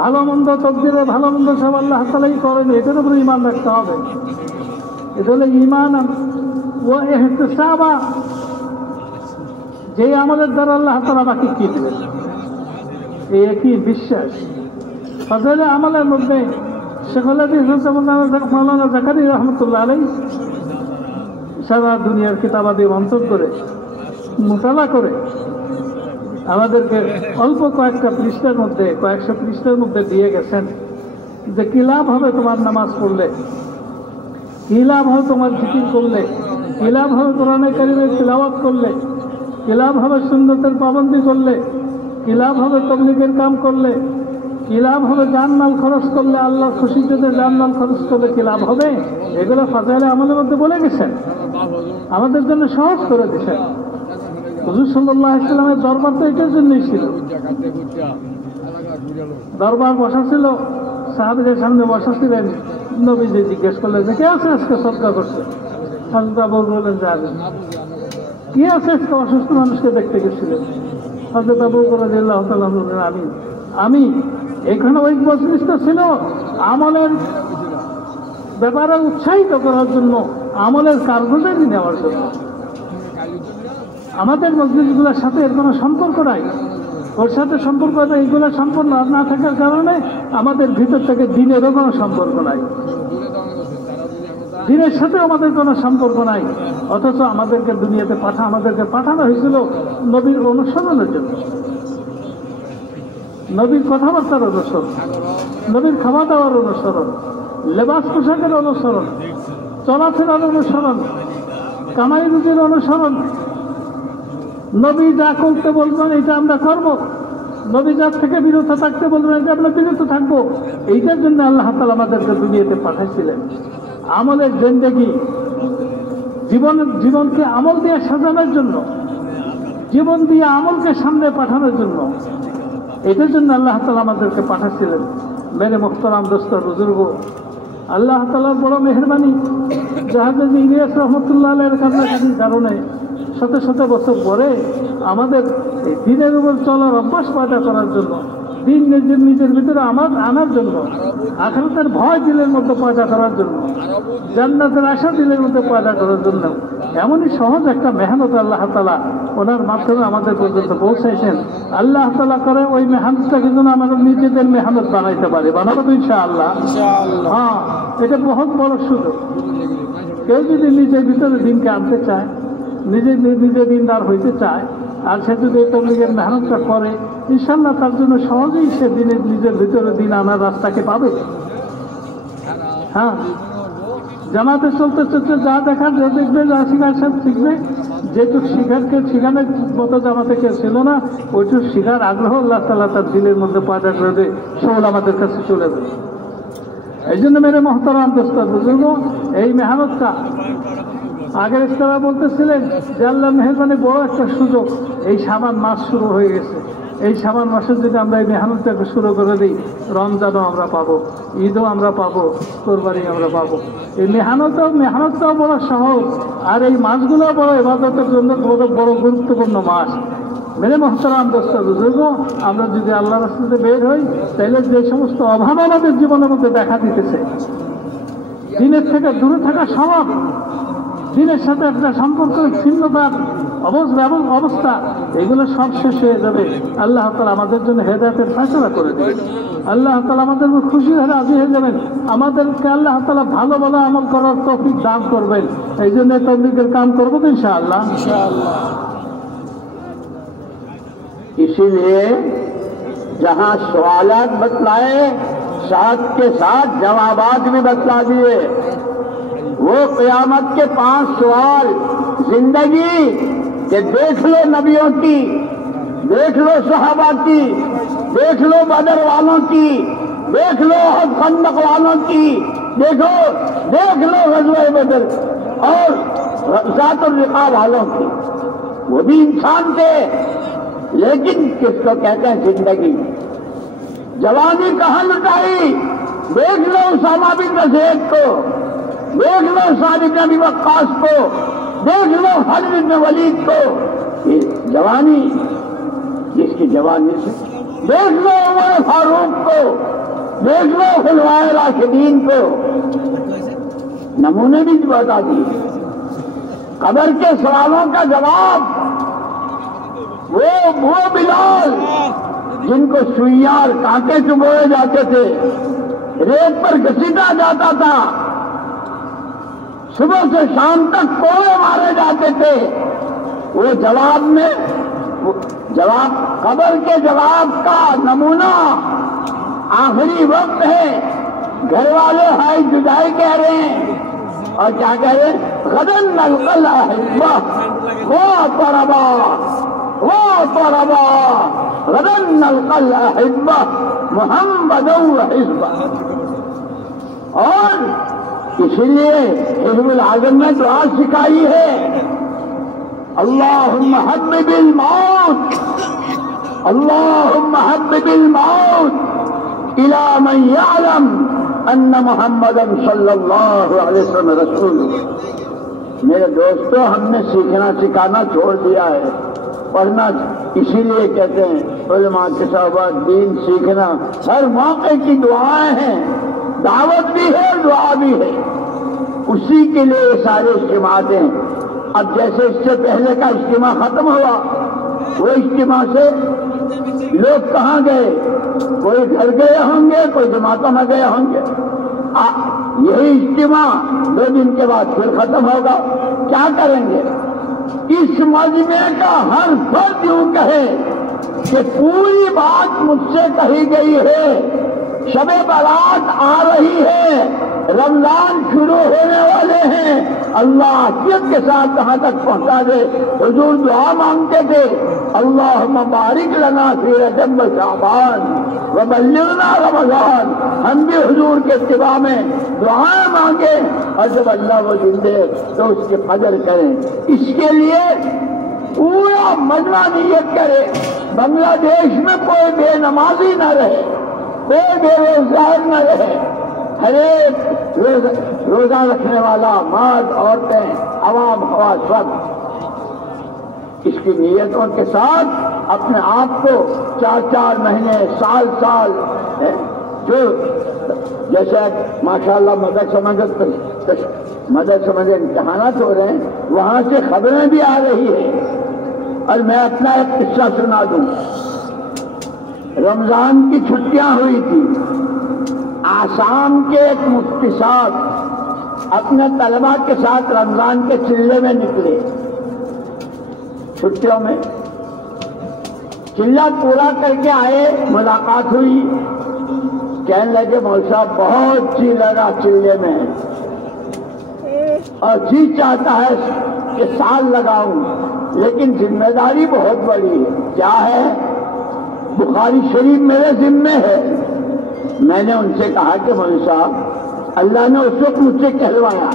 ভালো মন্দ তকদিরে ভালো মন্দ সব আল্লাহ তাআলাই করেন, এটার উপর ঈমান রাখতে হবে। এটা হলো ঈমান ওয়া ইহতিসাবা, যে আমাদের দ্বারা আল্লাহ তাআলা আমাকে কি দেবেন, এই একই বিশ্বাস। ফজলে আমলের মধ্যে শেখুল হাদিস মাওলানা জাকারিয়া রহমতুল্লাহ আলাইহি সারা দুনিয়ার কিতাবাদি মন্তর করে মোতালা করে আমাদেরকে অল্প কয়েকটা পৃষ্ঠার মধ্যে, কয়েকশো পৃষ্ঠার মধ্যে দিয়ে গেছেন যে কী লাভ হবে তোমার নামাজ পড়লে, কী লাভ হবে তোমার জিকির করলে, কী লাভ হবে কোরআনে কারিমের তিলাওয়াত করলে, কী লাভ হবে সুন্নতের পাবন্দি করলে, কী লাভ হবে তাবলীগের কাম করলে, কী লাভ হবে জানমাল খরচ করলে, আল্লাহর খুশির জন্য জানমাল খরচ করলে কী লাভ হবে, এগুলো ফাজাইলে আমলের মধ্যে বলে গেছেন, আমাদের জন্য সহজ করে দিয়েছেন। হুজুর সাল্লাল্লাহু আলাইহি ওয়াসাল্লামের দরবার তো এটার জন্যই ছিল। দরবার বসা ছিল, সাহাবীদের সামনে বসা ছিলেন। নবীজি জিজ্ঞেস করলেন যে কে আছে আজকে সদকা করছে? হযরত আবু বকর বললেন যে কি আছে আজকে অসুস্থ মানুষকে দেখতে গেছিলেন? হযরত আবু বকর রাদিয়াল্লাহু তাআলা বললেন আমি এখানে ওই মজলিসটা ছিল আমলের ব্যাপারে উৎসাহিত করার জন্য, আমলের কার্যকারী নেওয়ার জন্য। আমাদের মসজিদগুলোর সাথে এর কোনো সম্পর্ক নাই, ওর সাথে সম্পর্ক এইগুলো সম্পর্ক না থাকার কারণে আমাদের ভিতর থেকে দিনেরও কোনো সম্পর্ক নাই, দিনের সাথে আমাদের কোনো সম্পর্ক নাই। অথচ আমাদেরকে দুনিয়াতে আমাদেরকে পাঠানো হয়েছিল নবীর অনুসরণের জন্য, নবীর কথাবার্তার অনুসরণ, নবীর খাওয়া দাওয়ার অনুসরণ, লেবাস পোশাকের অনুসরণ, চলাফেরার অনুসরণ, কামাই রুজির অনুসরণ। নবী যা করতে বলবেন এটা আমরা করব, নবী যার থেকে বিরত থাকতে বলবেন এটা আমরা বিরত থাকবো। এইটার জন্য আল্লাহ তাআলা আমাদেরকে দুনিয়াতে পাঠাইছিলেন। আমলের জিন্দেগি, জীবনকে আমল দিয়ে সাজানোর জন্য, জীবন দিয়ে আমলকে সামনে পাঠানোর জন্য, এটার জন্য আল্লাহ তাআলা আমাদেরকে পাঠাচ্ছিলেন। মেরে মোহতারাম দোস্ত বুজুর্গ, আল্লাহ তাআলার বড় মেহরবানি, জাহাজ ইলিয়াস রহমতুল্লাহ আলাইহির কারণে শত শত বছর পরে আমাদের এই দিনের উপর চলার অভ্যাস পয়দা করার জন্য, দিন নিজের ভিতরে আনার জন্য, আখিরাতের ভয় দিলের মধ্যে পয়দা করার জন্য, জান্নাতের আশা দিলের মধ্যে পয়দা করার জন্য এমনই সহজ একটা মেহনত আল্লাহ তাআলা ওনার মাধ্যমে আমাদের পর্যন্ত পৌঁছাইছেন। আল্লাহ তাআলা করে ওই মেহনতটাকে যেন আমাদের নিজেদের মেহনত বানাইতে পারে, বানাবো তো ইনশাআল্লাহ। হ্যাঁ, এটা বহুত বড় সুযোগ। কেউ যদি নিজের ভিতরে দিনকে আনতে চায়, নিজে দিনদার হইতে চায়, আর সে যদি তাবলীগের মেহনতটা করে, ইনশাআল্লাহ তার জন্য সহজেই সে নিজের ভিতরে দিন আনার রাস্তাকে পাবে। হ্যাঁ, জামাতে চলতে চলতে যা দেখার যা দেখবে, যা শিখার সব শিখবে। যেটুক শিখানোর মতো জামাতে কেউ ছিল না, ওইটুক শিখার আগ্রহ আল্লাহ তাআলা তার দিলের মধ্যে পয়দা করে দেয়, সেগুলো আমাদের কাছে চলে যাবে। এই জন্য মেরে মহতারাম দোস্ত বুজুর্গ, এই মেহনতটা আগের ইস্তারা বলতেছিলেন যে আল্লাহ মেহরবানি বড় একটা সুযোগ। এই শাবান মাস শুরু হয়ে গেছে, এই শাবান মাসে যদি আমরা এই মেহনতটাকে শুরু করে দিই, রমজানও আমরা পাবো, ঈদও আমরা পাবো, কোরবানি আমরা পাবো। এই মেহনতটাও বড় সহজ, আর এই মাসগুলো বড় ইবাদতের জন্য বড় গুরুত্বপূর্ণ মাস। মেরে মোহতারাম দোস্ত বুজুর্গ, আমরা যদি আল্লাহর রাস্তাতে বের হই, তাহলে যে সমস্ত অভাব আমাদের জীবনের মধ্যে দেখা দিতেছে, দিনের থেকে দূরে থাকা স্বভাব, দিনের সাথে একটা সম্পর্ক ছিন্নতার অবস্থা, এগুলো সব শেষ হয়ে যাবে। আল্লাহ তাআলা আমাদের জন্য হেদায়েতের ফয়সালা করে দেবেন। আল্লাহ তাআলা আমাদের উপর খুশি হয়ে রাজি হয়ে যাবেন। আমাদেরকে আল্লাহ তাআলা ভালো ভালো আমল করার তৌফিক দান করবেন। এই জন্য তবলিগের কাম করবো তো ইনশাআল্লাহ। इसीलिए जहां सवालात बतलाए साथ के साथ जवाबात भी बतला दिए। वो क़यामत के 5 सवाल जिंदगी के देख लो नबियों की, देख लो सहाबा की, देख लो बदर वालों की, देख लो खंदक वालों की, देख लो ग़ज़वा बदर और ज़ातुर रिक़ा वालों की। वो भी इंसान थे, लेकिन किसको कहते हैं जिंदगी। जवानी कहाँ लुटाई, देख लो उसामा बिन ज़ैद को, देख लो साद बिन अबी वक्कास को, देख लो खालिद बिन वलीद को। ये जवानी, जिसकी जवानी से देख लो उमर फारूक को, देख लो खुलफाए राशिदीन को। नमूने भी बता दिए। कब्र के सवालों का जवाब वो बिलाल जिनको सुइयां और कांटे चुभोए जाते थे, रेत पर घसीटा जाता था, सुबह से शाम तक कोड़े मारे जाते थे, वो जवाब में कब्र के जवाब का नमूना आखिरी वक्त है। घर वाले हाय जुदाई कह रहे हैं और क्या कह रहे हैं, गदन नलकल अहिब्बा वो तरबा गदन नलकल अहिब्बा मुहम्मदु हिज़्बा। और इसीलिए हिज़्बुल आज़म ने दुआ सिखाई है, अल्लाहुम्मा हब्बिबिल मौत, अल्लाहुम्मा हब्बिबिल मौत इला मन यअलम अन्ना मुहम्मदन सल्लल्लाहु अलैहि वसल्लम रसूलुह। मेरे दोस्तों, हमने सीखना सिखाना छोड़ दिया है, पढ़ना। इसीलिए कहते हैं उलमा के साहब दीन सीखना हर मौके की दुआएं हैं, दावत भी है, दुआ भी है। उसी के लिए सारे इज्तिमात हैं। अब जैसे इससे पहले का इज्तिमा खत्म हुआ, वो इज्तिमा से लोग कहाँ गए, कोई घर गए होंगे, कोई जमातों में गए होंगे। यही इज्तिमा 2 दिन के बाद फिर खत्म होगा। क्या करेंगे? इस मजमे का हर फर्द यूं कहे कि पूरी बात मुझसे कही गई है, शबे बारात आ रही है, रमजान शुरू होने वाले हैं, अल्लाह आफियत के साथ कहाँ तक पहुंचा दे। हुजूर दुआ मांगते थे, अल्लाहुम्मा बारिक लना फी रजब व शाबान व बल्लिगना रमजान। हम भी हुजूर के इत्तिबा में दुआएं मांगे और जब अल्लाह वो दिन दे तो उसकी कदर करें। इसके लिए पूरा मजमा नियत करे, बांग्लादेश में कोई बेनमाजी न रहे, कोई बेरोजगार न रहे, हर एक रोजा रखने वाला, मर्द, औरतें, अवाम, हवा, सब इसकी नियतों के साथ अपने आप को 4-4 महीने, साल जो जैसे माशाअल्लाह मदरसा में इम्तिहानात हो रहे हैं, वहां से खबरें भी आ रही है। और मैं अपना एक किस्सा सुना दूं। रमजान की छुट्टियां हुई थी, आसाम के एक मुफ्ती साहब अपने तलबा के साथ रमजान के चिल्ले में निकले। छुट्टियों में चिल्ला पूरा करके आए, मुलाकात हुई, कहने लगे मौलवी साहब बहुत जी लगा चिल्ले में और जी चाहता है कि साल लगाऊं, लेकिन जिम्मेदारी बहुत बड़ी है। क्या है? बुखारी शरीफ मेरे जिम्मे है। मैंने उनसे कहा कि मौलवी साहब, अल्लाह ने उस वक्त मुझसे कहलवाया,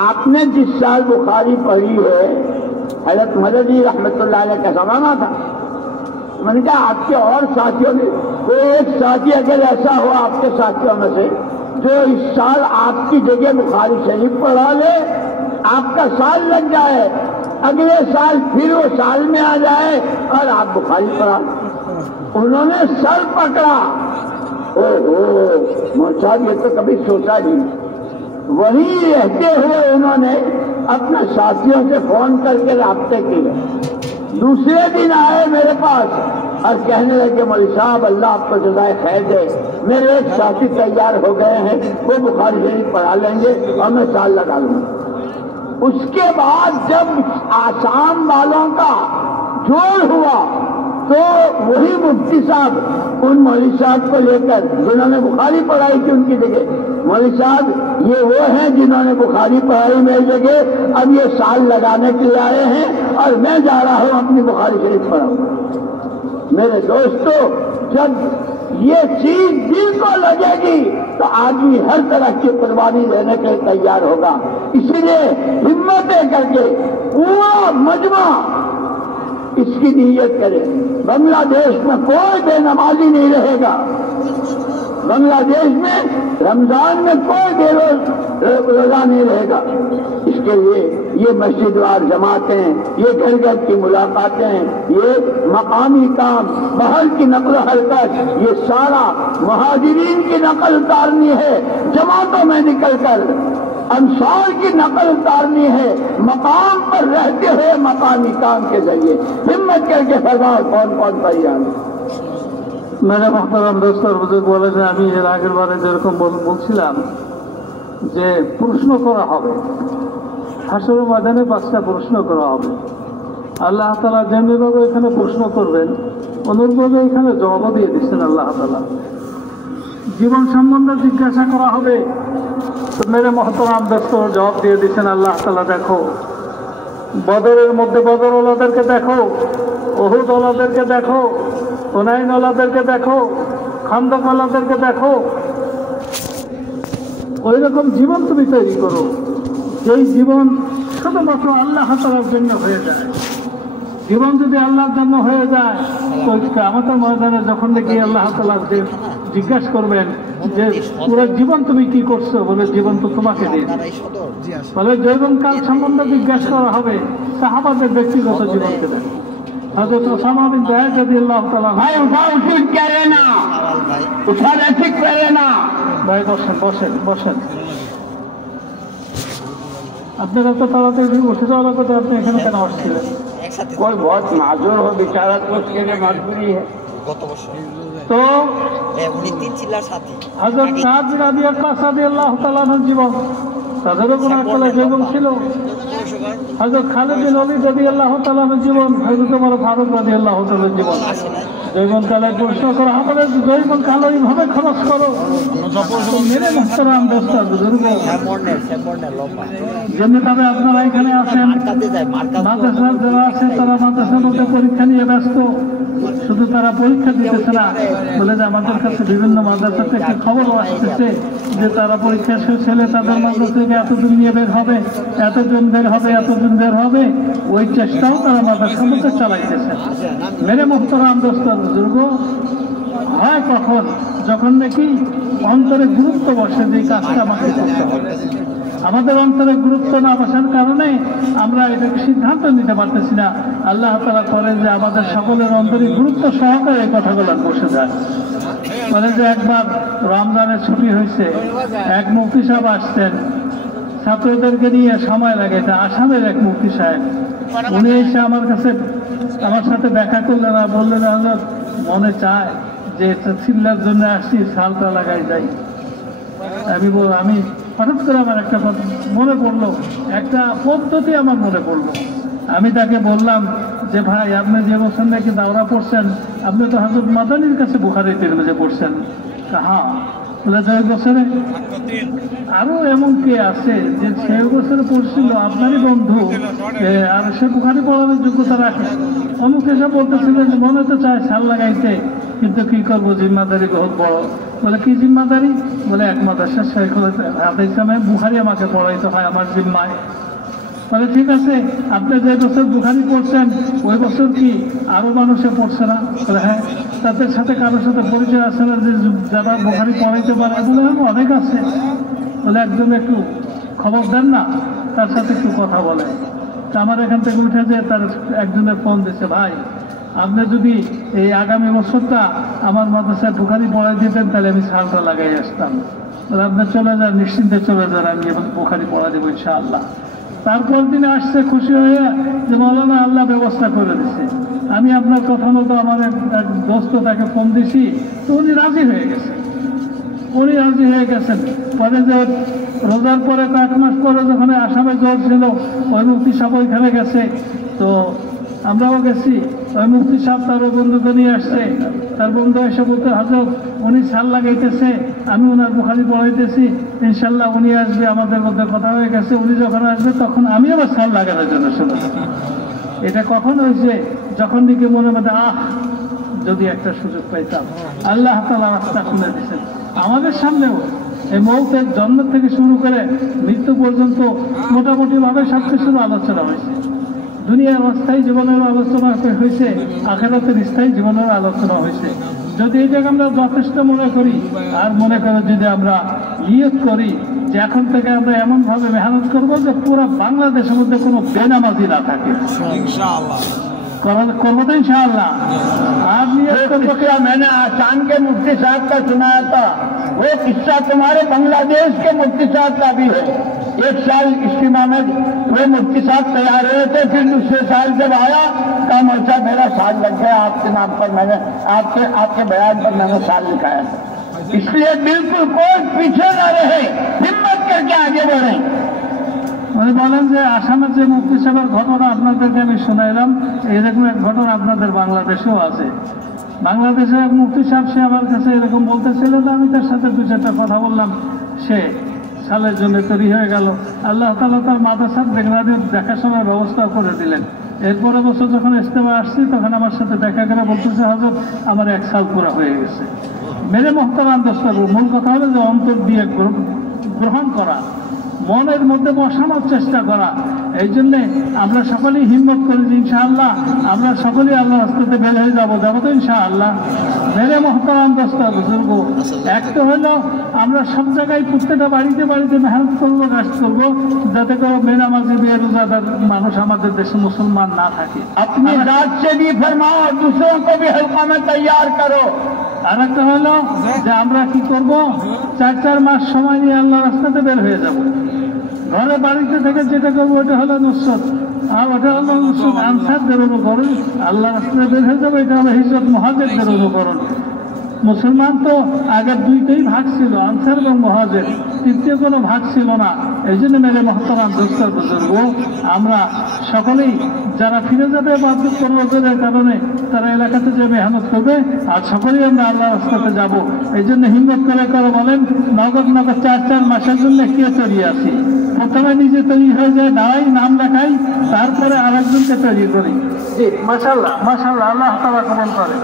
आपने जिस साल बुखारी पढ़ी है हज़रत मदनी रहमतुल्लाह अलैह का ज़माना था। मैंने कहा आपके और साथियों ने, कोई एक साथी अगर ऐसा हो आपके साथियों में से जो इस साल आपकी जगह बुखारी शरीफ पढ़ा ले, आपका साल लग जाए, अगले साल फिर वो साल में आ जाए और आप बुखारी पढ़ा। उन्होंने सर पकड़ा, ओहो मौलवी साहब ये तो कभी सोचा नहीं। वहीं रहते हुए उन्होंने अपने साथियों से फोन करके राब्ते किए। दूसरे दिन आए मेरे पास और कहने लगे मौलवी साहब अल्लाह आपको जज़ाए खैर दे, मेरे एक साथी तैयार हो गए हैं, वो बुखारी शरीफ पढ़ा लेंगे और मैं साल लगा लूंगा। उसके बाद जब आसाम वालों का जोर हुआ तो वही मुफ्ती साहब उन मौलवी साहब को लेकर जिन्होंने बुखारी पढ़ाई थी उनकी जगह, मौलवी साहब ये वो हैं जिन्होंने बुखारी पढ़ाई मेरी जगह, अब ये साल लगाने के लिए आए हैं और मैं जा रहा हूं अपनी बुखारी शरीफ पढ़ाऊं। मेरे दोस्तों, जब ये चीज दिल को लगेगी तो आदमी हर तरह की कुर्बानी देने के लिए तैयार होगा। इसलिए हिम्मतें करके पूरा मजमा इसकी नीयत करें। बांग्लादेश में कोई बेनमाजी नहीं रहेगा, बांग्लादेश में रमजान में कोई बेरोजा नहीं रहेगा। इसके लिए ये मस्जिद वार जमातें, ये घर घर की मुलाकातें, ये मकामी काम, बाहर की नकल हरकत, ये सारा मुहाजिरीन की नकल उतारनी है, जमातों में निकलकर अंसार की नकल उतारनी है, मकाम पर रहते हुए मकामी काम के जरिए। हिम्मत करके फरमाओ कौन कौन तैयार है। मेरे मोहतरम दोस्त और बुजुर्ग বলে যে আমি এর আগের বারে যেরকম বলছিলাম যে প্রশ্ন করা হবে, হাসরের ময়দানে 5টা প্রশ্ন করা হবে। আল্লাহ তাআলা যেমনিভাবে এখানে প্রশ্ন করবেন অনুরূপভাবে এখানে জবাবও দিয়ে দিচ্ছেন আল্লাহ তাআলা। জীবন সম্বন্ধে জিজ্ঞাসা করা হবে, তো মেরে মোহতরাম দোস্ত জবাব দিয়ে দিচ্ছেন আল্লাহ তাআলা। দেখো বদরের মধ্যে বদর ওলাদেরকে দেখো, ওহুদ ওলাদেরকে দেখো, হুনাইন ওলাদেরকে দেখো, খান্দক ওলাদেরকে দেখো। ওই রকম জীবন তুমি তৈরি করো যেই জীবন শুধুমাত্র আল্লাহ তাআলার জন্য হয়ে যায়। জীবন যদি আল্লাহর জন্য হয়ে যায় তো কিয়ামতের ময়দানে যখন দেখি আল্লাহ তাআলা জিজ্ঞাসা করবেন যে পুরো জীবন তুমি কি করছো, বলে জীবন তো তোমাকে দিয়ে বলে জৈবনকাল সম্বন্ধে জিজ্ঞাসা করা হবে। সাহাবাদের ব্যক্তিগত জীবনকে দেয় হযরত ওসামা বিন যায়েদ রাদিয়াল্লাহু তাআলা भाई उठाओ ठीक करे ना, उठाने ठीक करे ना। ভাই বসেন বসেন বসেন। আপনারা তো তাড়াতাড়ি উঠে যাওয়ার কথা, আপনি এখানে কেন আসছিলেন? कोई बहुत माजूर हो बेचारा तो उसके लिए मजबूरी है। তো হযরত সাদ রাদিয়াল্লাহু তাআলার জীবন, তাদেরও কোনো একটা জীবন ছিল। হযরত খালিদ বিন ওলীদ রাদিয়াল্লাহু তাআলার জীবন, হযরত ওমর ফারুক রাদিয়াল্লাহু তাআলার জীবন। জৈবনকালে প্রশ্ন করো, আমাদের জৈবনকাল ওইভাবে খরচ করো। মেরে মোহতারাম দোস্ত বুজুর্গ, যেমনিভাবে আপনারা এখানে আছেন, মাদ্রাসার যারা আছে তারা মাদ্রাসার মধ্যে পরীক্ষা নিয়ে ব্যস্ত। শুধু তারা পরীক্ষা দিতেছে না, বলে যে আমাদের কাছে বিভিন্ন মাদ্রাসা থেকে খবর আসতেছে যে তারা পরীক্ষা শেষ হলে তাদের মাদ্রাসা থেকে এতজন নিয়ে বের হবে, এতজন বের হবে, এতজন বের হবে। ওই চেষ্টাও তারা মাদ্রাসার মধ্যে চালাইতেছে। মেরে মোহতারাম দোস্ত বুজুর্গ, হয় কখন যখন নাকি অন্তরে গুরুত্ব বসে যে কাজটা আমাকে করতে হবে। আমাদের অন্তরে গুরুত্ব না বসার কারণে আমরা এটাকে সিদ্ধান্ত নিতে পারতেছি না। আল্লাহ তাআলা করেন যে আমাদের সকলের অন্তরে গুরুত্ব সহকারে এই কথাগুলো বসে যায়। বলে যে একবার রমজানের ছুটি হয়েছে, এক মুফতি সাহেব আসছেন, ছাত্রদেরকে নিয়ে সময় লাগাইতে। আসামের এক মুফতি সাহেব, উনি এসে আমার কাছে আমার সাথে দেখা করলেন আর বললেন হযরত মনে চায় যে চিল্লার জন্য আসছি, সালটা লাগাই যাই। আমি হঠাৎ করে আমার একটা মনে পড়লো, একটা পদ্ধতি আমার মনে পড়লো। আমি তাকে বললাম যে ভাই আপনি যে বছর নাকি দাওরা পড়ছেন, আপনি তো হযরত মাদানির কাছে বুখারী তিরমিজি পড়ছেন। হ্যাঁ, বলে যে ওই বছরে আরো এমন কে আছে যে সেই বছরে পড়ছিল আপনারই বন্ধু, আর সে বুখারী পড়ানোর যোগ্যতা রাখে। অমুক এসে বলতেছিলেন মনে তো চায় সাল লাগাইতে, কিন্তু কি করবো, জিম্মাদারি বহুত বড়। বলে কি জিম্মাদারি? বলে এক মাদ্রাসার শাইখুল হাদিস বুখারী আমাকে পড়াইতে হয় আমার জিম্মায়। বলে ঠিক আছে, আপনি যে বছর বুখারী পড়ছেন ওই বছর কি আরো মানুষে পড়ছে না? বলে হ্যাঁ। তাদের সাথে কারোর সাথে পরিচয় আছে না যে যারা বুখারী পড়াইতে পারে? বলে হ্যাঁ অনেক আছে। বলে একজন একটু খবর দেন না, তার সাথে একটু কথা বলে। আমার এখান থেকে উঠে যে তার একজনের ফোন দিচ্ছে, ভাই আপনি যদি এই আগামী বছরটা আমার মাদ্রাসায় বুখারি পড়াই দিতেন তাহলে আমি সালটা লাগাই আসতাম। তাহলে আপনি চলে যান, নিশ্চিন্তে চলে যান, আমি এবার বুখারি পড়া দেবো ইনশাআল্লাহ। তারপর দিনে আসছে খুশি হয়ে যে মৌলানা আল্লাহ ব্যবস্থা করে দিছে। আমি আপনার কথা মতো আমার এক দোস্ত তাকে ফোন দিছি, তো উনি রাজি হয়ে গেছেন। পরে যে রোজার পরে কয়েক মাস পরে যখন আসামে জ্বর ছিল, ওই মুফতি সাহেব ওইখানে গেছে, তো আমরাও গেছি। ওই মুফতি সাহেব তার বন্ধুকে নিয়ে আসছে। তার বন্ধু এসে বলতে, হযরত উনি সাল লাগাইতেছে, আমি ওনার বুখারি পড়াইতেছি, ইনশাল্লাহ উনি আসবে, আমাদের মধ্যে কথা হয়ে গেছে। উনি যখন আসবে তখন আমি আবার সাল লাগানোর জন্য শুনে। এটা কখন হয়েছে? যখন দিকে মনে মধ্যে যদি একটা সুযোগ পাইতাম। আল্লাহ তাআলা রাস্তা খুলে দিয়েছেন আমাদের সামনেও। এই মৌতের জন্ম থেকে শুরু করে মৃত্যু পর্যন্ত মোটামুটিভাবে সব কিছুর আলোচনা হয়েছে। দুনিয়ার অস্থায়ী জীবনের আলোচনা হয়েছে, আখিরাতের স্থায়ী জীবনের আলোচনা হয়েছে। যদি এটাকে আমরা যথেষ্ট মনে করি, আর মনে করে যদি আমরা নিয়ত করি যে এখন থেকে আমরা এমনভাবে মেহনত করবো যে পুরো বাংলাদেশের মধ্যে কোনো বেনামাজি না থাকে, करबो तो इंशाअल्लाह। आप नियत करबो। क्या मैंने आसाम के मुफ्ती साहब का सुनाया था, वो किस्सा तुम्हारे बांग्लादेश के मुफ्ती साहब का भी है। एक साल इज्तिमा में वो मुफ्ती साहब तैयार हुए थे, फिर दूसरे साल जब आया कहा मौसा मेरा साल लग गया आपके नाम पर, मैंने आपके बयान पर मैंने साल लिखाया। इसलिए बिल्कुल कोई पीछे न रहे, हिम्मत करके आगे बढ़े। উনি বলেন যে আসামের যে মুফতি সাহেবের ঘটনা আপনাদেরকে আমি শোনাইলাম, এরকম এক ঘটনা আপনাদের বাংলাদেশেও আছে। বাংলাদেশের এক মুফতি সাহেব, সে আমার কাছে এরকম বলতেছিল, আমি তার সাথে দু চারটা কথা বললাম, সে সালের জন্য তৈরি হয়ে গেল। আল্লাহ তাআলা তার মাদ্রাসার দেখাশোনার ব্যবস্থা করে দিলেন। এরপরে বছর যখন ইজতেমা আসছি তখন আমার সাথে দেখা করে বলতেছে, হযরত আমার 1 সাল পুরা হয়ে গেছে। মেরে মুহতারাম দোস্ত, মূল কথা হলো যে অন্তর দিয়ে গ্রহণ করা, মনের মধ্যে বসানোর চেষ্টা করা। এই জন্যে আমরা সকলেই হিম্মত করি যে ইনশাআল্লাহ আমরা সকলেই আল্লাহ রাস্তাতে বের হয়ে যাবো তো ইনশাআল্লাহ। মেরে মহতারাম দোস্ত বুজুর্গ, একটা হলো আমরা সব জায়গায় প্রত্যেকটা বাড়িতে বাড়িতে মেহনত করবো, কাজ করবো, যাতে করে বেনামাজি বেরোজাদার মানুষ আমাদের দেশে মুসলমান না থাকে। আপনি রাত সে ভি ফরমাও আর दूसरों को भी हल्का में तैयार करो। আর একটা হলো যে আমরা কি করব, 4 মাস সময় নিয়ে আল্লাহ রাস্তাতে বের হয়ে যাব। ঘরে বাড়িতে থেকে যেটা করবো ওটা হলো নুসরত, আর ওটা হলো নুসরত আনসারদের অনুকরণ। আল্লাহ রাস্তাতে বের হয়ে যাবো, এটা হলো হিজরত মুহাজিরদের অনুকরণ। মুসলমান তো আগের দুইটাই ভাগ ছিল, আনসার এবং মুহাজির, তৃতীয় কোনো ভাগ ছিল না। এই জন্য মেরে মহতারাম দোস্ত বুজুর্গ, আমরা সকলেই যারা ফিরে যাবে বাধ্যক কর্মচারীর কারণে তারা এলাকাতে যে মেহনত করবে, আর সকলেই আমরা আল্লাহ রাস্তাতে যাব। এই জন্য হিম্মত করে বলেন, নগদ 4 মাসের জন্য কে তৈরি আছি। প্রথমে নিজে তৈরি হয়ে যায়, দাঁড়াই, নাম লেখাই, তারপরে আরেকজনকে তৈরি করি। জি মাশাআল্লাহ মাশাআল্লাহ, আল্লাহ তাআলা কবুল করে।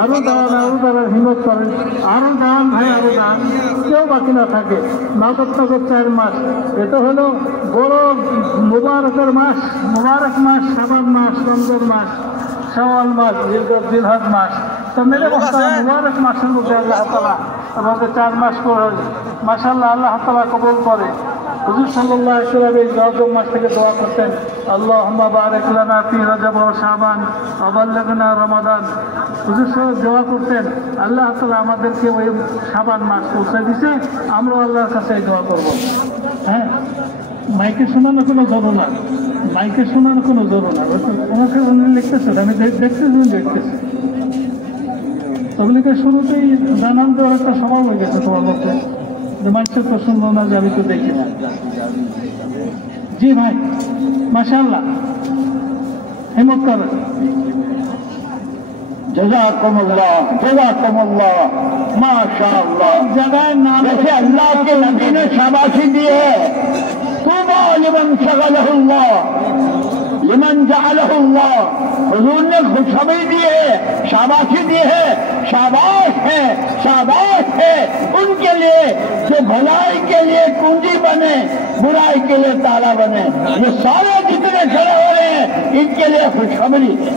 আরো দাঁড়ান হিম্মত করেন, আরো দাঁড়ান ভাই, আরো দাঁড়ান, কেউ বাকি না থাকে। নগদ 4 মাস, এটা হলো বড় মুবারকের মাস, মুবারক মাস, শাবান মাস, রমজান মাস, শাওয়াল মাস, জিলহজ মাস। তো মেরে মুবারক মাসের মধ্যে আল্লাহ তাআলা আমাদের 4 মাস করে মাশাআল্লাহ আল্লাহ তাআলা কবুল করে। হুজুর সাল্লাল্লাহু আলাইহি ওয়াসাল্লাম এই রজব মাস থেকে দোয়া করতেন, আল্লাহুম্মা বারিক লানা ফি রজব ওয়া শাবান ওয়া বাল্লিগনা রমাদান। হুজুর সাহেব দোয়া করতেন, আল্লাহ তাআলা আমাদেরকে ওই শাবান মাস পৌঁছে দিছে, আমরা আল্লাহর কাছে দোয়া করব। হ্যাঁ, মাইকে শোনানো কোনো জরুরি না, মাইকে শোনানো কোনো জরুরি না। ওনাকে উনি লিখতেছেন, আমি দেখতেছি তবলিকে শুরুতেই জানান তো একটা স্বভাব হয়ে গেছে তোমার মধ্যে, মানুষের তো শুনলো না যে আমি তো দেখি না। জি ভাই মাশাআল্লাহ, হিম্মত করেন। জাযাকুমুল্লাহ জাযাকুমুল্লাহ মাশাআল্লাহ। जगह नाम जैसे अल्लाह के नबी ने शाबाशी दी है, तूबा लिमन शगलहुल्लाह लिमन जअलहुल्लाह। हुजूर ने खुशखबरी दी है, शाबाशी दी है, शाबाश है उनके लिए जो भलाई के लिए कुंजी बने, बुराई के लिए ताला बने। ये सारे जितने खड़े हो रहे हैं इनके लिए खुशखबरी है।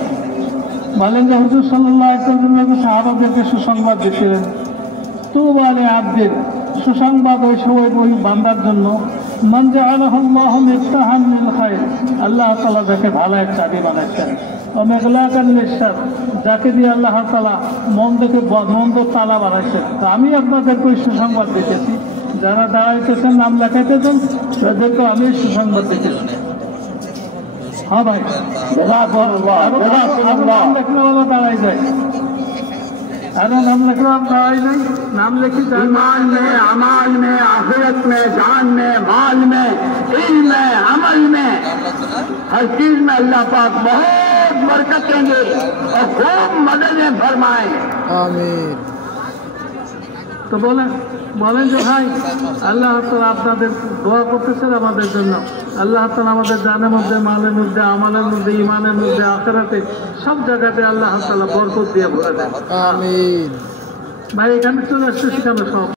বলেন যে হুজুর সাল্লাল্লাহু আলাইহি ওয়াসাল্লাম সাহাবাদেরকে সুসংবাদ দিয়েছিলেন, তুবা লিআবদিন, সুসংবাদ ওই বান্দার জন্য, মান জাআলাহুল্লাহু মিফতাহান লিল খায়র, আল্লাহ তাআলা যাকে ভালো এক চাবি বানাচ্ছেন। মেঘলাকার নিঃশ্বাস, যাকে দিয়ে আল্লাহ তাআলা মন্দকে মন্দ তালা বানাইছেন। তো আমি আপনাদেরকে ওই সুসংবাদ দিতেছি, যারা দাঁড়াইতেছেন নাম লেখাইতেছেন তাদেরকে আমি সুসংবাদ দিতেছি। হ্যাঁ ভাই, নাম লেখলে ওরা দাঁড়াই যায়, अरे नाम लिख रहा नहीं, नाम लिखी ईमान में, अमाल में, आखिरत में, जान में, माल में, इल्म में, अमल में, हर चीज में अल्लाह पाक बहुत बरकत देंगे और खूब मददें फरमाएंगे। आमीन। तो বলেন যে ভাই আল্লাহ তাআলা আপনাদের দোয়া করতেছেন আমাদের জন্য। আল্লাহ তাআলা আমাদের জানের মধ্যে, মালের মধ্যে, আমালের মধ্যে, ইমানের মধ্যে, আখিরাতে সব জায়গাতে আল্লাহ তাআলা বরকত দিয়ে ভরে দেন। আমিন। ভাই এখানে চলে আসছে সেখানে সব